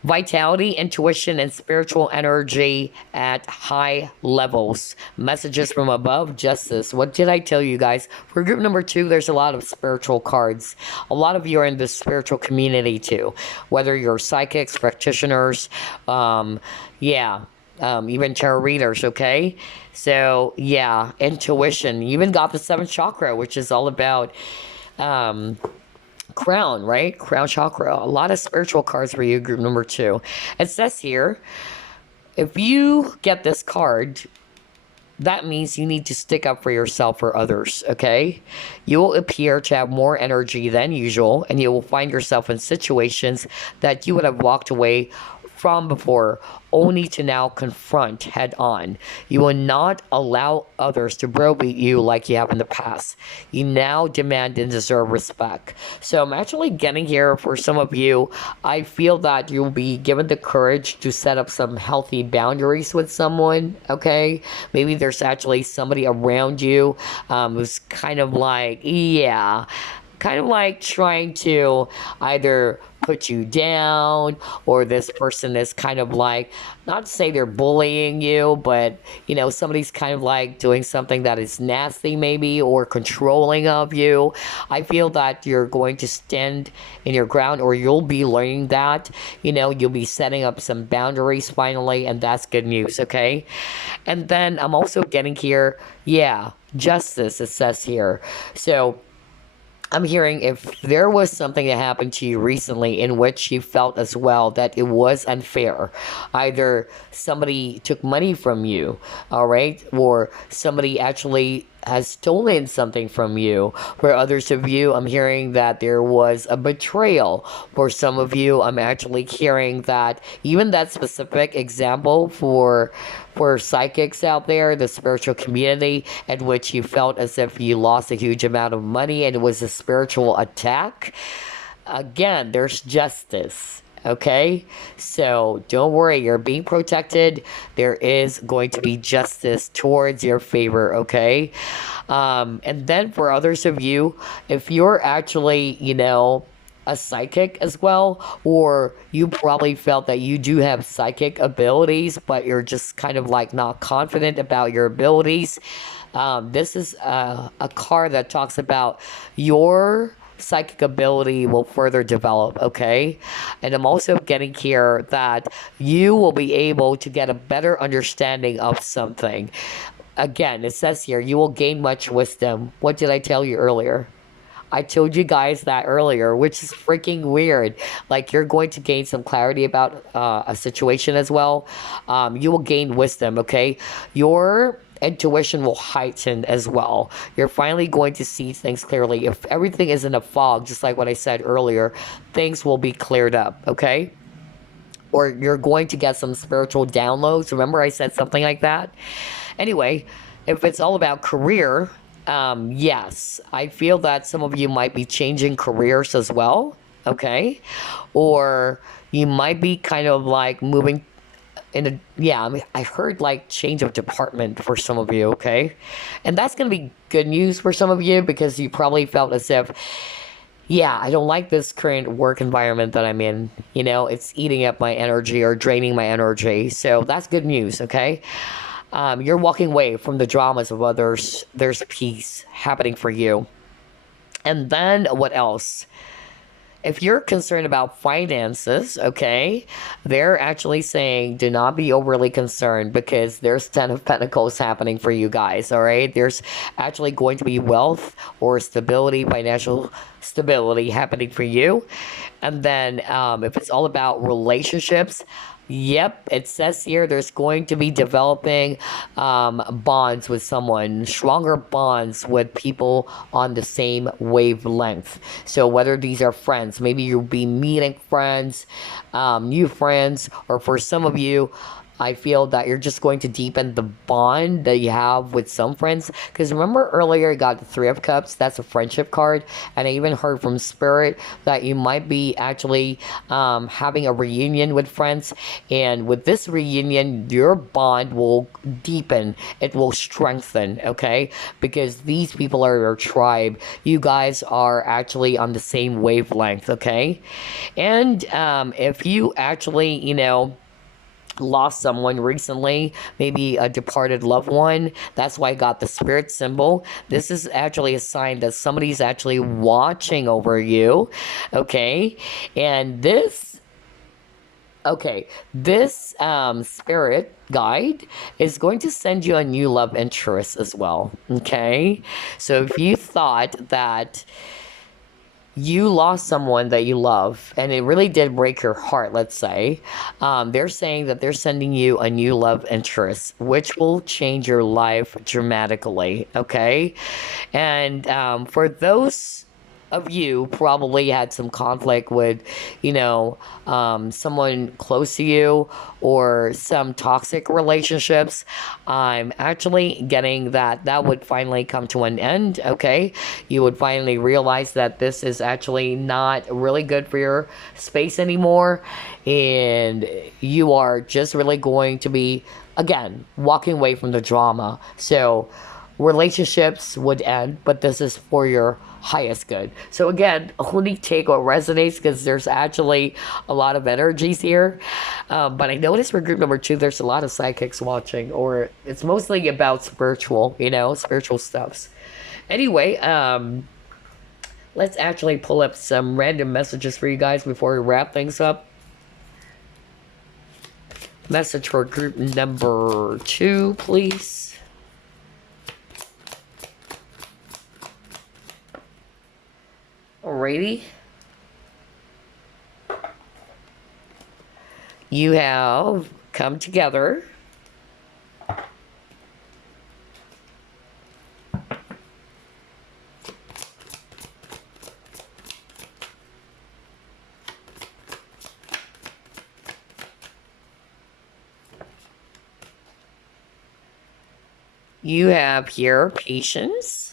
Vitality, intuition, and spiritual energy at high levels. Messages from above, justice. What did I tell you guys? For group number 2, there's a lot of spiritual cards. A lot of you are in the spiritual community too. Whether you're psychics, practitioners, even tarot readers, okay? So, yeah, intuition. You even got the 7th chakra, which is all about crown, right? Crown chakra. A lot of spiritual cards for you, group number 2. It says here, if you get this card, that means you need to stick up for yourself or others, okay? You will appear to have more energy than usual, and you will find yourself in situations that you would have walked away from before, only to now confront head on. You will not allow others to browbeat you like you have in the past. You now demand and deserve respect. So I'm actually getting here for some of you. I feel that you'll be given the courage to set up some healthy boundaries with someone, okay? Maybe there's actually somebody around you who's kind of like, trying to either put you down, or this person is kind of like, not to say they're bullying you, but somebody's kind of like doing something that is nasty maybe, or controlling of you. I feel that you're going to stand in your ground, or you'll be learning that. You'll be setting up some boundaries finally, and that's good news, okay? And then I'm also getting here, justice, it says here. So I'm hearing if there was something that happened to you recently in which you felt as well that it was unfair, either somebody took money from you, all right, or somebody actually has stolen something from you. For others of you, I'm hearing that there was a betrayal. For some of you, I'm actually hearing that even that specific example for psychics out there, the spiritual community, in which you felt as if you lost a huge amount of money and it was a spiritual attack. Again, there's justice. Okay, so don't worry, you're being protected. There is going to be justice towards your favor, okay? And then for others of you, if you're actually, a psychic as well, or you probably felt that you do have psychic abilities, but you're just kind of like not confident about your abilities. This is a card that talks about your psychic ability will further develop, okay? And I'm also getting here that you will be able to get a better understanding of something. Again, it says here, you will gain much wisdom. What did I tell you earlier? I told you guys that earlier, which is freaking weird. Like, you're going to gain some clarity about a situation as well. You will gain wisdom, okay? Your intuition will heighten as well. You're finally going to see things clearly. If everything is in a fog, just like what I said earlier, things will be cleared up, okay? Or you're going to get some spiritual downloads. Remember I said something like that? Anyway, if it's all about career, yes, I feel that some of you might be changing careers as well, okay? Or you might be kind of like moving I heard like change of department for some of you, okay? And that's going to be good news for some of you, because you probably felt as if, I don't like this current work environment that I'm in. It's eating up my energy or draining my energy. So that's good news, okay? You're walking away from the dramas of others. There's peace happening for you. And then what else? if you're concerned about finances, okay, they're actually saying do not be overly concerned because there's 10 of Pentacles happening for you guys, all right? There's actually going to be wealth or stability, financial stability happening for you. And then if it's all about relationships, yep, it says here there's going to be developing bonds with someone, stronger bonds with people on the same wavelength. So whether these are friends, maybe you'll be meeting friends, new friends, or for some of you, I feel that you're just going to deepen the bond that you have with some friends. Because remember earlier, you got the Three of Cups. That's a friendship card. And I even heard from Spirit that you might be actually having a reunion with friends. And with this reunion, your bond will deepen. It will strengthen, okay? Because these people are your tribe. You guys are actually on the same wavelength, okay? And if you actually, lost someone recently, maybe a departed loved one. That's why I got the spirit symbol. This is actually a sign that somebody's actually watching over you. Okay. And this spirit guide is going to send you a new love interest as well. Okay. So if you thought that you lost someone that you love and it really did break your heart, let's say, they're saying that they're sending you a new love interest, which will change your life dramatically, okay? And for those of you probably had some conflict with, someone close to you or some toxic relationships, I'm actually getting that would finally come to an end, okay? You would finally realize that this is actually not really good for your space anymore, and you are just really going to be, again, walking away from the drama. So, relationships would end, but this is for your highest good. So again, only take what resonates because there's actually a lot of energies here. But I noticed for group number 2, there's a lot of psychics watching, or it's mostly about spiritual, spiritual stuffs. Anyway, let's actually pull up some random messages for you guys before we wrap things up. Message for group number 2, please. Alrighty. You have come together. You have here patience.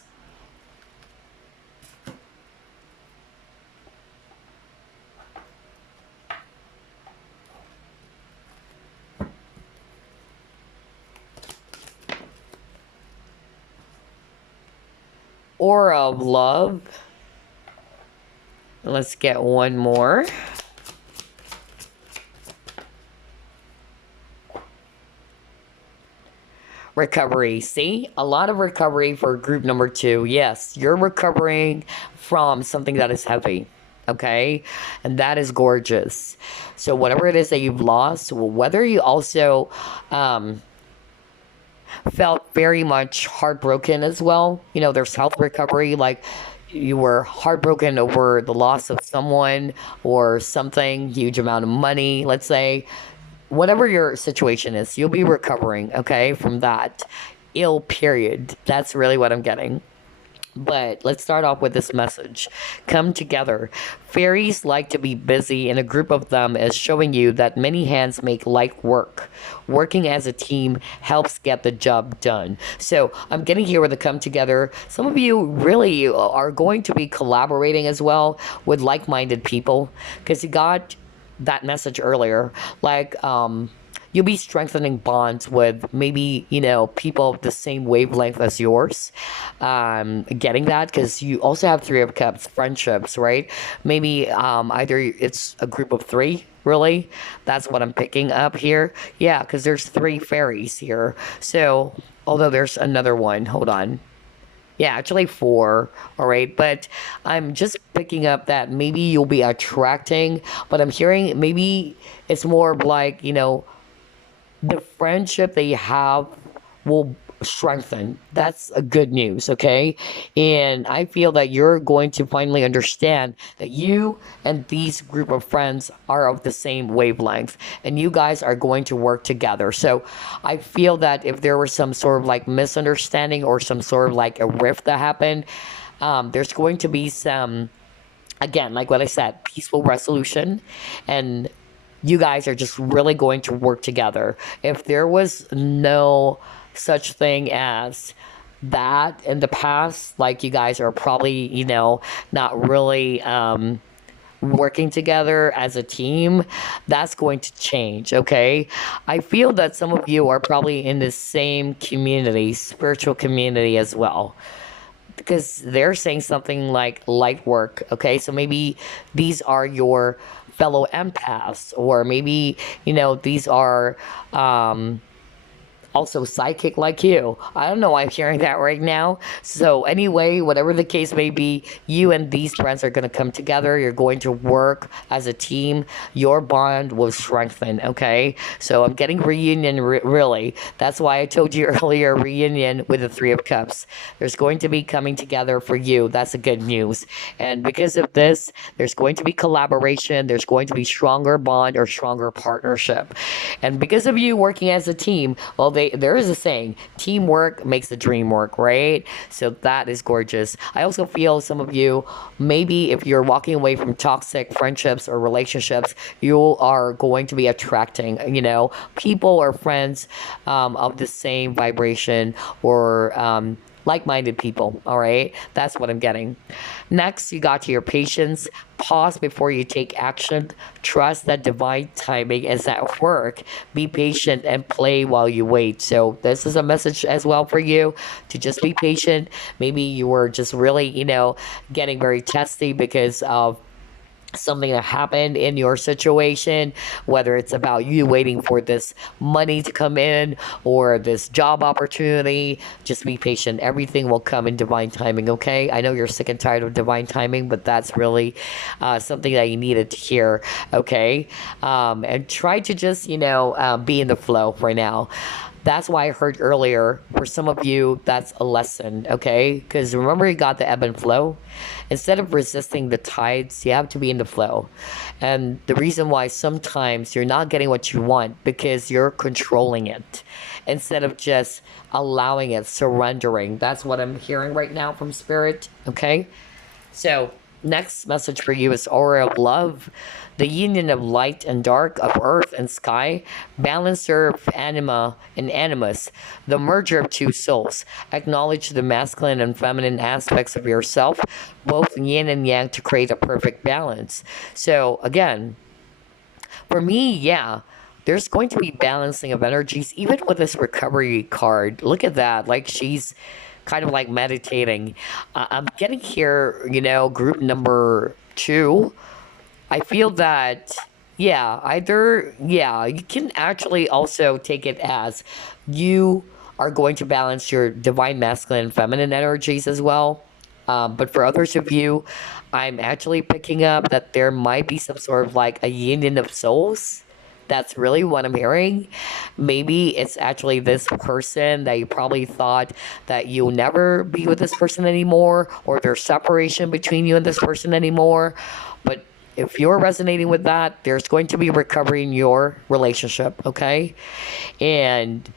Aura of love. Let's get one more. Recovery. See, a lot of recovery for group number 2. Yes, you're recovering from something that is heavy. Okay, and that is gorgeous. So whatever it is that you've lost, whether you also felt very much heartbroken as well. There's health recovery, like you were heartbroken over the loss of someone or something, huge amount of money, let's say. Whatever your situation is, you'll be recovering, okay, from that ill period. That's really what I'm getting. But let's start off with this message. Come together. Fairies like to be busy, and a group of them is showing you that many hands make light work. Working as a team helps get the job done. So I'm getting here with a come together. Some of you really are going to be collaborating as well with like-minded people, because you got that message earlier. Like, you'll be strengthening bonds with maybe, people of the same wavelength as yours. Getting that because you also have Three of Cups, friendships, right? Maybe either it's a group of 3, really. That's what I'm picking up here. Yeah, because there's 3 fairies here. So, although there's another one. Hold on. Yeah, actually four. All right. But I'm just picking up that maybe you'll be attracting, but I'm hearing maybe it's more of like, the friendship that you have will strengthen. That's a good news, okay? And I feel that you're going to finally understand that you and these group of friends are of the same wavelength and you guys are going to work together. So I feel that if there was some sort of like misunderstanding or some sort of like a rift that happened, there's going to be some, again, like what I said, peaceful resolution, and you guys are just really going to work together. If there was no such thing as that in the past, like you guys are probably, not really working together as a team, that's going to change, okay? I feel that some of you are probably in the same community, spiritual community as well, because they're saying something like light work. Okay, so maybe these are your fellow empaths, or maybe these are also psychic like you. I don't know why I'm sharing that right now. So anyway, whatever the case may be, you and these friends are going to come together. You're going to work as a team. Your bond will strengthen, okay? So I'm getting reunion, really. That's why I told you earlier, reunion with the Three of Cups. There's going to be coming together for you. That's a good news. And because of this, there's going to be collaboration. There's going to be stronger bond or stronger partnership. And because of you working as a team, well, there is a saying, teamwork makes the dream work, right? So that is gorgeous. I also feel some of you, maybe if you're walking away from toxic friendships or relationships, you are going to be attracting, people or friends of the same vibration, or like-minded people. All right, that's what I'm getting. Next, you got your patience. Pause before you take action. Trust that divine timing is at work. Be patient and play while you wait. So this is a message as well for you to just be patient. Maybe you were just really, getting very testy because of something that happened in your situation, whether it's about you waiting for this money to come in or this job opportunity. Just be patient. Everything will come in divine timing, okay? I know you're sick and tired of divine timing, but that's really something that you needed to hear, okay? And try to just, be in the flow for now. That's why I heard earlier, for some of you, that's a lesson, okay? Because remember, you got the ebb and flow. Instead of resisting the tides, you have to be in the flow. And the reason why sometimes you're not getting what you want because you're controlling it instead of just allowing it, surrendering. That's what I'm hearing right now from Spirit, okay? So, next message for you is aura of love, the union of light and dark, of earth and sky, balancer of anima and animus, the merger of two souls. Acknowledge the masculine and feminine aspects of yourself, both yin and yang, to create a perfect balance. So, again, for me, yeah, there's going to be balancing of energies, even with this recovery card. Look at that. Like she's kind of like meditating. I'm getting here, group number two. I feel that, yeah, you can actually also take it as you are going to balance your divine masculine and feminine energies as well. But for others of you, I'm actually picking up that there might be some sort of like a union of souls. That's really what I'm hearing. Maybe it's actually this person that you probably thought that you'll never be with this person anymore, or there's separation between you and this person anymore. But if you're resonating with that, there's going to be recovery in your relationship, okay? And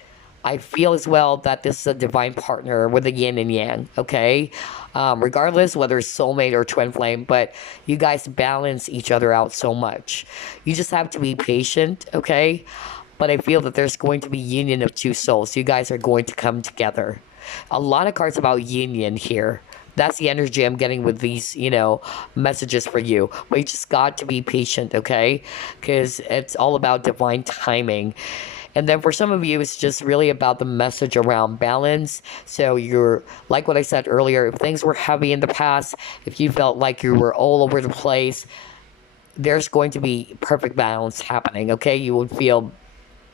I feel as well that this is a divine partner with a yin and yang, okay? Regardless whether it's soulmate or twin flame, but you guys balance each other out so much. You just have to be patient, okay? But I feel that there's going to be union of two souls. You guys are going to come together. A lot of cards about union here. That's the energy I'm getting with these, messages for you. But you just got to be patient, okay? Because it's all about divine timing. And then for some of you, it's just really about the message around balance. So you're, like what I said earlier, if things were heavy in the past, if you felt like you were all over the place, there's going to be perfect balance happening, okay? You would feel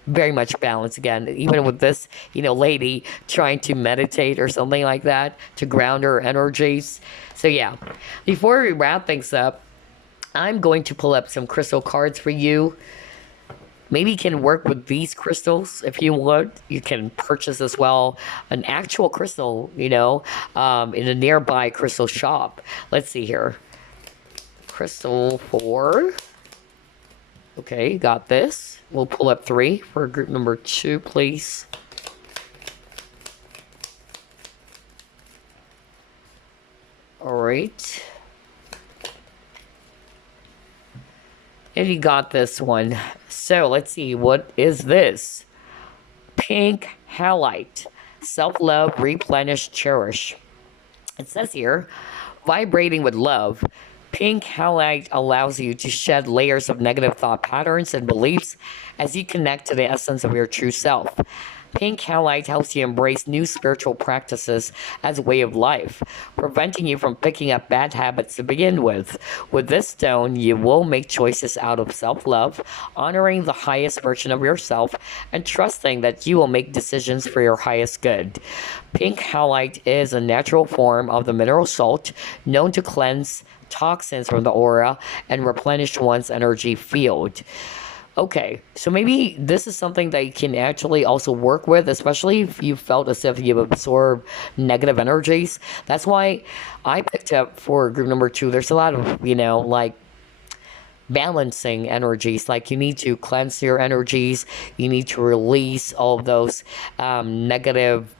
very much balanced again, even with this, lady trying to meditate or something like that to ground her energies. So yeah, before we wrap things up, I'm going to pull up some crystal cards for you. Maybe you can work with these crystals if you want. You can purchase as well an actual crystal, in a nearby crystal shop. Let's see here. Crystal 4. Okay, got this. We'll pull up 3 for group number 2, please. All right. And you got this one. So let's see, what is this? Pink halite. Self-love, replenish, cherish. It says here, vibrating with love. Pink halite allows you to shed layers of negative thought patterns and beliefs as you connect to the essence of your true self. Pink halite helps you embrace new spiritual practices as a way of life, preventing you from picking up bad habits to begin with. With this stone, you will make choices out of self-love, honoring the highest version of yourself, and trusting that you will make decisions for your highest good. Pink halite is a natural form of the mineral salt, known to cleanse toxins from the aura and replenish one's energy field. Okay, so maybe this is something that you can actually also work with, especially if you felt as if you've absorbed negative energies. That's why I picked up for group number 2. There's a lot of, like balancing energies. Like you need to cleanse your energies, you need to release all of those negative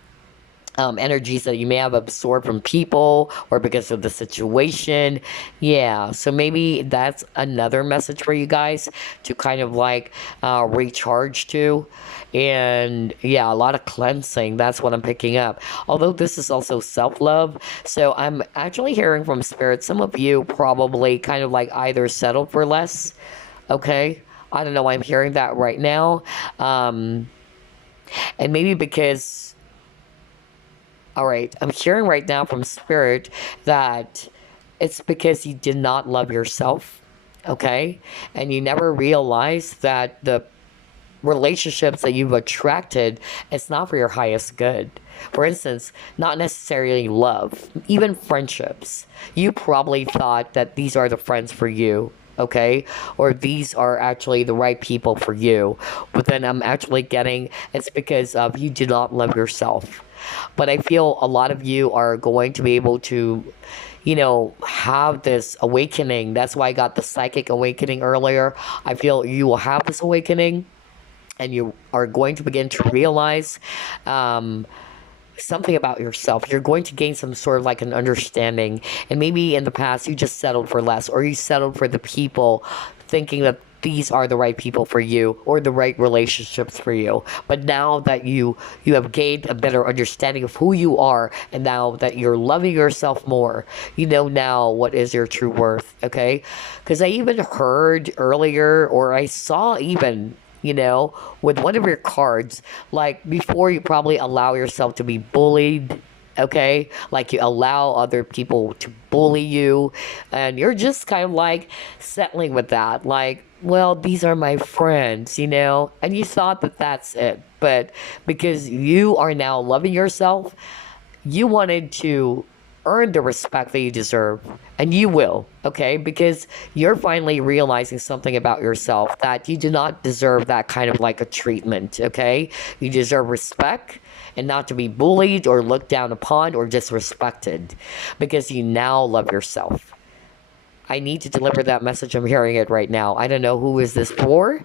energies that you may have absorbed from people or because of the situation. Yeah, so maybe that's another message for you guys to kind of like recharge to. And yeah, a lot of cleansing. That's what I'm picking up. Although this is also self-love. So I'm actually hearing from spirit, some of you probably kind of like either settled for less. Okay. I don't know why I'm hearing that right now. And maybe because, all right, I'm hearing right now from spirit that it's because you did not love yourself, okay? And you never realized that the relationships that you've attracted, it's not for your highest good. For instance, not necessarily love, even friendships. You probably thought that these are the friends for you, okay? Or these are actually the right people for you. But then I'm actually getting it's because of you did not love yourself. But I feel a lot of you are going to be able to, have this awakening. That's why I got the psychic awakening earlier. I feel you will have this awakening and you are going to begin to realize something about yourself. You're going to gain some sort of like an understanding. And maybe in the past you just settled for less, or you settled for the people thinking that these are the right people for you or the right relationships for you. But now that you have gained a better understanding of who you are, and now that you're loving yourself more, you know now what is your true worth. Okay, because I even heard earlier, or I saw even, with one of your cards, like before you probably allow yourself to be bullied, okay? Like you allow other people to bully you, and you're just kind of like settling with that. Like, well, these are my friends, and you thought that that's it. But because you are now loving yourself, you wanted to earn the respect that you deserve, and you will, okay? Because you're finally realizing something about yourself, that you do not deserve that kind of like a treatment, okay? You deserve respect and not to be bullied or looked down upon or disrespected, because you now love yourself. I need to deliver that message. I'm hearing it right now. I don't know who is this for,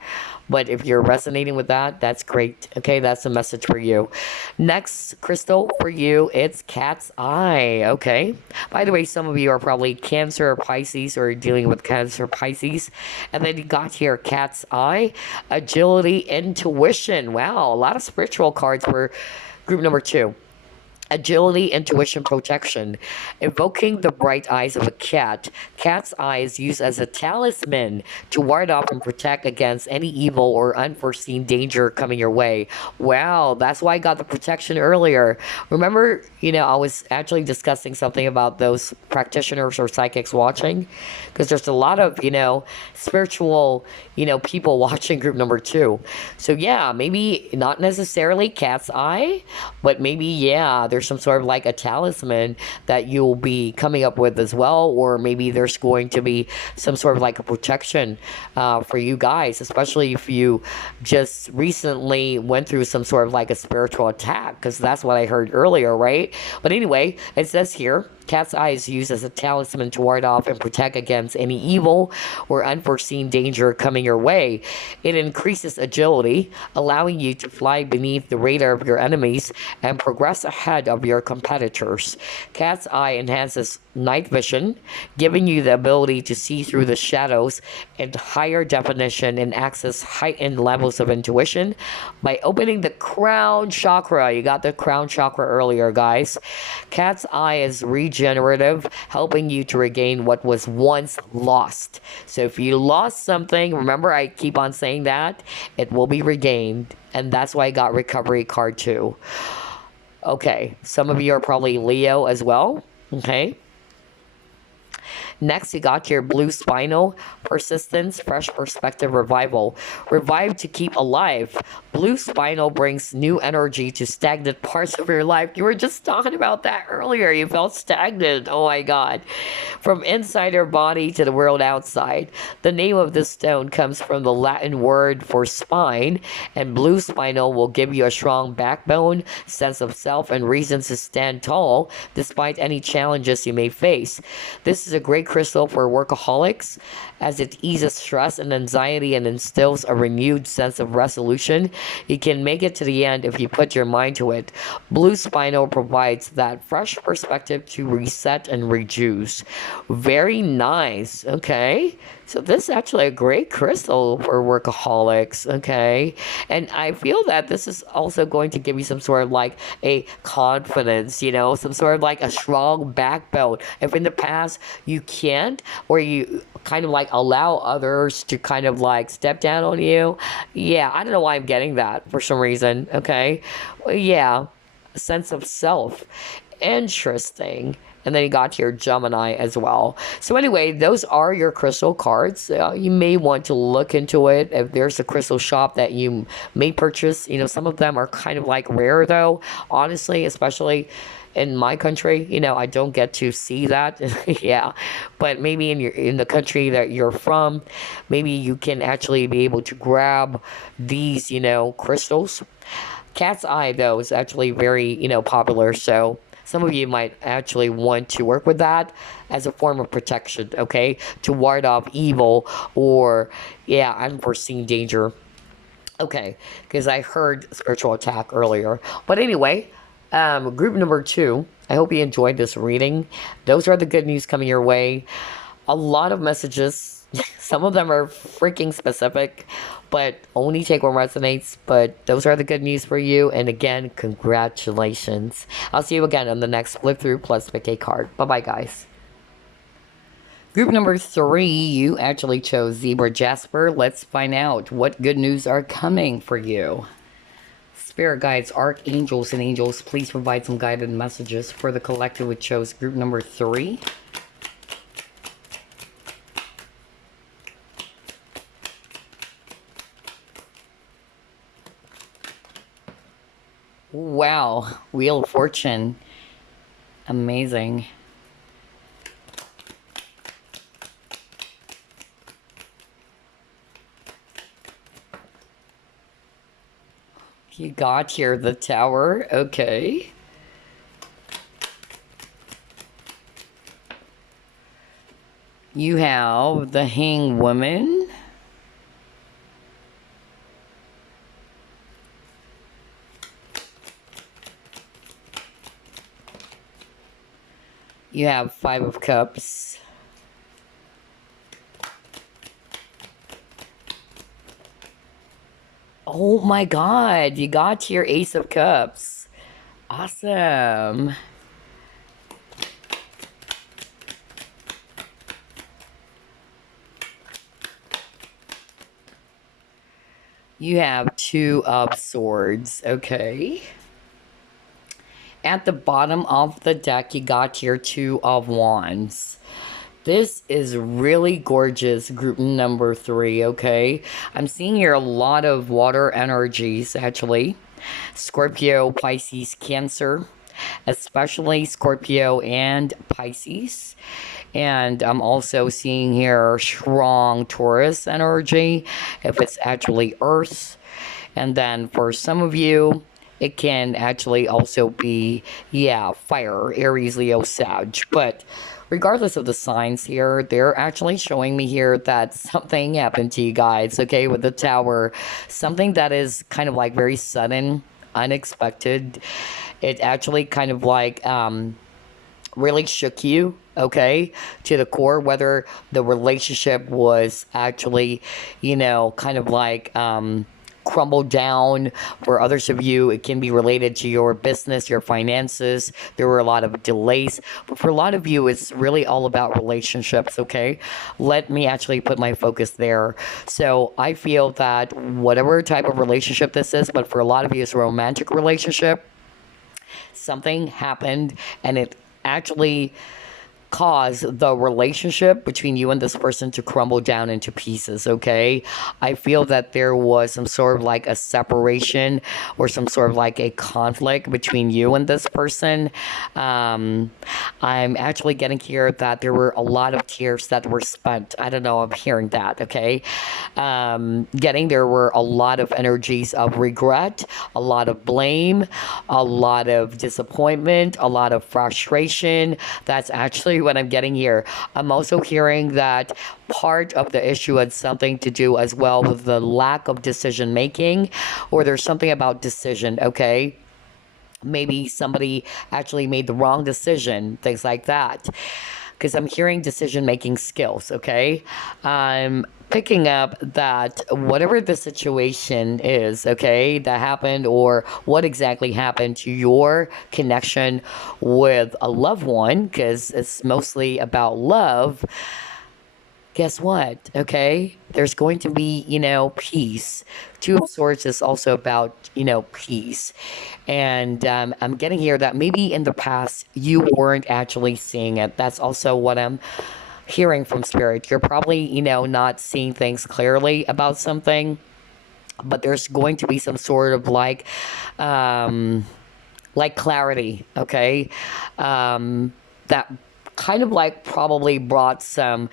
but if you're resonating with that, that's great. Okay, that's a message for you. Next crystal for you, it's cat's eye. Okay. By the way, some of you are probably Cancer or Pisces, or dealing with Cancer, Pisces. And then you got here cat's eye, agility, intuition. Wow, a lot of spiritual cards for group number 2. agility, intuition, protection. Evoking the bright eyes of a cat. Cat's eyes used as a talisman to ward off and protect against any evil or unforeseen danger coming your way. Wow, that's why I got the protection earlier. Remember, I was actually discussing something about those practitioners or psychics watching, because there's a lot of, spiritual, people watching group number two. So yeah, maybe not necessarily cat's eye, but maybe, yeah, there's some sort of like a talisman that you'll be coming up with as well, or maybe there's going to be some sort of like a protection for you guys, especially if you just recently went through some sort of like a spiritual attack, because that's what I heard earlier, right? But anyway, it says here, cat's eye is used as a talisman to ward off and protect against any evil or unforeseen danger coming your way. It increases agility, allowing you to fly beneath the radar of your enemies and progress ahead of your competitors. Cat's eye enhances night vision, giving you the ability to see through the shadows in higher definition and access heightened levels of intuition by opening the crown chakra. You got the crown chakra earlier, guys. Cat's eye is regenerative, helping you to regain what was once lost. So if you lost something, remember I keep on saying that, it will be regained. And that's why I got recovery card too. Okay, some of you are probably Leo as well. Okay. Next, you got your blue spinal, persistence, fresh perspective, revival. Revive to keep alive. Blue spinal brings new energy to stagnant parts of your life. You were just talking about that earlier. You felt stagnant. Oh my God. From inside your body to the world outside. The name of this stone comes from the Latin word for spine, and blue spinal will give you a strong backbone, sense of self, and reasons to stand tall despite any challenges you may face. This is a great crystal for workaholics, as it eases stress and anxiety and instills a renewed sense of resolution. You can make it to the end if you put your mind to it. Blue spinal provides that fresh perspective to reset and rejuice. Very nice. Okay. So this is actually a great crystal for workaholics, okay? And I feel that this is also going to give you some sort of like a confidence, some sort of like a strong backbone. If in the past you can't, or you kind of like allow others to kind of like step down on you, yeah, I don't know why I'm getting that for some reason, okay? Well, yeah, a sense of self. Interesting. And then you got your Gemini as well. So anyway, those are your crystal cards. You may want to look into it if there's a crystal shop that you may purchase. Some of them are kind of like rare though, honestly, especially in my country. I don't get to see that. Yeah, but maybe in the country that you're from, maybe you can actually be able to grab these crystals. Cat's eye though is actually very popular, so some of you might actually want to work with that as a form of protection, okay? To ward off evil or, yeah, unforeseen danger. Okay, because I heard spiritual attack earlier. But anyway, group number two, I hope you enjoyed this reading. Those are the good news coming your way. A lot of messages. Some of them are freaking specific, but only take what resonates. But those are the good news for you. And again, congratulations. I'll see you again on the next flip through plus pick a card. Bye-bye, guys. Group number three, you actually chose Zebra Jasper. Let's find out what good news are coming for you. Spirit guides, archangels, and angels, please provide some guided messages for the collective which chose group number three. Wow, Wheel of Fortune. Amazing. You got here the Tower. Okay. You have the Hanged Woman. You have Five of Cups. Oh my God, you got your Ace of Cups. Awesome. You have Two of Swords. Okay. At the bottom of the deck, you got your Two of Wands. This is really gorgeous, group number 3, okay? I'm seeing here a lot of water energies, actually. Scorpio, Pisces, Cancer, especially Scorpio and Pisces. And I'm also seeing here strong Taurus energy, if it's actually Earth. And then for some of you, it can actually also be, yeah, fire, Aries, Leo, Sag. But regardless of the signs here, they're actually showing me here that something happened to you guys, okay, with the tower. Something that is kind of like very sudden, unexpected. It actually kind of like really shook you, okay, to the core, whether the relationship was actually, kind of like crumbled down. For others of you, it can be related to your business, your finances. There were a lot of delays, but for a lot of you, it's really all about relationships, okay? Let me actually put my focus there. So I feel that whatever type of relationship this is, but for a lot of you, it's a romantic relationship. Something happened and it actually cause the relationship between you and this person to crumble down into pieces, okay? I feel that there was some sort of like a separation or some sort of like a conflict between you and this person. I'm actually getting here that there were a lot of tears that were spent. I don't know, I'm hearing that, okay? Getting there were a lot of energies of regret, a lot of blame, a lot of disappointment, a lot of frustration. That's actually what I'm getting here. I'm also hearing that part of the issue had something to do as well with the lack of decision making, or there's something about decision, okay? Maybe somebody actually made the wrong decision, things like that. Because I'm hearing decision making skills, okay? I'm picking up that whatever the situation is, okay, that happened, or what exactly happened to your connection with a loved one, because it's mostly about love. Guess what? Okay, there's going to be, peace. Two of Swords is also about, peace. And I'm getting here that maybe in the past you weren't actually seeing it. That's also what I'm hearing from Spirit. You're probably, not seeing things clearly about something, but there's going to be some sort of like clarity, okay? That kind of like probably brought some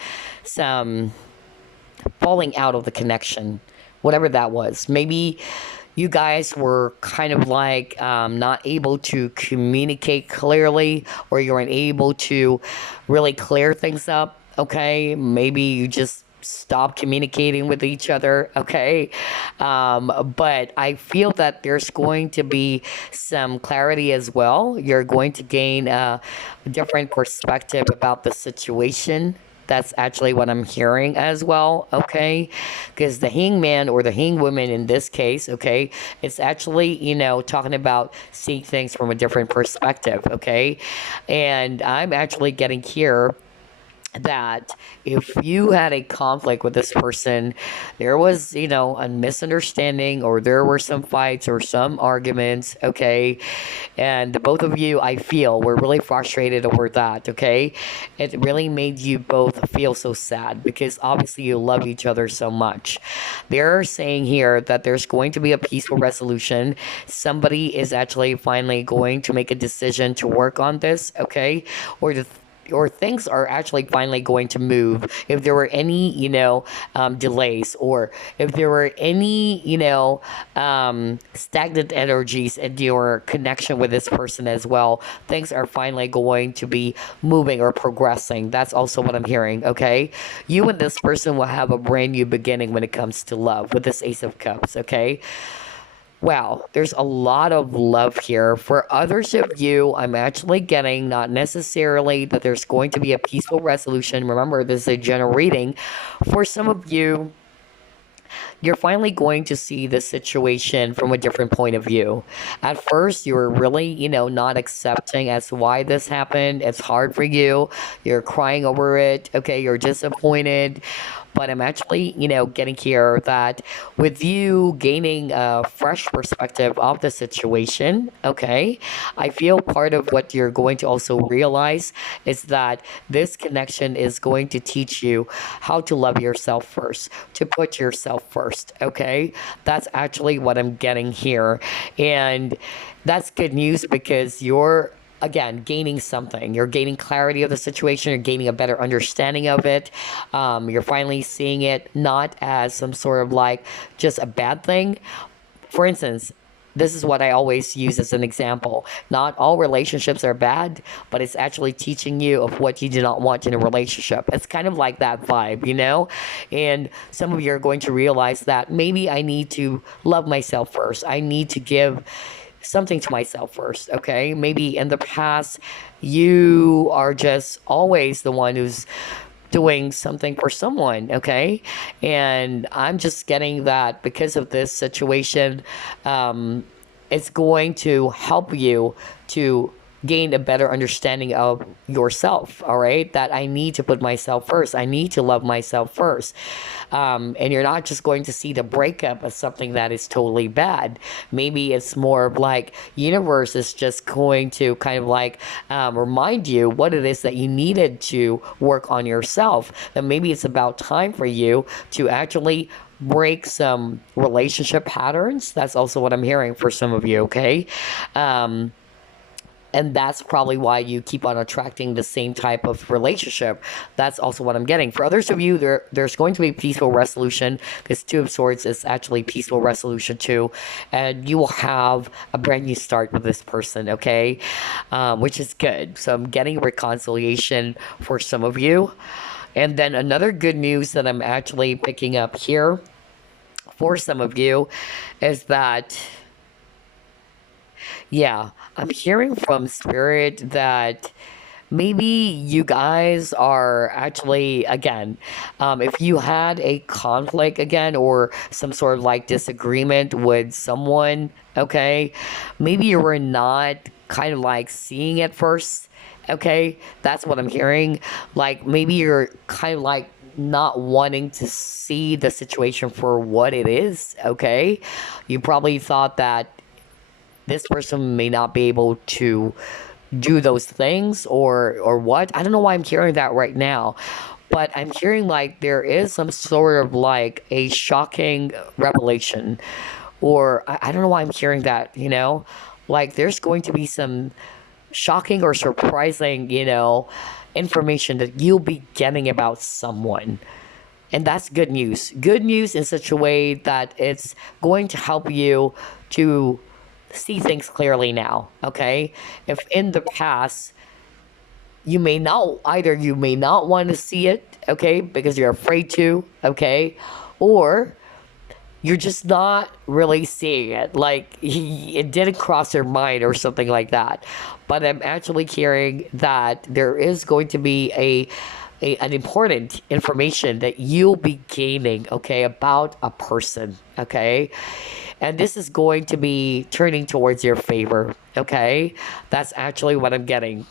falling out of the connection, whatever that was. Maybe you guys were kind of like not able to communicate clearly, or you weren't able to really clear things up, okay? Maybe you just stop communicating with each other, okay? But I feel that there's going to be some clarity as well. You're going to gain a different perspective about the situation. That's actually what I'm hearing as well, okay? Because the hangman or the hangwoman in this case, okay, it's actually, talking about seeing things from a different perspective, okay? And I'm actually getting here that if you had a conflict with this person, there was, a misunderstanding, or there were some fights or some arguments, okay? And both of you, I feel, were really frustrated over that, okay? It really made you both feel so sad because obviously you love each other so much. They're saying here that there's going to be a peaceful resolution. Somebody is actually finally going to make a decision to work on this, okay? Or things are actually finally going to move. If there were any, delays, or if there were any, stagnant energies in your connection with this person as well, things are finally going to be moving or progressing. That's also what I'm hearing, okay? You and this person will have a brand new beginning when it comes to love with this Ace of Cups, okay? Wow, there's a lot of love here. For others of you, I'm actually getting not necessarily that there's going to be a peaceful resolution. Remember, this is a general reading. For some of you, you're finally going to see the situation from a different point of view. At first, you were really, not accepting as to why this happened. It's hard for you. You're crying over it. Okay, you're disappointed. But I'm actually, getting here that with you gaining a fresh perspective of the situation, okay, I feel part of what you're going to also realize is that this connection is going to teach you how to love yourself first, to put yourself first, okay? That's actually what I'm getting here. And that's good news because you're again gaining something. You're gaining clarity of the situation. You're gaining a better understanding of it. You're finally seeing it not as some sort of like just a bad thing. For instance, this is what I always use as an example. Not all relationships are bad, but it's actually teaching you of what you do not want in a relationship. It's kind of like that vibe, And some of you are going to realize that maybe I need to love myself first. I need to give something to myself first, okay? Maybe in the past, you are just always the one who's doing something for someone, okay? And I'm just getting that because of this situation, it's going to help you to gain a better understanding of yourself, all right? That I need to put myself first. I need to love myself first. And you're not just going to see the breakup as something that is totally bad. Maybe it's more of like universe is just going to kind of like remind you what it is that you needed to work on yourself. That maybe it's about time for you to actually break some relationship patterns. That's also what I'm hearing for some of you, okay? And that's probably why you keep on attracting the same type of relationship. That's also what I'm getting. For others of you, there's going to be peaceful resolution because Two of Swords is actually peaceful resolution too. And you will have a brand new start with this person, okay? Which is good. So I'm getting reconciliation for some of you. And then another good news that I'm actually picking up here for some of you is that, yeah, I'm hearing from Spirit that maybe you guys are actually, again, if you had a conflict again or some sort of like disagreement with someone, okay, maybe you were not kind of like seeing it first, okay, that's what I'm hearing. Like maybe you're kind of like not wanting to see the situation for what it is, okay? You probably thought that this person may not be able to do those things or what. I don't know why I'm hearing that right now, but I'm hearing like there is some sort of like a shocking revelation, or I don't know why I'm hearing that, like there's going to be some shocking or surprising, information that you'll be getting about someone. And that's good news. Good news in such a way that it's going to help you to see things clearly now, okay? If in the past you may not want to see it, okay, because you're afraid to, okay, or you're just not really seeing it, like it didn't cross your mind or something like that. But I'm actually hearing that there is going to be an important information that you'll be gaining, okay, about a person, okay? And this is going to be turning towards your favor, okay? That's actually what I'm getting.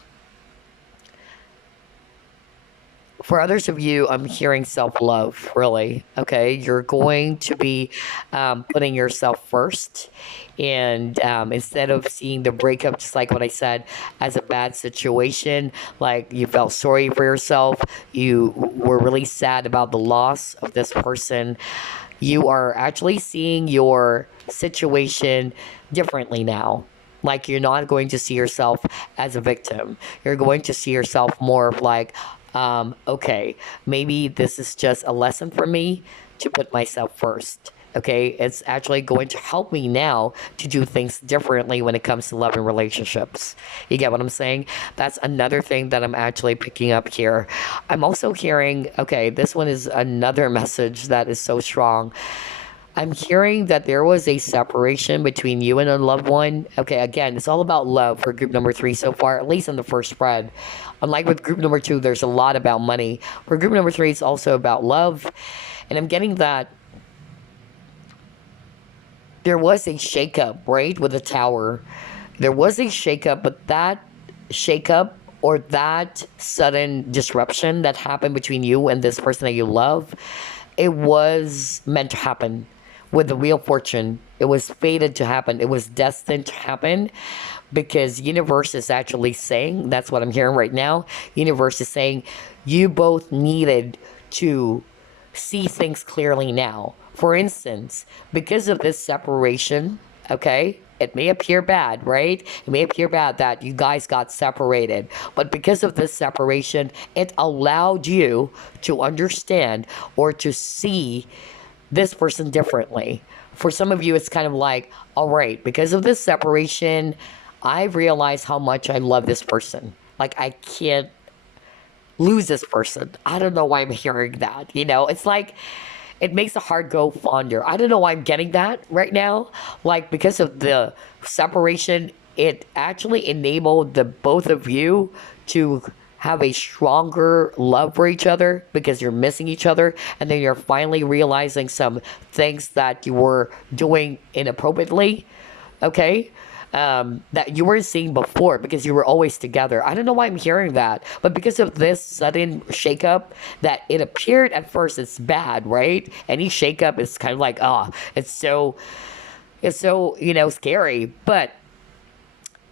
For others of you, I'm hearing self-love, really, okay? You're going to be putting yourself first. And instead of seeing the breakup, just like what I said, as a bad situation, like you felt sorry for yourself, you were really sad about the loss of this person, you are actually seeing your situation differently now. Like you're not going to see yourself as a victim. You're going to see yourself more of like, okay, maybe this is just a lesson for me to put myself first. Okay, it's actually going to help me now to do things differently when it comes to love and relationships. You get what I'm saying? That's another thing that I'm actually picking up here. I'm also hearing, okay, this one is another message that is so strong. I'm hearing that there was a separation between you and a loved one. Okay, again, it's all about love for group number 3 so far, at least in the first spread. Unlike with group number 2, there's a lot about money. For group number 3, it's also about love. And I'm getting that there was a shakeup, right, with the tower. There was a shakeup, but that shakeup or that sudden disruption that happened between you and this person that you love, it was meant to happen with the Wheel of Fortune. It was fated to happen. It was destined to happen because universe is actually saying, that's what I'm hearing right now. Universe is saying you both needed to see things clearly now. For instance, because of this separation, okay, it may appear bad, right? It may appear bad that you guys got separated, but because of this separation, it allowed you to understand or to see this person differently. For some of you, it's kind of like, all right, because of this separation, I realized how much I love this person. Like, I can't lose this person. I don't know why I'm hearing that. It's like it makes the heart go fonder. I don't know why I'm getting that right now. Like, because of the separation, it actually enabled the both of you to have a stronger love for each other because you're missing each other, and then you're finally realizing some things that you were doing inappropriately, okay? That you weren't seeing before because you were always together. I don't know why I'm hearing that, but because of this sudden shakeup, that it appeared at first it's bad, right? Any shakeup is kind of like, it's so scary. But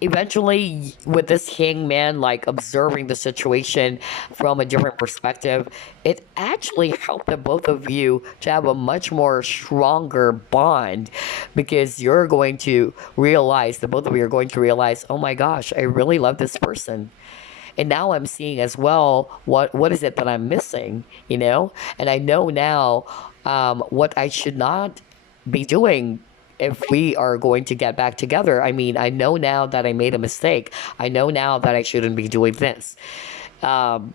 eventually, with this hangman like observing the situation from a different perspective, it actually helped the both of you to have a much more stronger bond, because you're going to realize, the both of you are going to realize, oh my gosh, I really love this person. And now I'm seeing as well what is it that I'm missing, and I know now what I should not be doing if we are going to get back together. I mean, I know now that I made a mistake. I know now that I shouldn't be doing this. Um,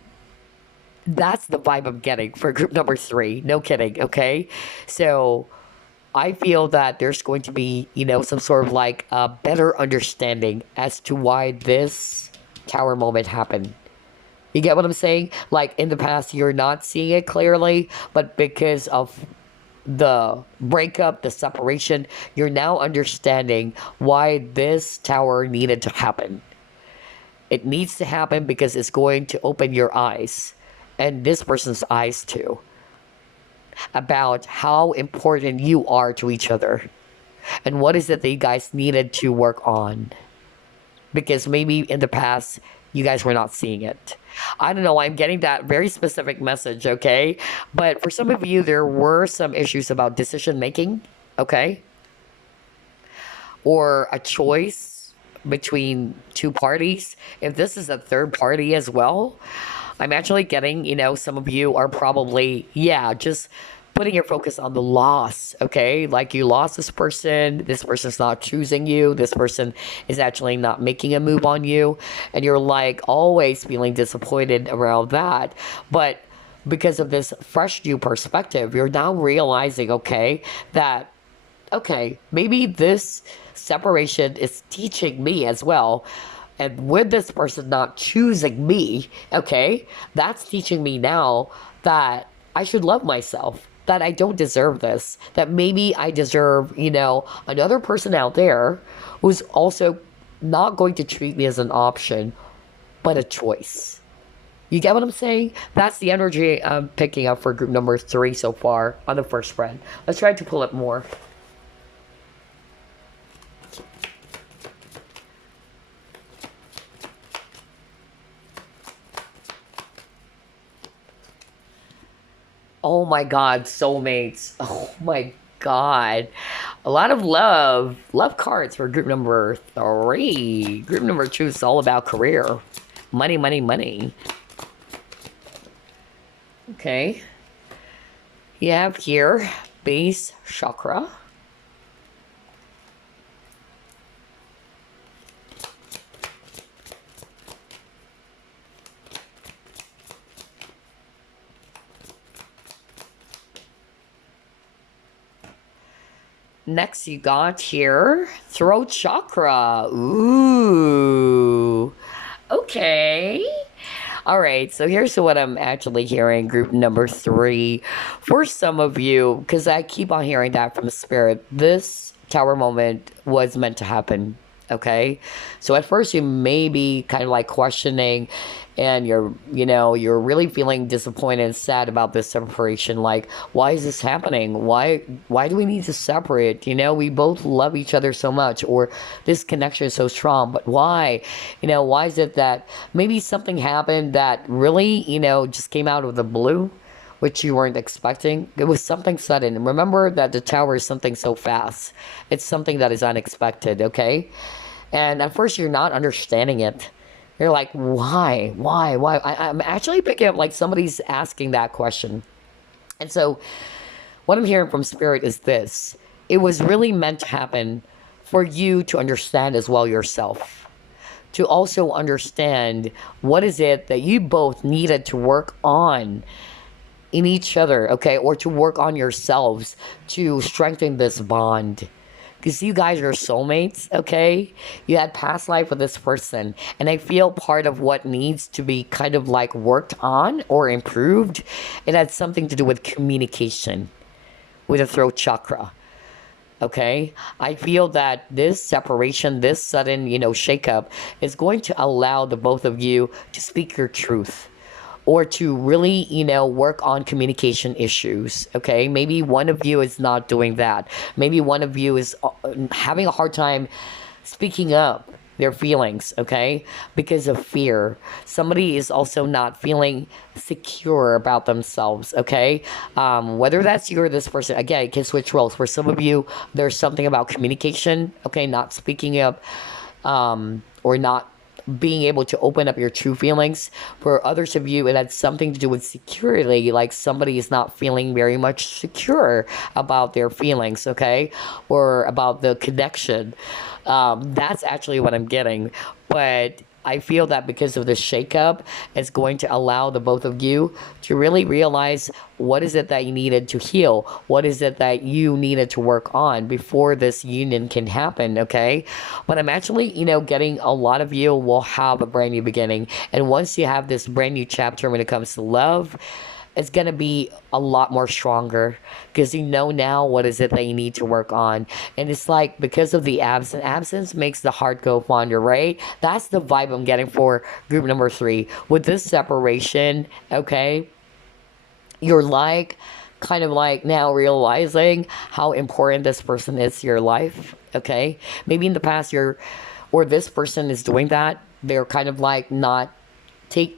that's the vibe I'm getting for group number 3. No kidding, okay? So I feel that there's going to be, some sort of like a better understanding as to why this tower moment happened. You get what I'm saying? Like, in the past, you're not seeing it clearly, but because of the breakup, the separation, you're now understanding why this tower needed to happen. It needs to happen because it's going to open your eyes, and this person's eyes too, about how important you are to each other and what is it that you guys needed to work on. Because maybe in the past, you guys were not seeing it. I don't know, I'm getting that very specific message, okay? But for some of you, there were some issues about decision making, okay? Or a choice between two parties. If this is a third party as well, I'm actually getting, some of you are probably, just putting your focus on the loss, okay? Like, you lost this person's not choosing you, this person is actually not making a move on you, and you're like always feeling disappointed around that. But because of this fresh new perspective, you're now realizing, okay, maybe this separation is teaching me as well. And with this person not choosing me, okay, that's teaching me now that I should love myself, that I don't deserve this, that maybe I deserve, another person out there who's also not going to treat me as an option, but a choice. You get what I'm saying? That's the energy I'm picking up for group number 3 so far on the first spread. Let's try to pull up more. Oh my God, soulmates. Oh my God. A lot of love. Love cards for group number 3. Group number 2 is all about career. Money, money, money. Okay. You have here base chakra. Next, you got here throat chakra. Ooh. Okay. All right, so here's what I'm actually hearing, group number 3. For some of you, because I keep on hearing that from the spirit, this tower moment was meant to happen. Okay, so at first you may be kind of like questioning, and you're really feeling disappointed and sad about this separation. Like, why is this happening? Why do we need to separate? We both love each other so much, or this connection is so strong, but why? Why is it that maybe something happened that really, just came out of the blue, which you weren't expecting? It was something sudden. Remember that the tower is something so fast. It's something that is unexpected, okay? And at first you're not understanding it. You're like, why? I'm actually picking up like somebody's asking that question. And so what I'm hearing from Spirit is this. It was really meant to happen for you to understand as well yourself. To also understand what is it that you both needed to work on in each other, okay? Or to work on yourselves to strengthen this bond. Because you guys are soulmates, okay? You had past life with this person. And I feel part of what needs to be kind of like worked on or improved, it had something to do with communication with the throat chakra. Okay, I feel that this separation, this sudden, shakeup is going to allow the both of you to speak your truth, or to really, work on communication issues. Okay, maybe one of you is not doing that. Maybe one of you is having a hard time speaking up their feelings, okay, because of fear. Somebody is also not feeling secure about themselves, okay? Whether that's you or this person, again, it can switch roles. For some of you, there's something about communication, okay, not speaking up, or not being able to open up your true feelings. For others of you, it had something to do with security, like somebody is not feeling very much secure about their feelings, okay, or about the connection. That's actually what I'm getting. But I feel that because of the shakeup, it's going to allow the both of you to really realize what is it that you needed to heal, what is it that you needed to work on before this union can happen, okay? But I'm actually, getting a lot of you will have a brand new beginning. And once you have this brand new chapter when it comes to love, it's going to be a lot more stronger because you know now what is it that you need to work on. And it's like because of the absence makes the heart go fonder, right? That's the vibe I'm getting for group number 3. With this separation, okay, you're like kind of like now realizing how important this person is to your life, okay? Maybe in the past or this person is doing that. They're kind of like not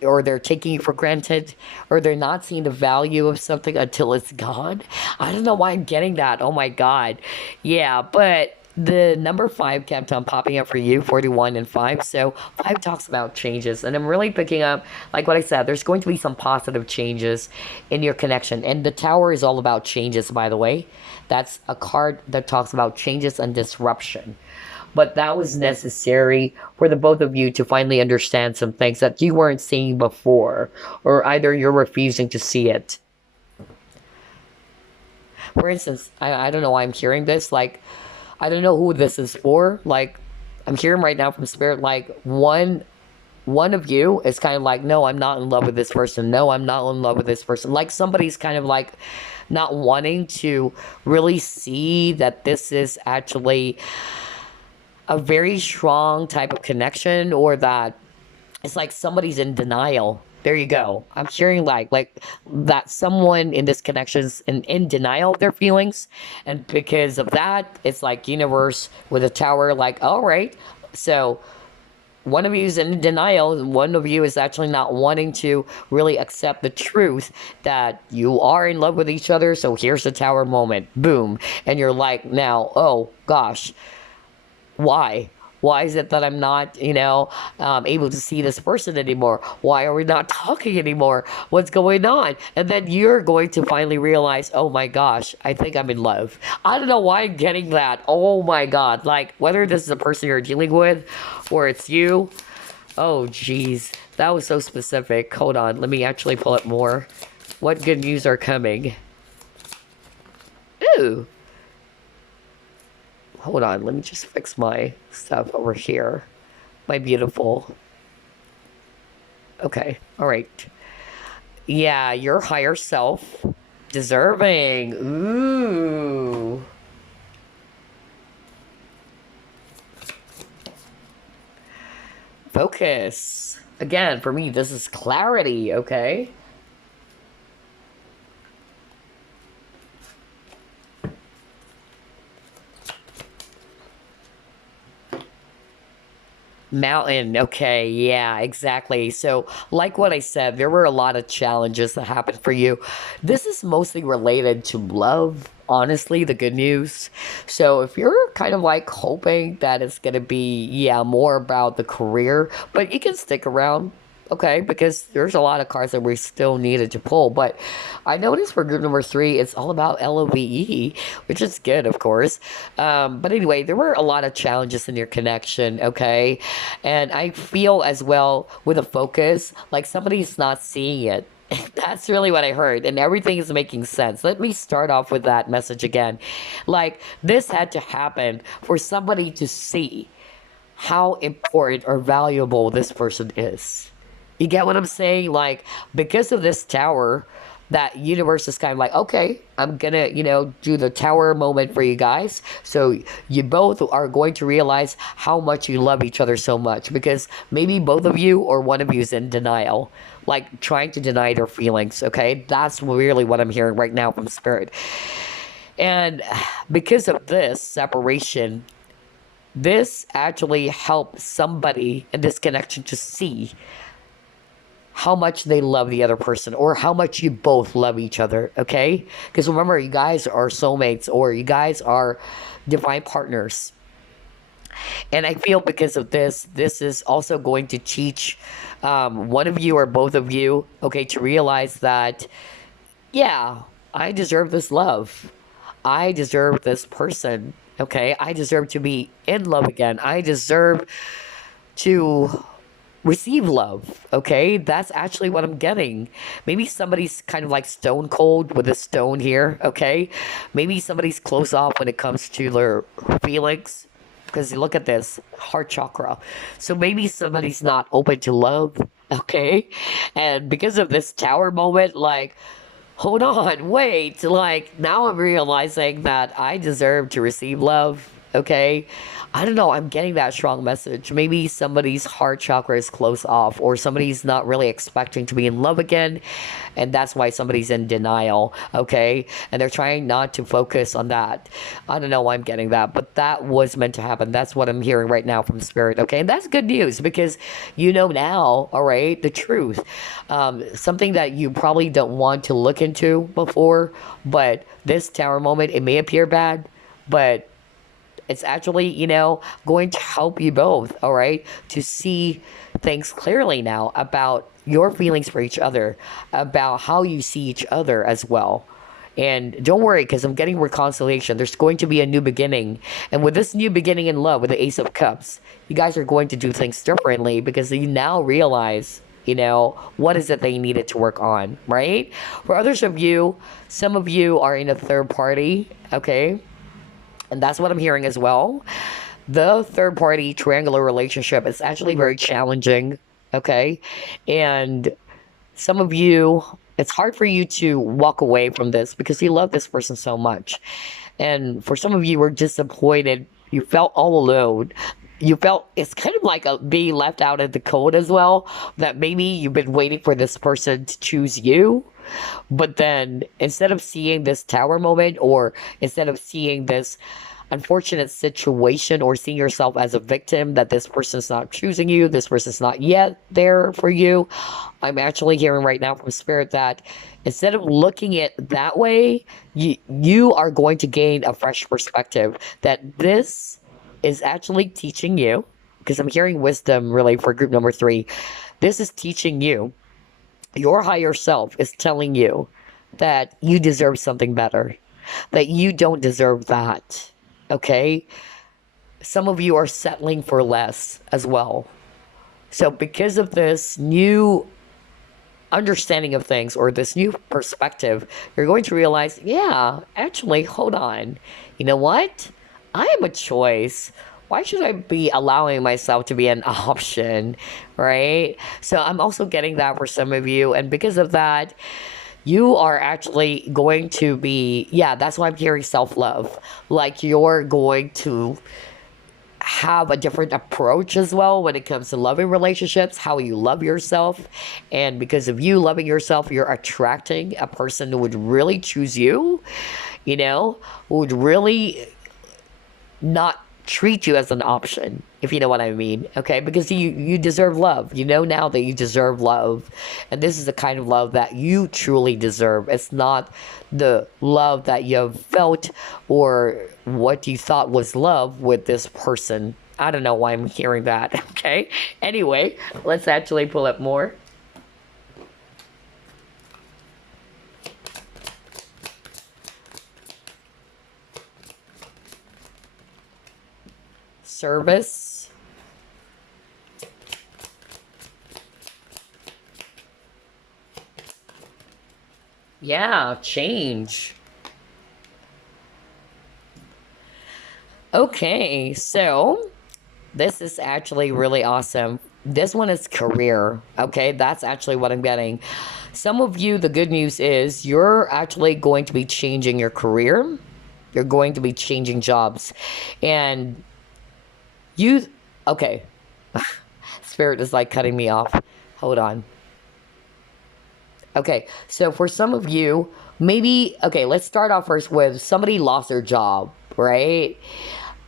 they're taking you for granted, or they're not seeing the value of something until it's gone. I don't know why I'm getting that. Oh my god. Yeah, but the number 5 kept on popping up for you, 41 and 5. So 5 talks about changes, and I'm really picking up, like what I said, there's going to be some positive changes in your connection. And the tower is all about changes, by the way. That's a card that talks about changes and disruption. But that was necessary for the both of you to finally understand some things that you weren't seeing before, or either you're refusing to see it. For instance, I don't know why I'm hearing this. Like, I don't know who this is for. Like, I'm hearing right now from Spirit, like, one of you is kind of like, no, I'm not in love with this person. No, I'm not in love with this person. Like, somebody's kind of like not wanting to really see that this is actually a very strong type of connection, or that it's like somebody's in denial. There you go. I'm hearing like that someone in this connection is in denial of their feelings, and because of that, it's like universe with a tower, like, all right, so one of you is in denial, and one of you is actually not wanting to really accept the truth that you are in love with each other. So here's the tower moment, boom, and you're like, now, oh gosh, why? Why is it that I'm not, able to see this person anymore? Why are we not talking anymore? What's going on? And then you're going to finally realize, oh my gosh, I think I'm in love. I don't know why I'm getting that. Oh my God. Like, whether this is a person you're dealing with or it's you. Oh, geez. That was so specific. Hold on. Let me actually pull up more. What good news are coming? Ooh. Hold on, let me just fix my stuff over here. My beautiful. Okay, all right. Yeah, your higher self. Deserving. Ooh. focus. Again, for me, this is clarity, okay? Mountain. Okay, yeah, exactly. So, like what I said, there were a lot of challenges that happened for you. This is mostly related to love, honestly, the good news. So, if you're kind of like hoping that it's going to be, yeah, more about the career, but you can stick around. Okay, because there's a lot of cards that we still needed to pull, but I noticed for group number three, it's all about LOVE, which is good, of course. But anyway, there were a lot of challenges in your connection, okay? And I feel as well with a focus, like somebody's not seeing it. That's really what I heard, and everything is making sense. Let me start off with that message again. Like, this had to happen for somebody to see how important or valuable this person is. You get what I'm saying? Like, because of this tower, that universe is kind of like, okay, I'm gonna, do the tower moment for you guys. So you both are going to realize how much you love each other so much because maybe both of you or one of you is in denial, like trying to deny their feelings. Okay, that's really what I'm hearing right now from Spirit. And because of this separation, this actually helps somebody in this connection to see how much they love the other person or how much you both love each other, okay? Because remember, you guys are soulmates or you guys are divine partners. And I feel because of this is also going to teach one of you or both of you, okay, to realize that, yeah, I deserve this love. I deserve this person, okay? I deserve to be in love again. I deserve to receive love, okay? That's actually what I'm getting. Maybe somebody's kind of like stone cold with a stone here, okay? Maybe somebody's closed off when it comes to their feelings. Because you look at this heart chakra. So maybe somebody's not open to love, okay? And because of this tower moment, like, hold on, wait. Like, now I'm realizing that I deserve to receive love, okay? I don't know, I'm getting that strong message. Maybe somebody's heart chakra is closed off, or somebody's not really expecting to be in love again, and that's why somebody's in denial, okay? And they're trying not to focus on that. I don't know why I'm getting that, but that was meant to happen. That's what I'm hearing right now from Spirit, okay? And that's good news because you know now, all right, the truth. Something that you probably don't want to look into before, but this tower moment, it may appear bad, but it's actually, going to help you both, all right, to see things clearly now about your feelings for each other, about how you see each other as well. And don't worry, because I'm getting reconciliation. There's going to be a new beginning. And with this new beginning in love, with the Ace of Cups, you guys are going to do things differently because you now realize, what is it that you needed to work on, right? For others of you, some of you are in a third party, okay? And that's what I'm hearing as well. The third party triangular relationship is actually very challenging, okay? And some of you, it's hard for you to walk away from this because you love this person so much. And for some of you, were disappointed. You felt all alone. You felt it's kind of like being left out in the cold as well, that maybe you've been waiting for this person to choose you. But then instead of seeing this tower moment or instead of seeing this unfortunate situation or seeing yourself as a victim that this person's not choosing you, this person's not yet there for you, I'm actually hearing right now from Spirit that instead of looking at it that way, you are going to gain a fresh perspective that this is actually teaching you, because I'm hearing wisdom really for group number three. This is teaching you, your higher self is telling you that you deserve something better, that you don't deserve that, okay? Some of you are settling for less as well. So because of this new understanding of things or this new perspective, you're going to realize, yeah, actually, hold on. You know what? I am a choice. Why should I be allowing myself to be an option, right? So I'm also getting that for some of you. And because of that, you are actually going to be, yeah, that's why I'm hearing self-love. Like you're going to have a different approach as well when it comes to loving relationships, how you love yourself. And because of you loving yourself, you're attracting a person who would really choose you, you know, who would really not treat you as an option, if you know what I mean. Okay, because you deserve love. You know now that you deserve love, and this is the kind of love that you truly deserve. It's not the love that you've felt or what you thought was love with this person. I don't know why I'm hearing that. Okay, anyway, let's actually pull up more. Service. Yeah, change. Okay, so this is actually really awesome. This one is career. Okay, that's actually what I'm getting. Some of you, the good news is you're actually going to be changing your career. You're going to be changing jobs. And you, okay, Spirit is like cutting me off. Hold on. Okay, so for some of you, maybe, okay, let's start off first with somebody lost their job, right?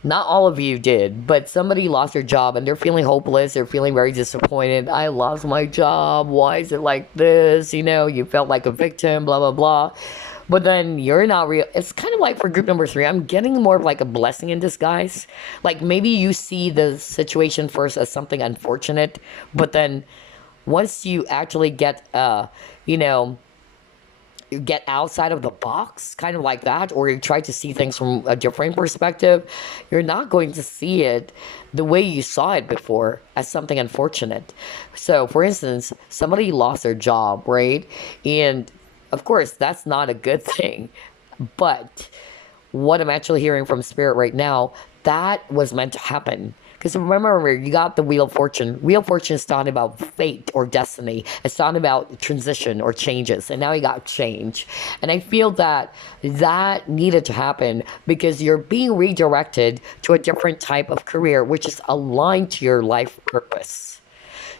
Not all of you did, but somebody lost their job and they're feeling hopeless. They're feeling very disappointed. I lost my job. Why is it like this? You know, you felt like a victim, blah, blah, blah. But then you're not real. It's kind of like for group number three, I'm getting more of like a blessing in disguise. Like maybe you see the situation first as something unfortunate, but then once you actually get, you know, you get outside of the box, kind of like that, or you try to see things from a different perspective, you're not going to see it the way you saw it before as something unfortunate. So, for instance, somebody lost their job, right? And of course, that's not a good thing. But what I'm actually hearing from Spirit right now, that was meant to happen. Because remember, you got the Wheel of Fortune. Wheel of Fortune is talking about fate or destiny. It's talking about transition or changes. And now you got change. And I feel that that needed to happen because you're being redirected to a different type of career, which is aligned to your life purpose.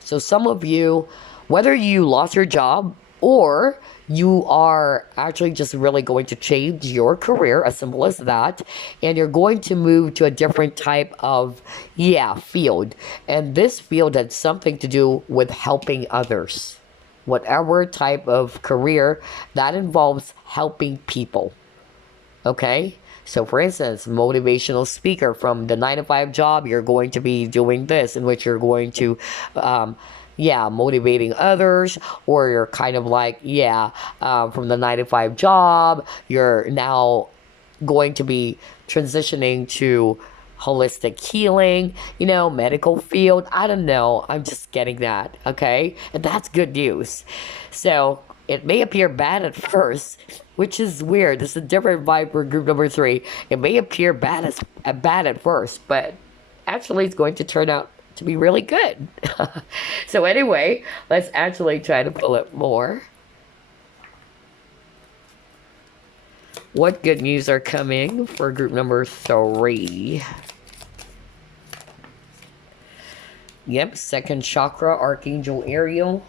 So some of you, whether you lost your job or you are actually just really going to change your career, as simple as that, and you're going to move to a different type of, yeah, field. And this field has something to do with helping others. Whatever type of career that involves helping people. Okay? So, for instance, motivational speaker from the 9 to 5 job, you're going to be doing this, in which you're going to, yeah, motivating others, or you're kind of like, yeah, from the 9 to 5 job, you're now going to be transitioning to holistic healing, you know, medical field. I don't know. I'm just getting that. Okay. And that's good news. So it may appear bad at first, which is weird. This is a different vibe for group number three. It may appear bad at first, but actually it's going to turn out to be really good. So anyway, let's actually try to pull it more. What good news are coming for group number three? Yep, second chakra, Archangel Ariel.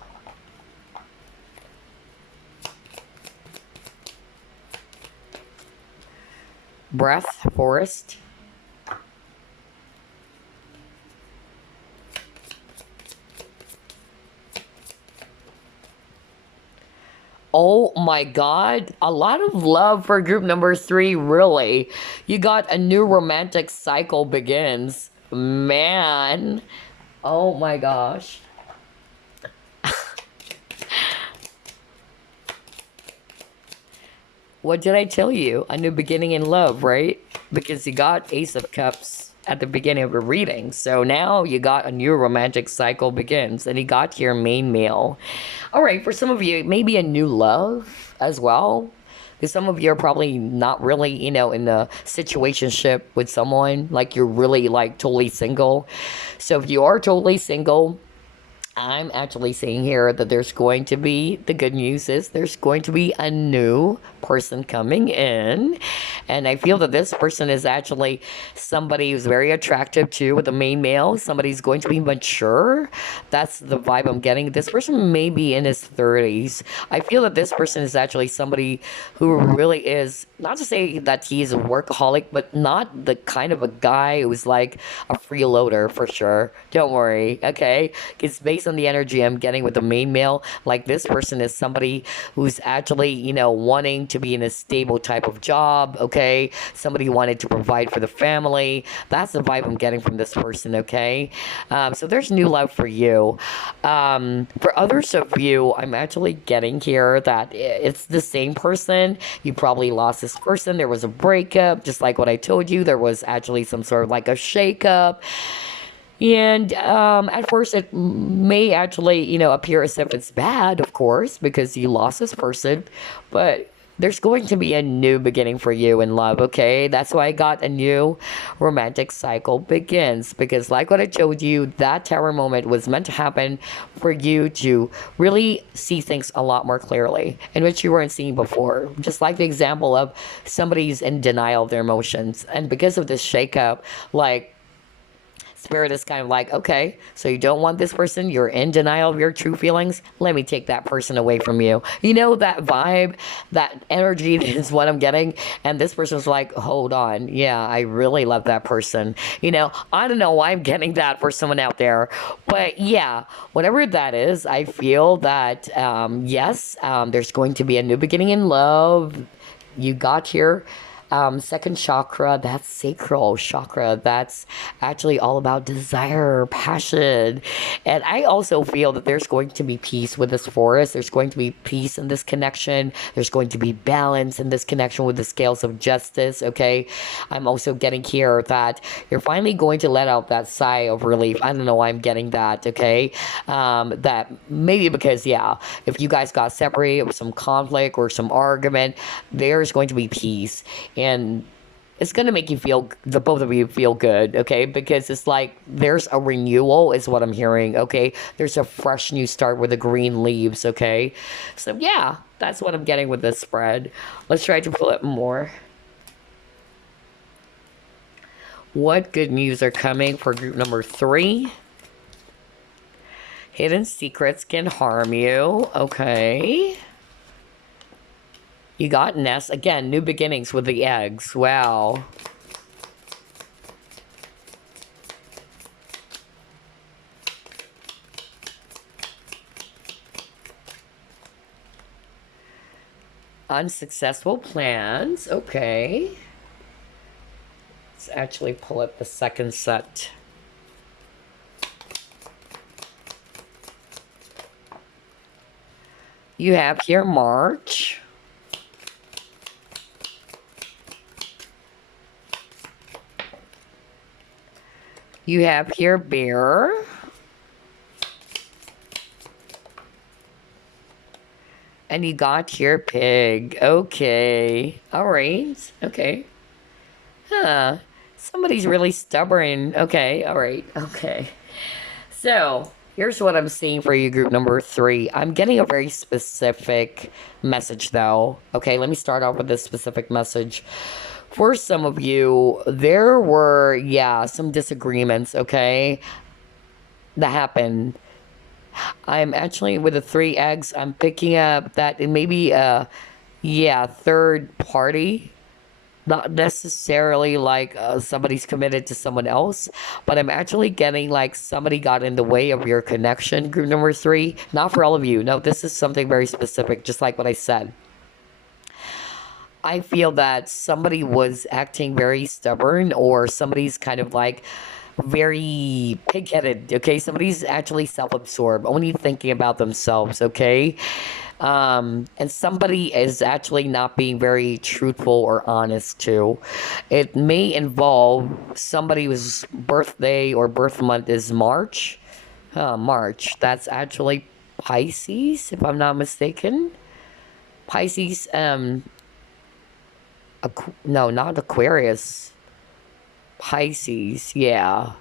Breath, forest. Oh my God. A lot of love for group number three, really. You got a new romantic cycle begins. Man. Oh my gosh. What did I tell you? A new beginning in love, right? Because you got Ace of Cups at the beginning of a reading. So now you got a new romantic cycle begins. And you got your main male. All right, for some of you, maybe a new love as well. Because some of you are probably not really, you know, in a situationship with someone. Like you're really like totally single. So if you are totally single, I'm actually saying here that there's going to be, the good news is there's going to be a new person coming in, and I feel that this person is actually somebody who's very attractive too, with the main male. Somebody's going to be mature. That's the vibe I'm getting. This person may be in his 30s. I feel that this person is actually somebody who really is, not to say that he's a workaholic, but not the kind of a guy who's like a freeloader for sure. Don't worry, okay? It's based on the energy I'm getting with the main male. Like, this person is somebody who's actually, wanting to be in a stable type of job, okay? Somebody who wanted to provide for the family. That's the vibe I'm getting from this person, okay? So there's new love for you. For others of you, I'm actually getting here that it's the same person. You probably lost this person. There was a breakup, just like what I told you. There was actually some sort of like a shakeup. And at first, it may actually, appear as if it's bad, of course, because you lost this person. But there's going to be a new beginning for you in love, okay? That's why I got a new romantic cycle begins. Because, like what I told you, that tower moment was meant to happen for you to really see things a lot more clearly, in which you weren't seeing before. Just like the example of somebody's in denial of their emotions. And because of this shakeup, like, Spirit is kind of like, okay, so you don't want this person, you're in denial of your true feelings, let me take that person away from you. You know, that vibe, that energy is what I'm getting. And this person's like, hold on, yeah, I really love that person. I don't know why I'm getting that for someone out there. But yeah, whatever that is, I feel that, yes, there's going to be a new beginning in love. You got here. Second chakra, that's sacral chakra. That's actually all about desire, passion. And I also feel that there's going to be peace with this forest. There's going to be peace in this connection. There's going to be balance in this connection with the scales of justice, okay? I'm also getting here that you're finally going to let out that sigh of relief. I don't know why I'm getting that, okay? That maybe because, yeah, if you guys got separated with some conflict or some argument, there's going to be peace. And it's going to make you the both of you feel good, okay? Because it's like there's a renewal is what I'm hearing, okay? There's a fresh new start with the green leaves, okay? So yeah, that's what I'm getting with this spread. Let's try to pull it more. What good news are coming for group number 3? Hidden secrets can harm you, okay? You got nest. Again, new beginnings with the eggs. Wow. Unsuccessful plans. Okay. Let's actually pull up the second set. You have here March. You have here bear. And you got here pig. Okay. All right. Okay. Huh. Somebody's really stubborn. Okay. All right. Okay. So here's what I'm seeing for you, group number 3. I'm getting a very specific message, though. Okay. Let me start off with this specific message. For some of you, there were, yeah, some disagreements, okay, that happened. I'm actually, with the 3 eggs, I'm picking up that it may be a, yeah, third party. Not necessarily like somebody's committed to someone else, but I'm actually getting like somebody got in the way of your connection, group number 3. Not for all of you. No, this is something very specific, just like what I said. I feel that somebody was acting very stubborn, or somebody's kind of like very pig-headed, okay? Somebody's actually self-absorbed, only thinking about themselves, okay? And somebody is actually not being very truthful or honest too. It may involve somebody whose birthday or birth month is March. March. That's actually Pisces, if I'm not mistaken. Pisces, no, not Aquarius. Pisces, yeah.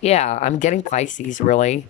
Yeah, I'm getting Pisces, really.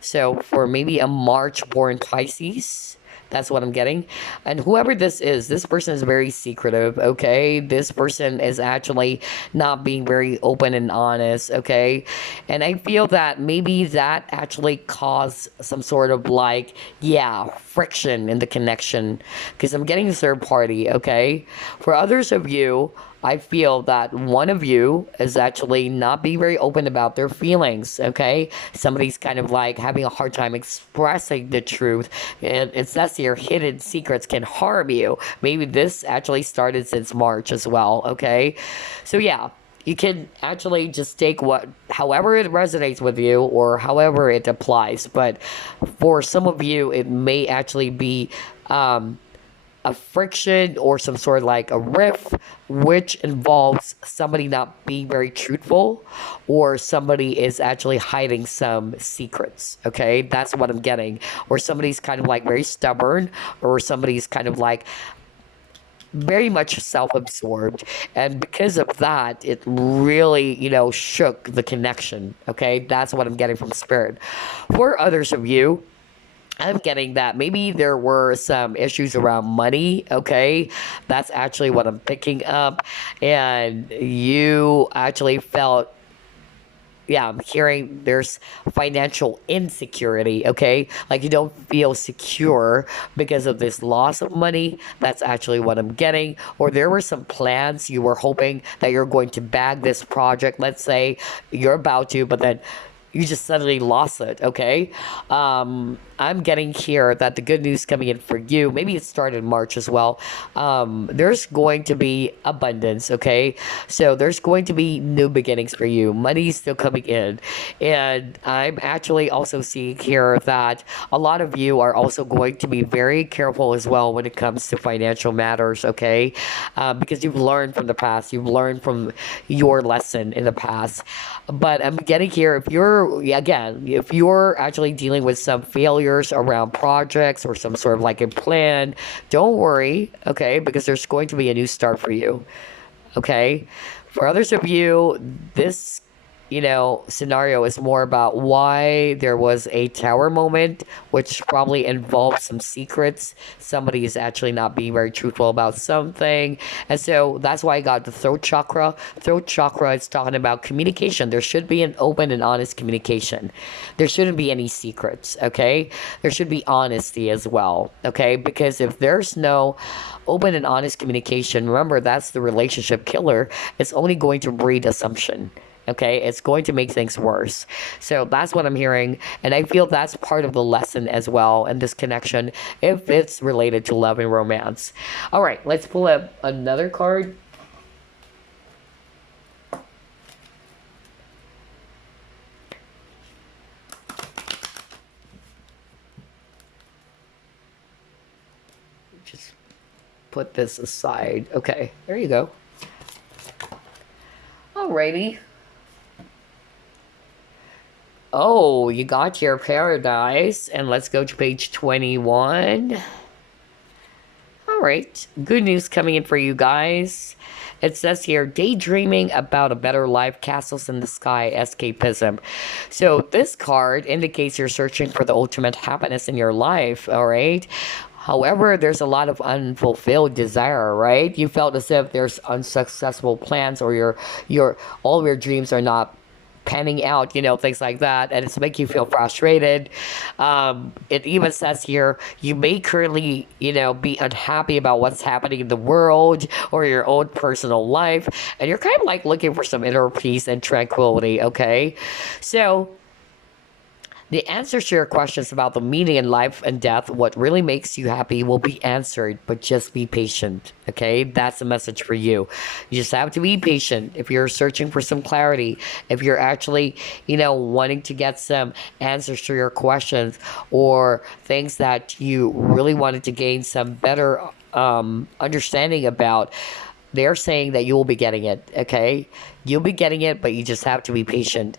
So, for maybe a March-born Pisces, That's what I'm getting. And whoever this person is very secretive, okay? This person is actually not being very open and honest, okay? And I feel that maybe that actually caused some sort of like, yeah, friction in the connection. Because I'm getting a third party, okay? For others of you, I feel that one of you is actually not being very open about their feelings, okay? Somebody's kind of like having a hard time expressing the truth. And it says here, hidden secrets can harm you. Maybe this actually started since March as well, okay? So yeah, you can actually just take however it resonates with you or however it applies. But for some of you, it may actually be a friction or some sort of like a riff, which involves somebody not being very truthful or somebody is actually hiding some secrets. Okay, that's what I'm getting. Or somebody's kind of like very stubborn, or somebody's kind of like very much self-absorbed, and because of that it really shook the connection. Okay, that's what I'm getting from spirit. For others of you, I'm getting that maybe there were some issues around money, okay? That's actually what I'm picking up. And you actually felt, yeah, I'm hearing there's financial insecurity, okay? Like you don't feel secure because of this loss of money. That's actually what I'm getting. Or there were some plans you were hoping that you're going to bag this project. Let's say you're about to, but then you just suddenly lost it, okay? I'm getting here that the good news coming in for you, maybe it started in March as well. There's going to be abundance, okay? So there's going to be new beginnings for you. Money's still coming in. And I'm actually also seeing here that a lot of you are also going to be very careful as well when it comes to financial matters, okay? Because you've learned from the past, you've learned from your lesson in the past. But I'm getting here, if you're actually dealing with some failures around projects or some sort of like a plan, don't worry, okay? Because there's going to be a new start for you, okay? For others of you, this scenario is more about why there was a tower moment, which probably involved some secrets. Somebody is actually not being very truthful about something. And so that's why I got the throat chakra. Throat chakra is talking about communication. There should be an open and honest communication. There shouldn't be any secrets, okay? There should be honesty as well, okay? Because if there's no open and honest communication, remember, that's the relationship killer. It's only going to breed assumption. Okay, it's going to make things worse. So that's what I'm hearing. And I feel that's part of the lesson as well in this connection, if it's related to love and romance. All right, let's pull up another card. Just put this aside. Okay, there you go. Alrighty. Oh, you got your paradise. And let's go to page 21. All right. Good news coming in for you guys. It says here, daydreaming about a better life, castles in the sky, escapism. So this card indicates you're searching for the ultimate happiness in your life, all right? However, there's a lot of unfulfilled desire, right? You felt as if there's unsuccessful plans, or your all of your dreams are not panning out, things like that, and it's making you feel frustrated. It even says here, you may currently, be unhappy about what's happening in the world or your own personal life, and you're kind of like looking for some inner peace and tranquility, okay? So the answers to your questions about the meaning in life and death, what really makes you happy, will be answered, but just be patient, okay? That's a message for you. You just have to be patient. If you're searching for some clarity, if you're actually, wanting to get some answers to your questions, or things that you really wanted to gain some better understanding about, they're saying that you will be getting it, okay? You'll be getting it, but you just have to be patient.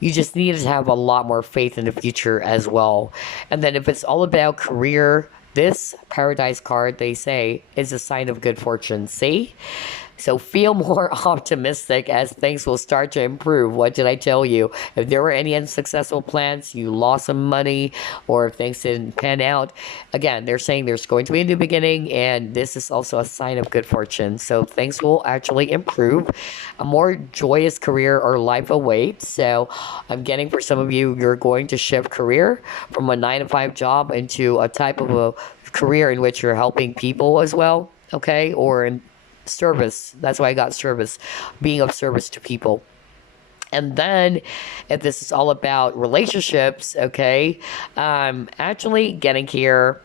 You just need to have a lot more faith in the future as well. And then if it's all about career, this paradise card, they say, is a sign of good fortune. See? So feel more optimistic as things will start to improve. What did I tell you? If there were any unsuccessful plans, you lost some money, or if things didn't pan out, again, they're saying there's going to be a new beginning, and this is also a sign of good fortune. So things will actually improve. A more joyous career or life awaits. So I'm getting for some of you, you're going to shift career from a 9 to 5 job into a type of a career in which you're helping people as well, okay, or in service. That's why I got service, being of service to people. And then, if this is all about relationships, okay, actually getting here.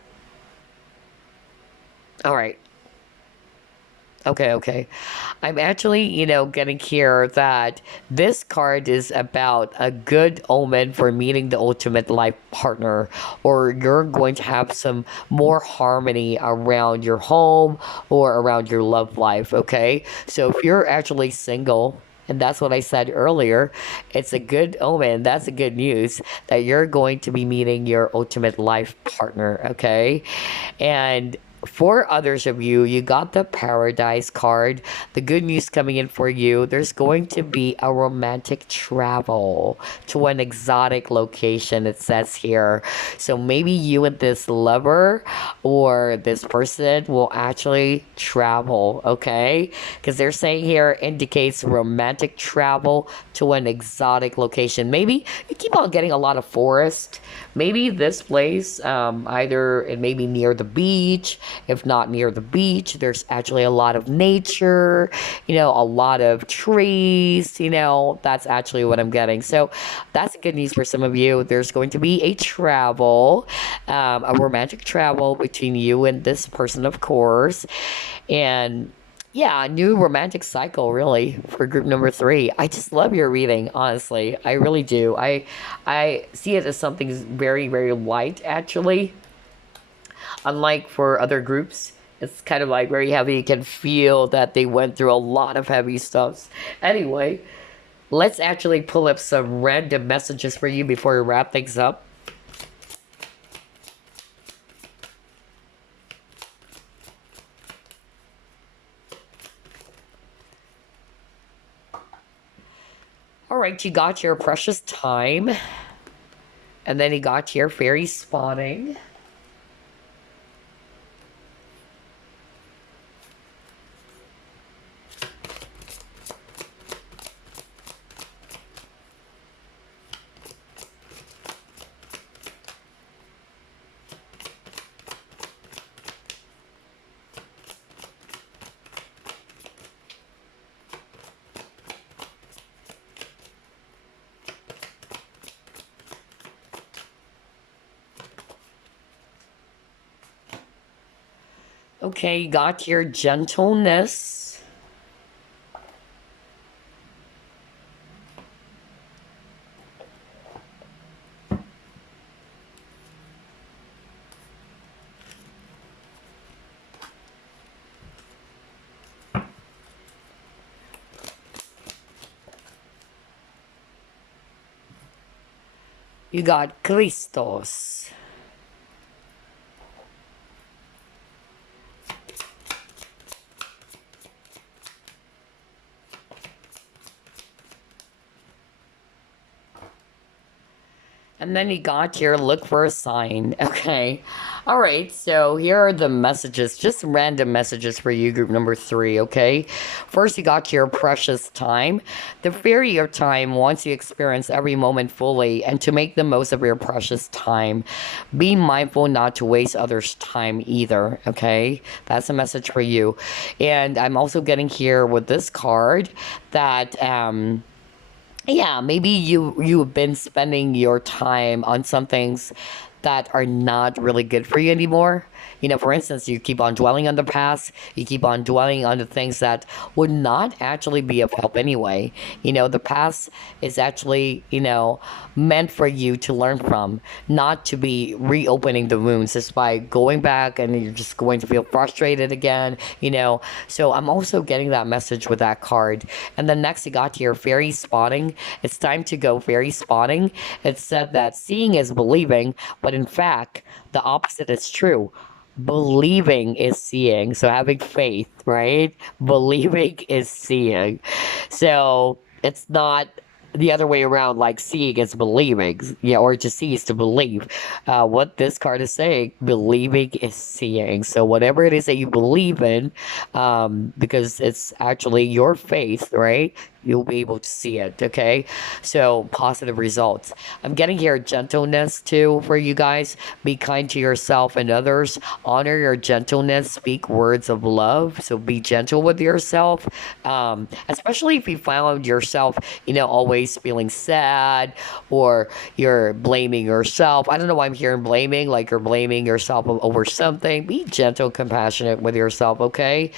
All right. Okay. I'm actually, getting here that this card is about a good omen for meeting the ultimate life partner, or you're going to have some more harmony around your home or around your love life, okay? So if you're actually single, and that's what I said earlier, it's a good omen. That's a good news that you're going to be meeting your ultimate life partner, okay? And for others of you, you got the Paradise card. The good news coming in for you, there's going to be a romantic travel to an exotic location, it says here. So maybe you and this lover or this person will actually travel, okay? Because they're saying here indicates romantic travel to an exotic location. Maybe you keep on getting a lot of forest. Maybe this place, either it may be near the beach. If not near the beach, there's actually a lot of nature, a lot of trees, that's actually what I'm getting. So that's good news for some of you. There's going to be a travel, a romantic travel between you and this person, of course. And yeah, a new romantic cycle really for group number 3. I just love your reading, honestly. I really do. I see it as something very, very light, actually. Unlike for other groups, it's kind of like very heavy. You can feel that they went through a lot of heavy stuff. Anyway, let's actually pull up some random messages for you before we wrap things up. All right, you got your precious time. And then you got your fairy spawning. Okay, you got your gentleness. You got Christos. And then you got your look for a sign. Okay. All right. So here are the messages, just random messages for you, group number 3. Okay. First, you got your precious time. The fairy of time wants you to experience every moment fully and to make the most of your precious time. Be mindful not to waste others' time either. Okay. That's a message for you. And I'm also getting here with this card that, yeah, maybe you've been spending your time on some things that are not really good for you anymore. For instance, you keep on dwelling on the past, you keep on dwelling on the things that would not actually be of help anyway. The past is actually, meant for you to learn from, not to be reopening the wounds just by going back and you're just going to feel frustrated again. So I'm also getting that message with that card. And then next you got your fairy spotting. It's time to go fairy spotting. It said that seeing is believing, but in fact, the opposite is true. Believing is seeing. So having faith, right? Believing is seeing. So it's not the other way around, like seeing is believing. Yeah, or to see is to believe. What this card is saying, believing is seeing. So whatever it is that you believe in, because it's actually your faith, right? You'll be able to see it, okay? So positive results. I'm getting here gentleness too for you guys. Be kind to yourself and others. Honor your gentleness. Speak words of love. So be gentle with yourself. Especially if you found yourself, always feeling sad, or you're blaming yourself. I don't know why I'm hearing blaming, like you're blaming yourself over something. Be gentle, compassionate with yourself, okay?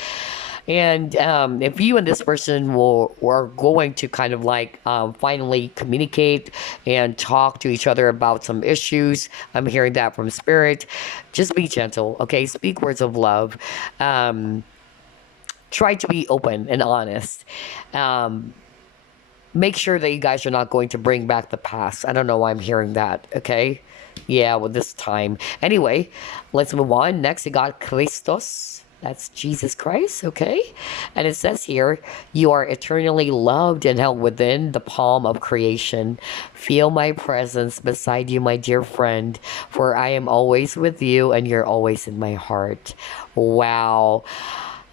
And if you and this person are going to kind of like finally communicate and talk to each other about some issues, I'm hearing that from spirit. Just be gentle, okay? Speak words of love. Um, Try to be open and honest. Um, Make sure that you guys are not going to bring back the past. I don't know why I'm hearing that, okay? Yeah, with this time. Anyway, let's move on. Next, we got Christos. That's Jesus Christ, okay? And it says here, you are eternally loved and held within the palm of creation. Feel my presence beside you, my dear friend, for I am always with you and you're always in my heart. Wow.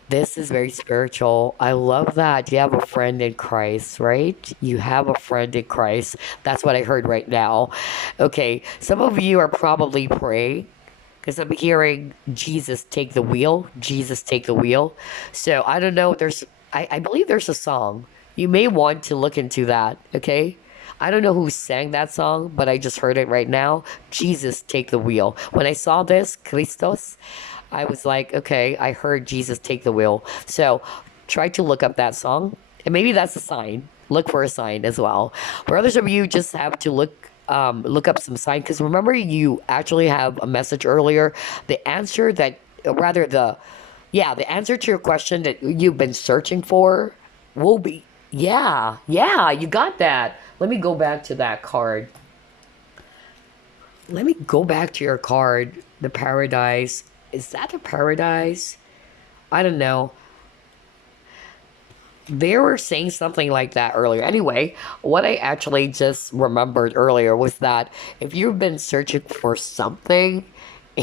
This is very spiritual. I love that. You have a friend in Christ, right? You have a friend in Christ. That's what I heard right now. Okay, some of you are probably praying because I'm hearing Jesus take the wheel. Jesus take the wheel. So I don't know. I believe there's a song. You may want to look into that, okay? I don't know who sang that song, but I just heard it right now. Jesus take the wheel. When I saw this, Christos, I was like, okay, I heard Jesus take the wheel. So try to look up that song. And maybe that's a sign. Look for a sign as well. For others of you, just have to look up some sign. Because remember, you actually have a message earlier. The answer that, rather the answer to your question that you've been searching for will be, yeah, you got that. Let me go back to that card. Let me go back to your card, the paradise. Is that the paradise? I don't know. They were saying something like that earlier. Anyway, what I actually just remembered earlier was that if you've been searching for something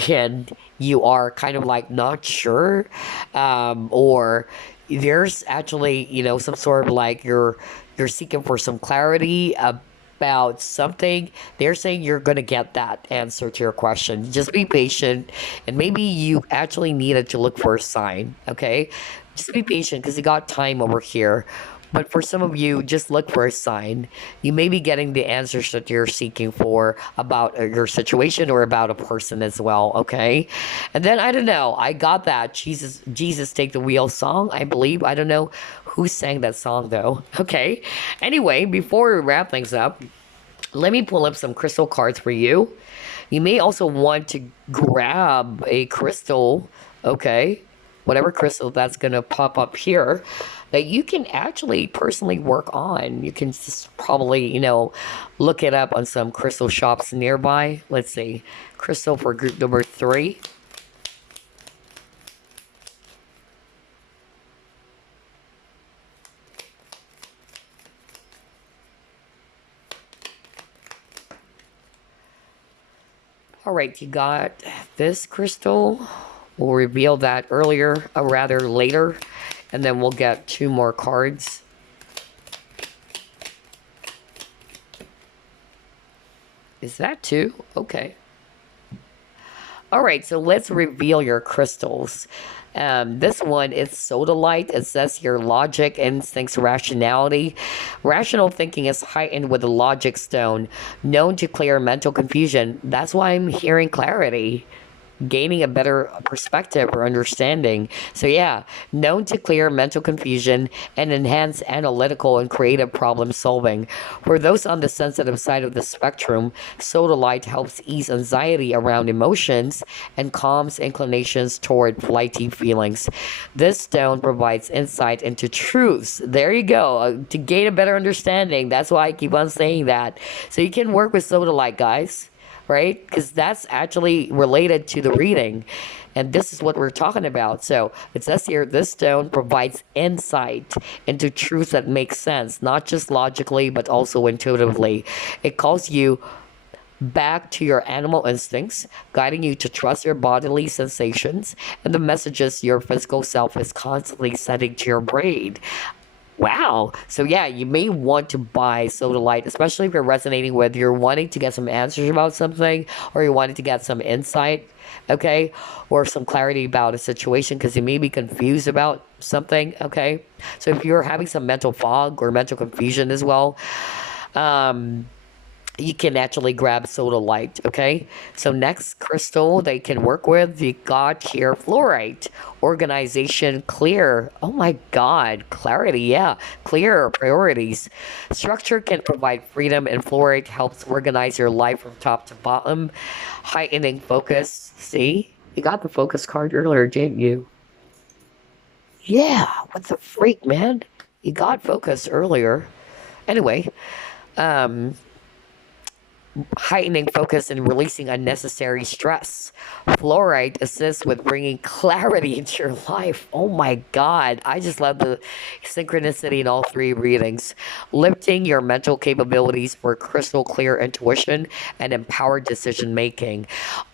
and you are kind of like not sure, or there's actually, some sort of like you're seeking for some clarity about something, they're saying you're going to get that answer to your question. Just be patient, and maybe you actually needed to look for a sign, okay? Just be patient because you got time over here. But for some of you, just look for a sign. You may be getting the answers that you're seeking for about your situation or about a person as well, okay? And then I don't know, I got that Jesus Take the Wheel song, I believe. I don't know who sang that song though. Okay. Anyway, before we wrap things up, let me pull up some crystal cards for you. You may also want to grab a crystal, okay? Whatever crystal that's going to pop up here that you can actually personally work on. You can just probably, look it up on some crystal shops nearby. Let's see. Crystal for group number 3. All right, you got this crystal. We'll reveal that earlier, or rather later, and then we'll get 2 more cards. Is that 2? Okay. All right, so let's reveal your crystals. This one is sodalite. It says here logic, instincts, rationality. Rational thinking is heightened with the logic stone, known to clear mental confusion. That's why I'm hearing clarity, gaining a better perspective or understanding. So yeah, known to clear mental confusion and enhance analytical and creative problem solving. For those on the sensitive side of the spectrum, sodalite helps ease anxiety around emotions and calms inclinations toward flighty feelings. This stone provides insight into truths. There you go, to gain a better understanding. That's why I keep on saying that. So you can work with sodalite, guys. right? Because that's actually related to the reading. And this is what we're talking about. So it says here, this stone provides insight into truth that makes sense, not just logically, but also intuitively. It calls you back to your animal instincts, guiding you to trust your bodily sensations and the messages your physical self is constantly sending to your brain. Wow. So yeah, you may want to buy Soda Light, especially if you're resonating with, you're wanting to get some answers about something, or you're wanting to get some insight, okay, or some clarity about a situation because you may be confused about something, okay. So if you're having some mental fog or mental confusion as well, um, you can actually grab Soda Light, okay? So next crystal they can work with, you got here fluorite. Organization clear. Oh my god, clarity, yeah. Clear priorities. Structure can provide freedom and fluorite helps organize your life from top to bottom. Heightening focus. See? You got the focus card earlier, didn't you? Yeah, what the freak, man? You got focus earlier. Anyway, um, heightening focus and releasing unnecessary stress. Fluoride assists with bringing clarity into your life. Oh my God. I just love the synchronicity in all three readings. Lifting your mental capabilities for crystal clear intuition and empowered decision making.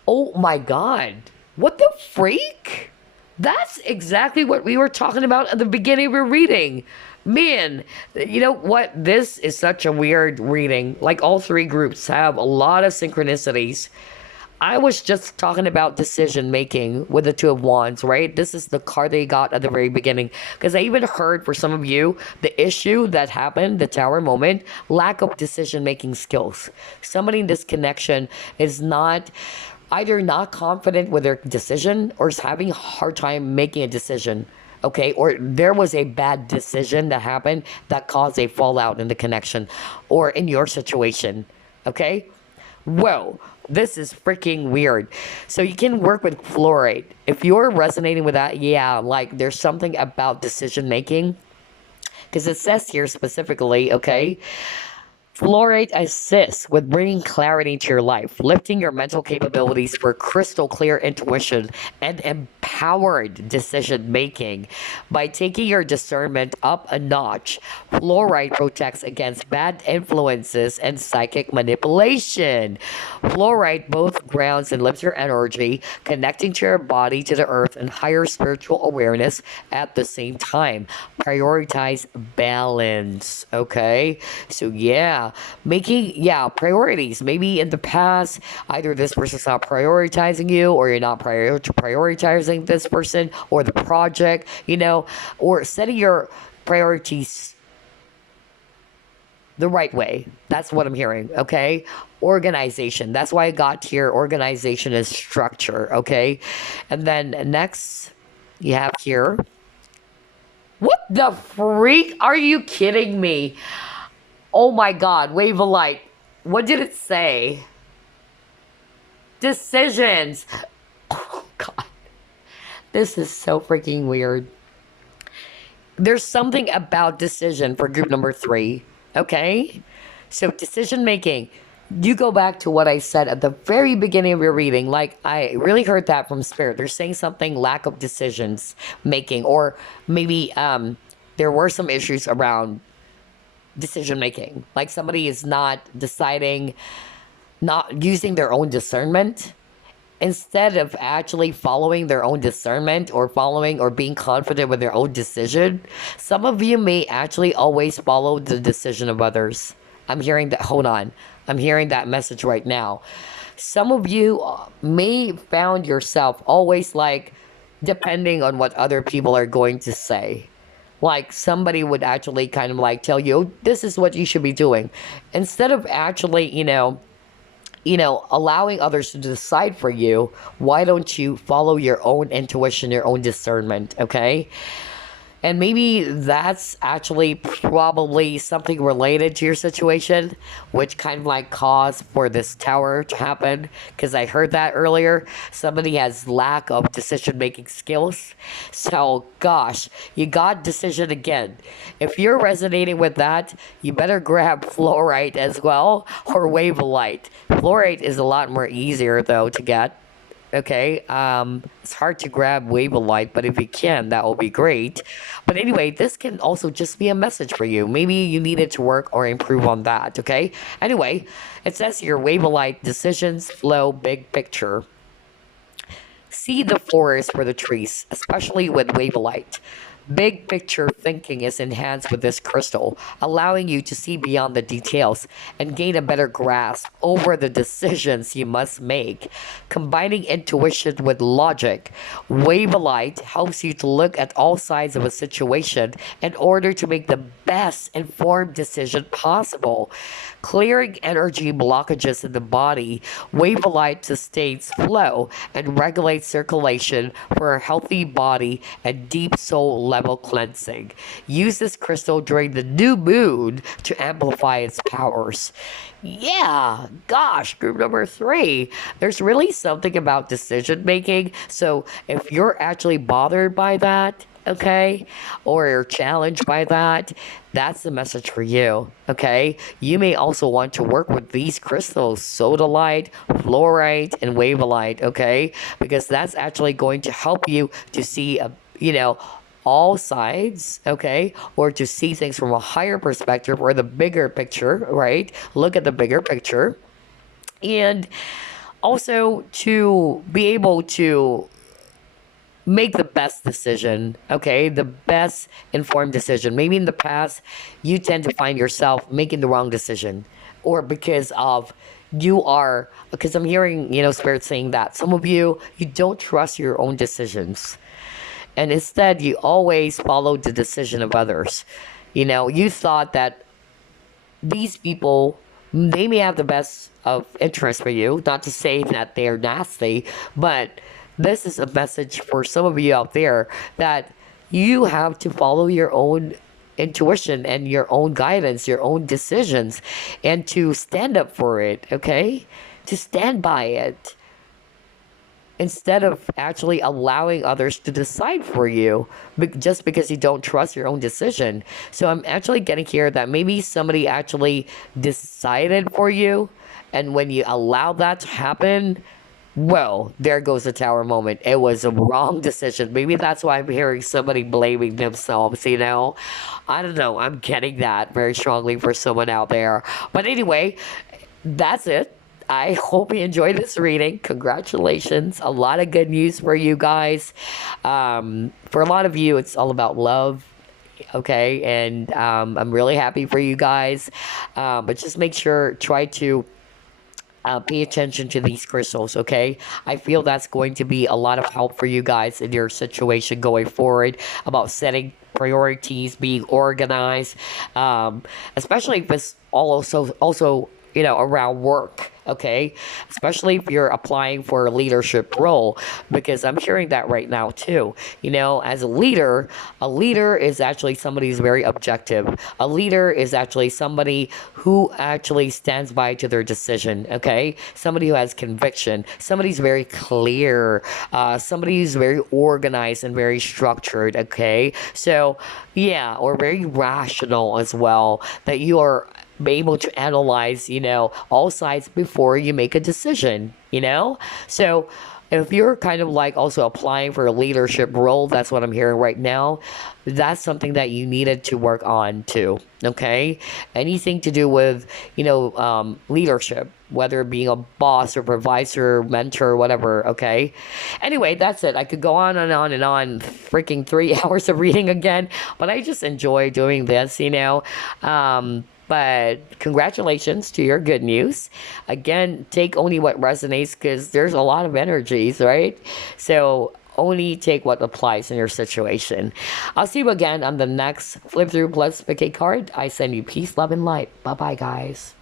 Oh my God. What the freak? That's exactly what we were talking about at the beginning of your reading. Man, you know what? This is such a weird reading. Like all three groups have a lot of synchronicities. I was just talking about decision making with the Two of Wands, right? This is the card they got at the very beginning. Because I even heard for some of you, the issue that happened, the tower moment, lack of decision making skills. Somebody in this connection is not either not confident with their decision or is having a hard time making a decision. Okay, or there was a bad decision that happened that caused a fallout in the connection or in your situation. Okay, whoa, this is freaking weird. So you can work with fluoride if you're resonating with that. Yeah, like there's something about decision making because it says here specifically, okay, fluoride assists with bringing clarity to your life, lifting your mental capabilities for crystal clear intuition and empowered decision making. By taking your discernment up a notch, fluoride protects against bad influences and psychic manipulation. Fluoride both grounds and lifts your energy, connecting to your body, to the earth, and higher spiritual awareness at the same time. Prioritize balance, okay? So, yeah, making, yeah, priorities. Maybe in the past, either this person's not prioritizing you, or you're not prioritizing this person, or the project, you know, or setting your priorities the right way. That's what I'm hearing, okay? Organization. That's why I got here. Organization is structure, okay? And then next, you have here. What the freak? Are you kidding me? Oh my God, wave a light. What did it say? Decisions. Oh God. This is so freaking weird. There's something about decision for group number 3. Okay? So decision making. You go back to what I said at the very beginning of your reading. Like, I really heard that from Spirit. They're saying something lack of decisions making, or maybe there were some issues around decision making. Like somebody is not deciding, not using their own discernment. Instead of actually following their own discernment or following or being confident with their own decision, some of you may actually always follow the decision of others. I'm hearing that. Hold on. I'm hearing that message right now. Some of you may found yourself always like depending on what other people are going to say. Like somebody would actually kind of like tell you, "Oh, this is what you should be doing," instead of actually, allowing others to decide for you. Why don't you follow your own intuition, your own discernment? Okay. And maybe that's actually probably something related to your situation, which kind of like caused for this tower to happen. Because I heard that earlier. Somebody has lack of decision making skills. So, gosh, you got decision again. If you're resonating with that, you better grab fluorite as well or wave a light. Fluorite is a lot more easier though to get. Okay, it's hard to grab wave a light, but if you can, that will be great. But anyway, this can also just be a message for you. Maybe you needed to work or improve on that. Okay. Anyway, it says here, wave a light, decisions, flow, big picture. See the forest for the trees, especially with wavelite. Big picture thinking is enhanced with this crystal, allowing you to see beyond the details and gain a better grasp over the decisions you must make. Combining intuition with logic, wavelite helps you to look at all sides of a situation in order to make the best informed decision possible. Clearing energy blockages in the body, wavelite sustains flow and regulates circulation for a healthy body and deep soul level cleansing. Use this crystal during the new moon to amplify its powers. Yeah, gosh, group number three. There's really something about decision making. So if you're actually bothered by that, okay, or you're challenged by that, that's the message for you, okay? You may also want to work with these crystals, sodalite, fluorite, and wavelite, okay? Because that's actually going to help you to see, all sides, okay? Or to see things from a higher perspective or the bigger picture, right? Look at the bigger picture. And also to be able to make the best decision, okay? The best informed decision. Maybe in the past, you tend to find yourself making the wrong decision, or because of because I'm hearing, Spirit saying that some of you don't trust your own decisions. And instead, you always follow the decision of others. You thought that these people, they may have the best of interest for you, not to say that they're nasty, but this is a message for some of you out there that you have to follow your own intuition and your own guidance, your own decisions, and to stand up for it, okay? To stand by it instead of actually allowing others to decide for you just because you don't trust your own decision. So I'm actually getting here that maybe somebody actually decided for you, and when you allow that to happen, well, there goes the tower moment. It was a wrong decision. Maybe that's why I'm hearing somebody blaming themselves. I don't know. I'm getting that very strongly for someone out there. But anyway, that's it. I hope you enjoyed this reading. Congratulations. A lot of good news for you guys. For a lot of you, it's all about love. Okay. And I'm really happy for you guys. But just make sure, try to pay attention to these crystals, okay? I feel that's going to be a lot of help for you guys in your situation going forward about setting priorities, being organized, especially if it's also around work, okay? Especially if you're applying for a leadership role, because I'm hearing that right now too. As a leader is actually somebody who's very objective. A leader is actually somebody who actually stands by to their decision, okay? Somebody who has conviction, somebody who's very clear, somebody who's very organized and very structured, okay? So, yeah, or very rational as well, that you are be able to analyze, all sides before you make a decision. So if you're kind of like also applying for a leadership role, that's what I'm hearing right now. That's something that you needed to work on too. Okay. Anything to do with, leadership, whether being a boss, supervisor, mentor, whatever. Okay. Anyway, that's it. I could go on and on and on, freaking 3 hours of reading again, but I just enjoy doing this. But congratulations to your good news. Again, take only what resonates because there's a lot of energies, right? So only take what applies in your situation. I'll see you again on the next Flip Through Plus Pick a Card. I send you peace, love, and light. Bye-bye, guys.